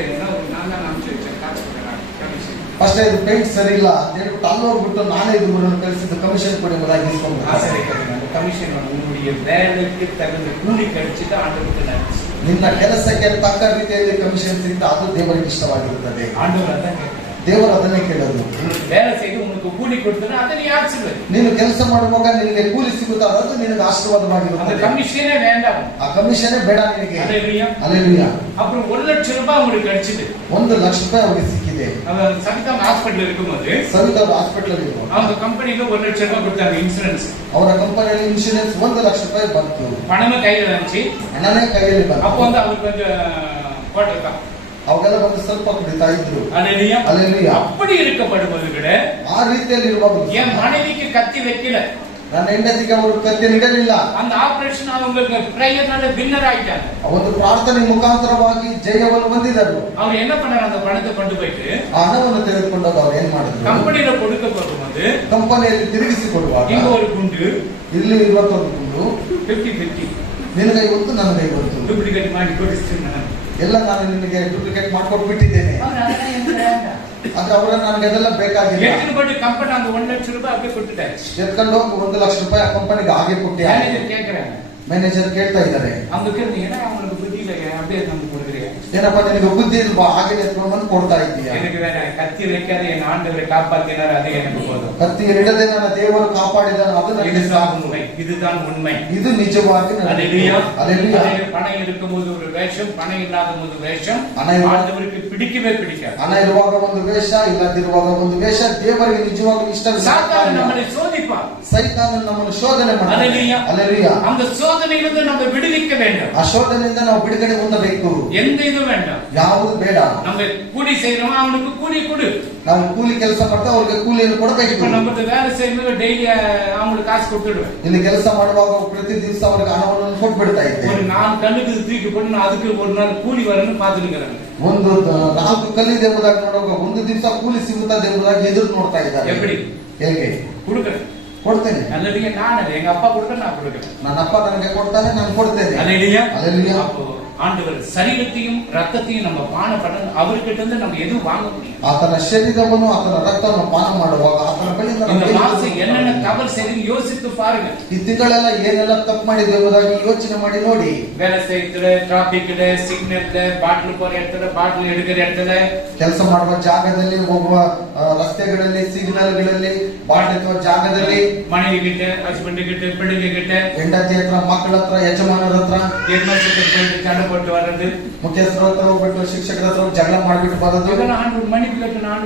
நான் தான் அனுப்பிச்சு வச்சேன் காசு கொடுக்குறேன் கமிஷன். ಫಸ್ಟ್ ಇದು ಪೇಂಟ್ ಸರಿ ಇಲ್ಲ ಅಂತ ಹೇಳ್ಬಿಟ್ಟು ಅಲ್ಲಿ ಹೋಗ್ಬಿಟ್ಟು ನಾನೇ ಇದು ಕಳಿಸಿದ್ದು ಕಮಿಷನ್ ಕೊಡಿ ಮೊದಲಾಗಿ காசு ಇಸ್ಕೊಂಡು கிடைக்காது, அந்த கமிஷன் உன்னுடைய வேலைக்கு தகுந்த கூலி கிடைச்சிட்டு ஆண்டவருக்கு நன்றி. ನಿನ್ನ ಕೆಲಸಕ್ಕೆ ತಕ್ಕ ರೀತಿಯಲ್ಲಿ ಕಮಿಷನ್ ಸಿಗ್ತಾ ಅದು ದೇವರಿಗೆ ಇಷ್ಟವಾಗಿರುತ್ತದೆ. ஆண்டவர் அதான் கேட்கிறார், ದೇವರು ಅದನ್ನೇ ಕೇಳೋದು. வேலை செய்து உனக்கு கூலி கொடுத்தனா அதை நீ ஆசீர்வதி. ನೀನು ಕೆಲಸ ಮಾಡುವಾಗ ನಿನಗೆ ಕೂಲಿ ಸಿಗುತ್ತಾ ಅದು ನಿನಗೆ அந்த ಆಶೀರ್ವಾದವಾಗಿರುತ್ತದೆ. கமிஷனே வேண்டாம். ಆ ಕಮಿಷನ್ ಬೇಡ ನಿನಗೆ. அல்லேலூயா. ಅಲ್ಲೆಲೂಯಾ. அப்புறம் 1 லட்சம் ரூபாய் உங்களுக்கு கிடைச்சது. 1 ಲಕ್ಷ ರೂಪಾಯಿ ಅವರಿಗೆ ಸಿಕ್ಕಿದೆ. அவன் சவிதா ஹாஸ்பிடல் இருக்கும்போது ಸವಿತಾ ಹಾಸ್ಪಿಟಲ್ ಅಲ್ಲಿ ಇರುವಾಗ அவங்க கம்பெனில 1 லட்சம் ரூபாய் கொடுத்தாங்க இன்சூரன்ஸ். ಅವರ ಕಂಪನಿಯಲ್ಲಿ ಇನ್ಶೂರೆನ್ಸ್ 1 ಲಕ್ಷ ರೂಪಾಯಿ ಬಂತು. பணமே கையில வந்துச்சு. ಹಣನೇ ಕೈಯಲ್ಲಿ அப்போ ಬಂತು. வந்து அவருக்கு கொஞ்சம் போட்டிருக்கான். ಅವೆಲ್ಲ ಬಂದು ಸ್ವಲ್ಪ ಕುಡಿತಾ ಇದ್ರು. அல்லேலூயா. அல்லேலூயா. அப்படி இருக்கப்படும்போது கூட ಆ ರೀತಿಯಲ್ಲಿ ಇರುವಾಗ என் மனைவிக்கு கத்தி வைக்கல, ನನ್ನ ಹೆಂಡತಿಗೆ ಅವರು ಕತ್ತಿಯನ್ನು ಇಡಲಿಲ್ಲ. அந்த ஆபரேஷன் அவங்களுக்கு பிரேயர்னால வின்னர் ஆயிட்டாங்க. ಒಂದು ಪ್ರಾರ್ಥನೆ ಮುಖಾಂತರವಾಗಿ ಜಯವನ್ನು ಹೊಂದಿದರು. அவங்க என்ன பண்ணாங்க, அந்த பணத்தை கொண்டு போயிட்டு ಆ ಹಣವನ್ನು ತೆಗೆದುಕೊಂಡಾಗ ಅವರು ಏನ್ ಮಾಡಿದ್ರು, ಕಂಪನಿಗೆ ಕೊಡುಕ ಹೋಗುம்போது ಕಂಪನಿಯಲ್ಲಿ ತಿರುಗಿಸಿ ಕೊಡುವಾಗ இங்க ஒரு குண்டு ಇಲ್ಲಿ 21 ಗುಂಡು 50-50 ನಿನಗೆ 50 ನನಗೆ 50 டூப்ளிகேட் ಮಾಡಿ ಕೊಡಿಸ್ತೀನಿ ನಾನು. ಎಲ್ಲ ನಾನು ನಿನಗೆ ಡೂಪ್ಲಿಕೇಟ್ ಮಾಡ್ಕೊಟ್ಟು ಬಿಟ್ಟಿದ್ದೇನೆ. ಆದ್ರೆ ಅವರ ನನಗೆ ಅದೆಲ್ಲ ಬೇಕಾಗಿಲ್ಲ. ಎತ್ತಿನ ಬಡ್ಡಿ ಕಂಪನಿ அந்த 1 ಲಕ್ಷ ರೂಪಾಯಿ அப்படியே ಕೊಟ್ಟಿದ್ದಾರೆ. ಎತ್ಕೊಂಡು ಹೋಗಿ 1 ಲಕ್ಷ ರೂಪಾಯಿ ಆ ಕಂಪನಿಗೆ ಹಾಗೆ ಕೊಟ್ಟೆ. ಮ್ಯಾನೇಜರ್ ಕೇಳ್ತಾರೆ, ಮ್ಯಾನೇಜರ್ ಕೇಳ್ತಾ ಇದ್ದಾರೆ, அவங்க கேக்குறீங்க ஏன்னா அவங்களுக்கு புத்தி இல்ல, அப்படியே நமக்கு கொடுக்குறீங்க. ಏನಪ್ಪ ನಿನಗೆ ಬುದ್ಧಿ ಇಲ್ವಾ, ಹಾಗೆ ಎತ್ಕೊಂಡು ಬಂದು ಕೊಡ್ತಾ ಇದ್ದೀಯಾ? எனக்கு வேற கத்தி வைக்காத என் ஆண்டவரை காப்பாத்தினார், அது எனக்கு போதும். ಕತ್ತಿಯನ್ನು ಇಡದೆ ನನ್ನ ದೇವರು ಕಾಪಾಡಿದನು, ಅದು ನನಗೆ ಸಾಕು. இதுதான் உண்மை. ಇದು ನಿಜವಾಗಿ அல்லேலூயா. அல்லேலூயா. பணம் இருக்கும்போது ஒரு வேஷம், பணம் இல்லாத போது வேஷம் ಹಣ ಇರುವ- ஆண்டவருக்கு பிடிக்கவே பிடிக்காது. ಹಣ ಇರುವಾಗ ಒಂದು ವೇಷ, ಇಲ್ಲದಿರುವಾಗ ಒಂದು ವೇಷ. ದೇವರಿಗೆ ನಿಜವಾಗ್ಲೂ ಇಷ್ಟವಿಲ್ಲ. சாத்தான் நம்மளை சோதிப்பான். ಸೈತಾನ ನಮ್ಮನ್ನು ಶೋಧನೆ ಮಾಡ್ತಾನೆ. அல்லேலூயா. அல்லேಲೂಯಾ. அந்த சோதனையிலிருந்து நம்ம விடுவிக்க வேண்டும். ಆ ಶೋಧನೆಯಿಂದ ನಾವು ಬಿಡುಗಡೆ ಹೊಂದಬೇಕು. எந்த இது வேண்டாம். ಯಾವುದು ಬೇಡ. நம்ம கூலி செய்யறோம், அவனுக்கு கூலி கொடு. ನಾವು ಕೂಲಿ ಕೆಲಸ ಮಾಡ್ತಾ ಅವ್ರಿಗೆ ಕೂಲಿಯನ್ನು ಕೊಡಬೇಕು. இப்ப நம்ம வேலை செய்யும்போது டெய்லி அவங்களுக்கு காசு கொடுத்துடுவேன். ಇಲ್ಲಿ ಕೆಲಸ ಮಾಡುವಾಗ ಪ್ರತಿ ದಿವಸ ಅವ್ರಿಗೆ ಹಣವನ್ನು ಕೊಟ್ಬಿಡ್ತಾ ಇದ್ದೆ. ஒரு 4 கல்லுக்கு தூக்கி போட்டு அதுக்கு ஒரு நாள் கூலி வரணும்னு பாத்துக்கிறாங்க. ಒಂದು 4 ಕಲ್ಲಿದೆ ಎಂಬುದಾಗಿ ನೋಡುವಾಗ ಒಂದು ದಿವಸ ಕೂಲಿ ಸಿಗುತ್ತದೆ ಎಂಬುದಾಗಿ ಎದುರು ನೋಡ್ತಾ ಇದ್ದಾರೆ. எப்படி ಹೇಗೆ கொடுக்கறேன்? ಕೊಡ್ತೇನೆ. அல்லேலூயா. நான் அல்ல, எங்க அப்பா கொடுக்க நான் கொடுக்கிறேன். ನನ್ನ ಅಪ್ಪ ನನಗೆ ಕೊಡ್ತಾನೆ, ನಾನು ಕೊಡ್ತೇನೆ. அல்லேலூயா. அல்லேலூயா. அப்போ ஆண்டவர் சரீரத்தையும் ரத்தத்தையும் நம்ம பான பண்ண அவர்கிட்ட இருந்து நம்ம எதுவும் வாங்க முடியும். ಆತನ ಶರೀರವನ್ನು ಆತನ ರಕ್ತವನ್ನು ಪಾನ ಮಾಡುವಾಗ ಆತನ ಬಳಿಯಿಂದ இந்த மாசம் என்னென்ன தவறு செய்து யோசித்து பாருங்க. ಈ ತಿಂಗಳೆಲ್ಲ ಏನೆಲ್ಲ ತಪ್ಪು ಮಾಡಿದ್ವಿ ಎಂಬುದಾಗಿ ಯೋಚನೆ ಮಾಡಿ ನೋಡಿ. வேலை செய்யற டிராபிக்ல, சிக்னல்ல, பாட்டில் போற இடத்துல, பாட்டில் எடுக்கிற இடத்துல, ಕೆಲಸ ಮಾಡುವ ಜಾಗದಲ್ಲಿ, ಹೋಗುವ ರಸ್ತೆಗಳಲ್ಲಿ, ಸಿಗ್ನಲ್ಗಳಲ್ಲಿ, ಬಾಟೆತ್ತುವ ಜಾಗದಲ್ಲಿ, மனைவி கிட்ட, ஹஸ்பண்ட் கிட்ட, பிள்ளைங்க கிட்ட, ಹೆಂಡತಿ ಹತ್ರ, ಮಕ್ಕಳ ಹತ್ರ, ಯಜಮಾನರ ಹತ್ರ, ஹெட்மாஸ்டர் போயிட்டு சண்டை போட்டு வர்றது, ಮುಖ್ಯಸ್ಥರ ಹತ್ರ ಹೋಗ್ಬಿಟ್ಟು, ಶಿಕ್ಷಕರ ಹತ್ರ ಹೋಗಿ ಜಗಳ ಮಾಡ್ಬಿಟ್ಟು ಬರೋದು. இதெல்லாம் ஆண்டவர் மன்னிப்பு கேட்டு நான்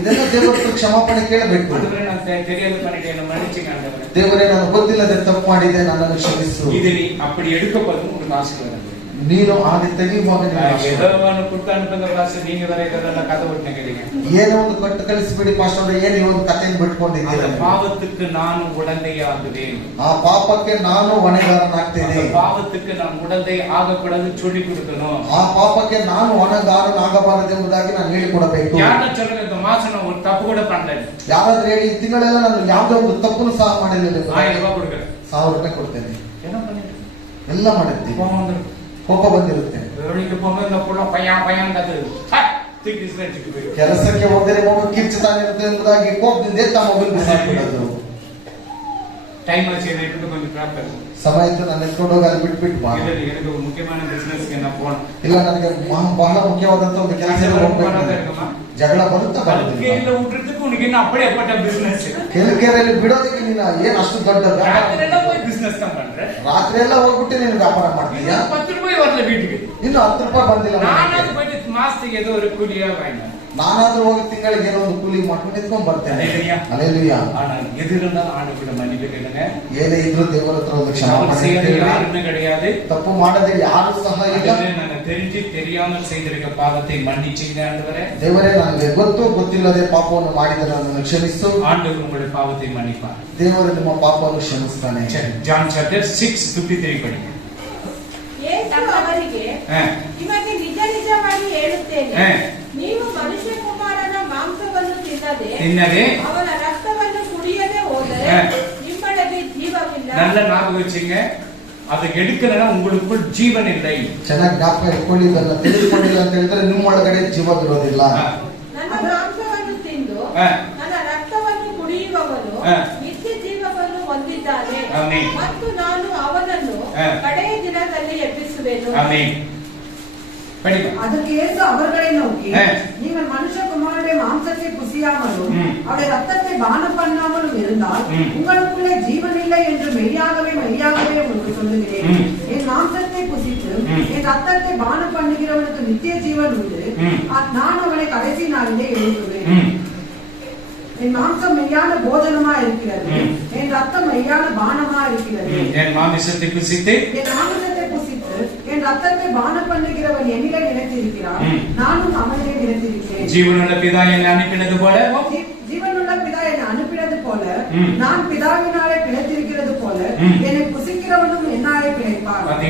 ಇದೆಲ್ಲ ದೇವರ ಹತ್ರ ಕ್ಷಮಾಪಣೆ ಕೇಳಬೇಕು. ஆண்டவரே நான் தெரியாத பண்ணிட்டேன், மன்னிச்சுங்க ஆண்டவரே. ದೇವರೇ, ನಾನು ಗೊತ್ತಿಲ್ಲದೆ ತಪ್ಪು ಮಾಡಿದೆ, ನನ್ನನ್ನು ಕ್ಷಮಿಸು. இது நீ அப்படி எடுக்கப்படும் உங்களுக்கு ஆசீர்வாதம். ನೀನು ಹಾಗೆ ತೆಗೆಯುವಾಗ ஏதோ கொடுத்து அனுப்புங்க பாஸ்டர், நீங்க வேற இதெல்லாம் கதை விட்டுக்கிறீங்க. ಏನೋ ಒಂದು ಕಟ್ಟು ಕಳಿಸಿಬಿಡಿ ಪಾಸ್ಟರ್, ಏನು ಈ ಒಂದು ಕಥೆಯನ್ನು ಬಿಟ್ಕೊಂಡಿದ್ದೀರ. அந்த பாவத்துக்கு நான் உடந்தையாகுவேன். ಆ ಪಾಪಕ್ಕೆ ನಾನು ಹೊಣೆಗಾರನಾಗ್ತೇನೆ. அந்த பாவத்துக்கு நான் உடந்தை ஆகக்கூடாது சொல்லி கொடுக்கணும். ಆ ಪಾಪಕ್ಕೆ ನಾನು ಹೊಣೆಗಾರನಾಗಬಾರದು ಎಂಬುದಾಗಿ ನಾನು ಹೇಳಿಕೊಡಬೇಕು. யாரும் சொல்லுங்க, இந்த மாசம் நான் ஒரு தப்பு கூட பண்ணல. ಯಾರಾದ್ರೂ ಹೇಳಿ, ಈ ತಿಂಗಳೆಲ್ಲ ನಾನು ಯಾವುದೋ ಒಂದು ತಪ್ಪನ್ನು ಸಹ ಮಾಡಿರಲಿಲ್ಲ. 1000 ரூபாய் கொடுக்குறேன். 1000 ರೂಪಾಯಿ ಕೊಡ್ತೇನೆ. என்ன பண்ணிட்டு ಎಲ್ಲ ಮಾಡಿರ್ತೀನಿ. கோபம் வந்துடும். ಕೋಪ ಬಂದಿರುತ್ತೆ. வெளியில போகும்போது இந்த புள்ள பையன் பையன் கத்துது, தூக்கி வச்சுட்டு போயிடும். ಕೆಲಸಕ್ಕೆ ಹೋದರೆ ಮಗು ಕಿರ್ಚುತ್ತಾನೆ ಇರುತ್ತೆ ಎಂಬುದಾಗಿ ಕೋಪದಿಂದ ತಮ್ಮ ಮಗು ಬಿಸಾಕಿಬಿಡೋದು. டைம் ஆச்சு, எனக்கு கொஞ்சம் ப்ராப்பர் ಸಮಯ ಇತ್ತು, ನಾನು ಎತ್ಕೊಂಡು ಹೋಗಿ ಅಲ್ಲಿ ಬಿಟ್ಬಿಟ್ಟು ಬಾ. இல்ல, எனக்கு ஒரு முக்கியமான பிசினஸ்க்கு நான் போனேன். ಇಲ್ಲ, ನನಗೆ ಬಹಳ ಮುಖ್ಯವಾದಂತ ಒಂದು ಕೆಲಸ இருக்குமா? ಜಗಳ ಬರುತ್ತಾ ಬರುದಿಲ್ಲ. கீழே விட்டுறதுக்கு உனக்கு என்ன அப்படியே பட்ட பிசினஸ்? ಕೆಲಕೆರೆಯಲ್ಲಿ ಬಿಡೋದಕ್ಕೆ ನೀನು ಏನ್ ಅಷ್ಟು ದೊಡ್ಡ ராத்திரி எல்லாம் போய் பிசினஸ் தான் பண்றேன். ರಾತ್ರಿ ಎಲ್ಲ ಹೋಗ್ಬಿಟ್ಟು ನೀನು ವ್ಯಾಪಾರ ಮಾಡ್ತೀಯ. 10 ரூபாய் வரல வீட்டுக்கு. ಇನ್ನು 10 ರೂಪಾಯಿ ಬಂದಿಲ್ಲ. நானாவது போயிட்டு மாசத்துக்கு ஏதோ ஒரு கூலியா வாங்கினேன். ನಾನಾದ್ರೂ ಹೋಗಿ ತಿಂಗಳಿಗೆ ಏನೋ ಒಂದು ಕೂಲಿ ಮಾಡ್ಕೊಂಡು ಎತ್ಕೊಂಡ್ ಬರ್ತೇನೆ. அல்லேலூயா. ஆனால் எது இருந்தாலும் ஆண்டவரிடம் மன்னிப்பு கேளுங்க. ಏನೇ ಇದ್ರೂ ದೇವರ ಹತ್ರ ಒಂದು ಕ್ಷಮಾಪಣೆ செய்யறது ಕೇಳಿ. யாருமே கிடையாது. ತಪ್ಪು ಮಾಡದೆ ಯಾರು ಸಹ ಇಲ್ಲ. நான் தெரிஞ்சு தெரியாமல் செய்திருக்க பாவத்தை மன்னிச்சீங்க ஆண்டவரே. ದೇವರೇ, ನನಗೆ ಗೊತ್ತು ಗೊತ್ತಿಲ್ಲದೆ ಪಾಪವನ್ನು ಮಾಡಿದರೆ ನನ್ನನ್ನು ಕ್ಷಮಿಸು. ஆண்டவர் உங்களுடைய பாவத்தை மன்னிப்பார். ದೇವರು ನಿಮ್ಮ ಪಾಪವನ್ನು ಕ್ಷಮಿಸ್ತಾನೆ. சரி, ஜான் சாப்டர் 6:53 படிங்க. ಯೇಸು ಅವರಿಗೆ, ನಿಮಗೆ ನಿಜ ನಿಜವಾಗಿ ಹೇಳುತ್ತೇನೆ, ನೀವು ಮನುಷ್ಯ ಕುಮಾರನ ಮಾಂಸವನ್ನು ತಿನ್ನದೆ ಅವನ ರಕ್ತವನ್ನು ಕುಡಿಯದೆ ಹೋದರೆ ನಿಮ್ಮೊಳಗೆ ಜೀವವಿಲ್ಲ. நல்ல ஞாபகம் வச்சுங்க, அதை எடுக்கலன்னா உங்களுக்குள் ஜீவன் இல்லை. ಚೆನ್ನಾಗಿ ಜ್ಞಾಪಕ ಇಟ್ಕೊಳ್ಳಿ. ಇದನ್ನ ತಿಳಿದುಕೊಂಡಿಲ್ಲ ಅಂತ ಹೇಳಿದ್ರೆ ನಿಮ್ಮೊಳಗಡೆ ಜೀವವಿರೋದಿಲ್ಲ. ನನ್ನ ಮಾಂಸವನ್ನು ತಿಂದು ನನ್ನ ರಕ್ತವನ್ನು ಕುಡಿಯುವವನು ನಿತ್ಯ ಜೀವವನ್ನು ಹೊಂದಿದ್ದಾನೆ ಮತ್ತು ನಾನು ಅವನನ್ನು ಕಡೆಯ ದಿನದಲ್ಲಿ ಎಬ್ಬಿಸುವೆನು. அதற்கு இயேசு அவர்களை நோக்கி, நீங்கள் மனுஷகுமாரனுடைய மாம்சத்தை புசியாமலும் அவருடைய ரத்தத்தை பானம் பண்ணாமலும் இருந்தால் உங்களுக்குள்ளே ஜீவன் இல்லை என்று மெய்யாகவே மெய்யாகவே உங்களுக்கு சொல்லுகிறேன். என் மாம்சத்தை புசித்து என் ரத்தத்தை பானம் பண்ணுகிறவனுக்கு நித்திய ஜீவன் உண்டு. நான் அவனை கடைசி நாளிலே எழுப்புவேன். என் மாம்சம் மெய்யான போஜனமா இருக்கிறது, என் ரத்தம் மெய்யான பானமா இருக்கிறது. என் மாமிசத்தை புசித்து என் ரத்தத்தை பானம் பண்ணுகிறவன் என்னிலே நிலைத்திருக்கிறான், நானும் அவனிலே நிலைத்திருக்கிறேன். ஜீவனுள்ள பிதா என்னை அனுப்பினது போல ஜீவனுள்ள பிதா என்னை அனுப்பினது போல நான் பிதாவினாலே பிழைத்திருக்கிறேன்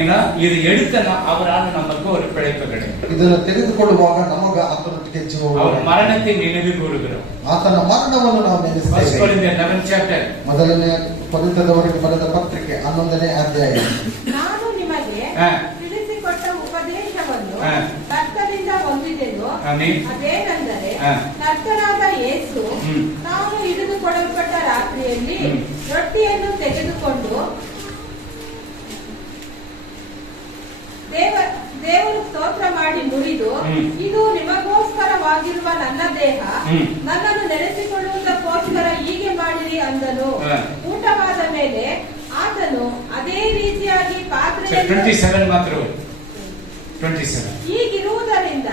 அப்படின்னா இது எடுத்தனா அவரால் நமக்கு ஒரு பிழைப்பு கிடைக்கும். ಇದನ್ನು ತೆಗೆದುಕೊಳ್ಳುವಾಗ ನಮಗ ಆತನೊಟ್ಟಿಗೆ ಜೀವ அவர் மரணத்தை நினைவு கூறுகிறோம். ಆತನ ಮರಣವನ್ನು ನಾವು ನೆನೆಸುತ್ತೇವೆ. 11th chapter ಮೊದಲನೇ ಕೊರಿಂಥದವರಿಗೆ ಬರೆದ ಪತ್ರಿಕೆ 11ನೇ ಅಧ್ಯಾಯ. ನಾನು ನಿಮಗೆ ತಿಳಿಸಿಕೊಟ್ಟ ಉಪದೇಶವನ್ನು ಕರ್ತನಿಂದ ಹೊಂದಿದೆನು. ಅದೇನೆಂದರೆ ಕರ್ತನಾದ ಯೇಸು ತಾನು ಹಿಡಿದುಕೊಡಲ್ಪಟ್ಟ ರಾತ್ರಿಯಲ್ಲಿ ರೊಟ್ಟಿಯನ್ನು ತೆಗೆದುಕೊಂಡು ದೇವರು ಸ್ತೋತ್ರ ಮಾಡಿ ನುಡಿದು, ಇದು ನಿಮಗೋಸ್ಕರವಾಗಿರುವ ನನ್ನ ದೇಹ, ನನ್ನನ್ನು ನೆನೆಸಿಕೊಳ್ಳುವುದಕ್ಕೋಸ್ಕರ ಹೀಗೆ ಮಾಡಿರಿ ಅಂದನು. ಊಟವಾದ ಮೇಲೆ ಆತನು ಅದೇ ರೀತಿಯಾಗಿ ಪಾತ್ರೆಯನ್ನು ಹೀಗಿರುವುದರಿಂದ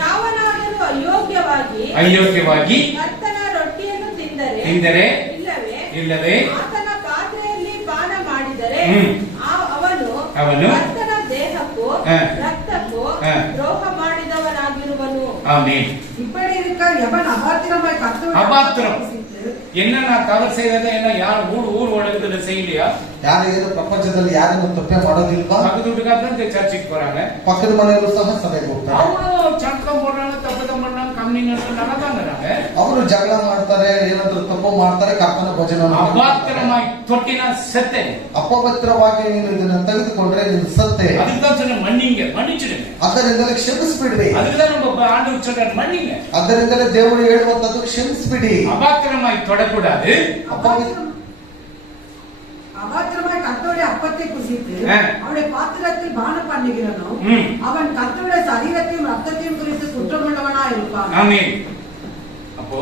ಯಾವನಾದರೂ ಅಯೋಗ್ಯವಾಗಿ ಕರ್ತನ ರೊಟ್ಟಿಯನ್ನು ತಿಂದರೆ ಇಲ್ಲವೇ ಆತನ ಪಾತ್ರೆಯಲ್ಲಿ ಪಾನ ಮಾಡಿದರೆ ಅವನು ಕರ್ತನ ದೇಹಕ್ಕೂ ರಕ್ತಕ್ಕೂ ದ್ರೋಹ ಮಾಡಿದವನಾಗಿರುವನು. ஆமென். இப்படி இருக்க எவன் அபாத்திரமாய் அபாத்திரம் என்ன நான் தவறு செய்ததை என்ன யார் ஊர் உலகத்துல செய்யலையா? ಯಾರು ಏನು ಪ್ರಪಂಚದಲ್ಲಿ ಯಾರನ್ನು ತಪ್ಪೇ ಮಾಡೋದಿಲ್ವಾ? பக்கத்து வீட்டுக்காரங்க சர்ச்சுக்கு போறாங்க, ಪಕ್ಕದ ಮನೆಯವರು ಸಹ ಸಭೆಗೆ ಹೋಗ್ತಾರೆ. ಅವರು ಚಂಕಂ போடுறாங்க, ತಪ್ಪು பண்றாங்க, ಕಮ್ಮಿ நடந்தாங்க. ಅವರು ಜಗಳ ಮಾಡ್ತಾರೆ, ಏನಾದ್ರೂ ತಪ್ಪು ಮಾಡ್ತಾರೆ, ಕರ್ತನ ಭಜನವನ್ನು ಅಪಾತ್ರವಾಗಿ ತೊಟ್ಟಿನ ಸತ್ತೆ. ಅಪವಿತ್ರವಾಗಿ ನೀನು ಇದನ್ನ ತೆಗೆದುಕೊಂಡ್ರೆ ನೀನು ಸತ್ತೆ. அதுதான் சொன்ன மன்னிச்சிடுங்க. ಅದರಿಂದಲೇ ಕ್ಷಮಿಸಿಬಿಡ್ರಿ. அதுதான் நம்ம ஆண்டவர் சொல்றார் மன்னிங்க. ಅದರಿಂದಲೇ ದೇವರು ಹೇಳುವಂತದ್ದು ಕ್ಷಮಿಸಿಬಿಡಿ. அபாத்திரமாய் தொடக்கூடாது. அபாத்திரமாய் கர்த்தருடைய அப்பத்தை புசித்து அவருடைய பாத்திரத்தில் பானம் பண்ணுகிறனோ அவன் கர்த்தருடைய சரீரத்தையும் ரத்தத்தையும் குறித்து குற்றமுள்ளவனா இருப்பான். ஆமென். அப்போ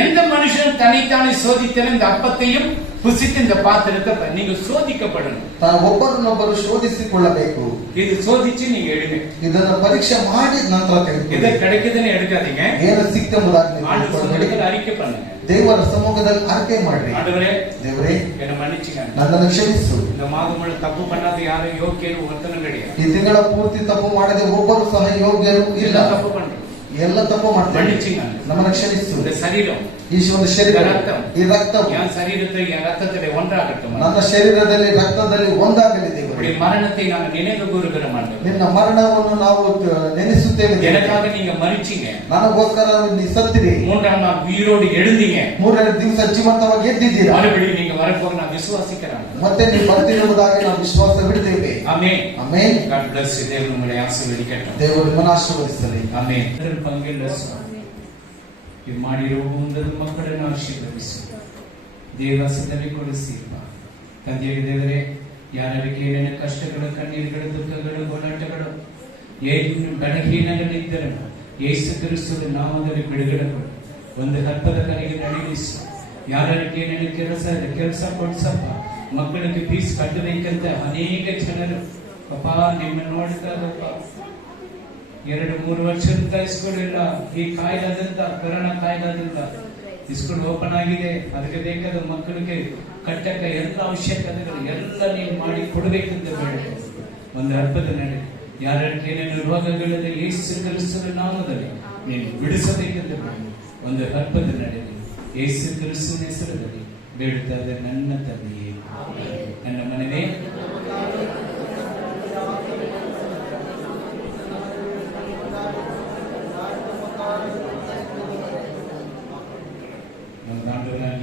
எந்த மனுஷன் தனித்தானே சோதித்தவன் இந்த அப்பத்தையும் புசித்து இந்த பாத்திரத்தை நீங்க சோதிக்கப்படணும். ಒಬ್ಬರನ್ನೊಬ್ಬರು ಶೋಧಿಸಿಕೊಳ್ಳಬೇಕು. இது சோதிச்சு நீங்க எடுங்க. ಇದನ್ನ ಪರೀಕ್ಷೆ ಮಾಡಿ ನಂತರ ತೆಗೆದುಕೊಳ್ಳಿ. ಇದು கிடைக்குதுன்னு எடுக்காதீங்க. ಏನು ಸಿಕ್ತಂಬುದಾಗಿ ಆಂಡವರಿಗೆ ಅರಿಕೆ பண்ணுங்க. ದೇವರ ಸಮ್ಮುಖದಲ್ಲಿ ಅರಿಕೆ ಮಾಡ್ರಿ. ಆಂಡವರೇ, ದೇವರೇ என்ன மன்னிச்சுங்க, ನನ್ನನ್ನು ಕ್ಷಮಿಸು. இந்த மாதம் முழு ತಪ್ಪು பண்ணாத ಯಾರು ಯೋಗ್ಯರು ಒತ್ತನ கிடையாது. ಈ ತಿಂಗಳ ಪೂರ್ತಿ ತಪ್ಪು ಮಾಡದೆ ಒಬ್ಬರು ಸಹ ಯೋಗ್ಯರು ಇಲ್ಲ. ತಪ್ಪು ಪண்றோம், ಎಲ್ಲ ತಪ್ಪು ಮಾಡ್ತಾರೆ. மன்னிச்சுங்க, ನಮ್ಮನ್ನು ಕ್ಷಮಿಸು. இந்த சரீரம், ಈ ಒಂದು ಶರೀರ, ಈ ರಕ್ತ என் சரீரத்தை என் ரத்தத்திலே ஒன்றாகட்டும். ನನ್ನ ಶರೀರದಲ್ಲಿ ರಕ್ತದಲ್ಲಿ ಒಂದಾಗಲಿ ದೇವರೇ. மரணத்தை நாங்கள் நினைவு கூறுகிற மாட்டோம். ನಿನ್ನ ಮರಣವನ್ನು ನಾವು ನೆನೆಸುತ್ತೇವೆ. எனக்காக நீங்க மரிச்சீங்க, ನನಗೋಸ್ಕರ ನೀ ಸತ್ತಿರಿ, மூன்றாம் நாள் உயிரோடு எழுந்தீங்க, ಮೂರನೇ ದಿವಸ ಜೀವಂತವಾಗಿ ಎದ್ದಿದ್ದೀರಾ. மறுபடியும் நீங்க வரப்போக நான் விசுவாசிக்கிறேன். ಮತ್ತೆ ನೀವು ಬರ್ತಿರುವುದಾಗಿ ನಾವು ವಿಶ್ವಾಸ ಬಿಡ್ತೇವೆ. Amen. Amen. God bless you. ದೇವರು ನಿಮ್ಮನ್ನು ಆಶೀರ್ವದಿಸಲಿ. ದೇವರು ನಿಮ್ಮನ್ನು ಆಶೀರ್ವದಿಸಲಿ. ಆಮೆನ್. ಅದರ ಪಂಗಿಲ್ಲ ಇದು ಮಾಡಿರುವುದರ ಮಕ್ಕಳನ್ನು ಆಶೀರ್ವದಿಸು. ದೇವ ಸಿದ್ಧರಿಗೊಳಿಸಿಪ್ಪ. ತಂದೆಯ ದೇವರೇ, ಯಾರಿಗೆ ಏನೇನು ಕಷ್ಟಗಳು, ಕಣ್ಣೀರುಗಳು, ದುಃಖಗಳು, ಹೋರಾಟಗಳು, ಏನು ಬಲಹೀನಗಳಿದ್ದರೂ ಯೇಸು ಕ್ರಿಸ್ತನ ನಾಮದಲ್ಲಿ ಬಿಡುಗಡೆ ಕೊಡು. ಒಂದು ಹಬ್ಬದ ಕರೆಗೆ ನಡೆಯಿಸು. ಯಾರಿಗೆ ಏನೇನು ಕೆಲಸ ಕೊಡಿಸಪ್ಪ. ಮಕ್ಕಳಿಗೆ ಫೀಸ್ ಕಟ್ಟಬೇಕಂತ ಅನೇಕ ಜನರು ಅಪ್ಪ ನಿಮ್ಮನ್ನು ನೋಡ್ತಾರಪ್ಪ. 2-3 ವರ್ಷದಿಂದ ಸ್ಕೂಲ್ ಇಲ್ಲ, ಈ ಕಾಯಿಲೆದಿಂದ, ಕೊರೋನಾ ಕಾಯಿಲೆದಿಂದ ಸ್ಕೂಲ್ ಓಪನ್ ಆಗಿದೆ. ಅದಕ್ಕೆ ಬೇಕಾದ ಮಕ್ಕಳಿಗೆ ಕಟ್ಟಕ ಎಲ್ಲ ಅವಶ್ಯಕತೆಗಳು ಎಲ್ಲ ನೀವು ಮಾಡಿ ಕೊಡಬೇಕಂತ ಬೇಡ. ಒಂದು ಹಬ್ಬದ ನಡೆ ಯಾರಿಗೆ ಏನೇನು ರೋಗಗಳಿದೆ ಯೇಸು ಕ್ರಿಸ್ತನ ನಾಮದಲ್ಲಿ ನೀನು ಬಿಡಿಸಬೇಕಂತ ಬೇಡ. ಒಂದು ಹಬ್ಬದ ನಡೆ ಯೇಸು ಕ್ರಿಸ್ತನ ಹೆಸರಲ್ಲಿ ಬೇಡುತ್ತಾ ಇದ್ದ ನನ್ನ ತಂದೆಯೇ, ನನ್ನ ಮನವೇ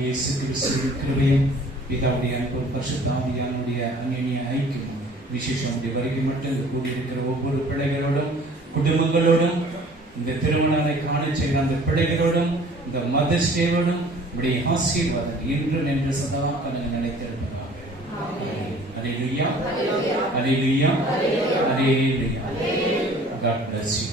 இயேசு கிறிஸ்துவின் கிருபையும் பிதாவுடைய அன்பும் பரிசுத்தாவியானுடைய அந்நிய ஐக்கியமும் விசேஷம் வரைக்கும் மட்டும் கூடியிருக்கிற ஒவ்வொரு பிள்ளைகளோடும் குடும்பங்களோடும் இந்த திருமணங்களை காண செய்கிற அந்த பிள்ளைகளோடும் இந்த மதர்ஸ் டேவோடும் இப்படி ஆசீர்வாதம் இன்று நின்று சதா காலம் நிலைத்திருப்பதாக. அல்லேலூயா, அல்லேலூயா, அல்லேலூயா. God bless you.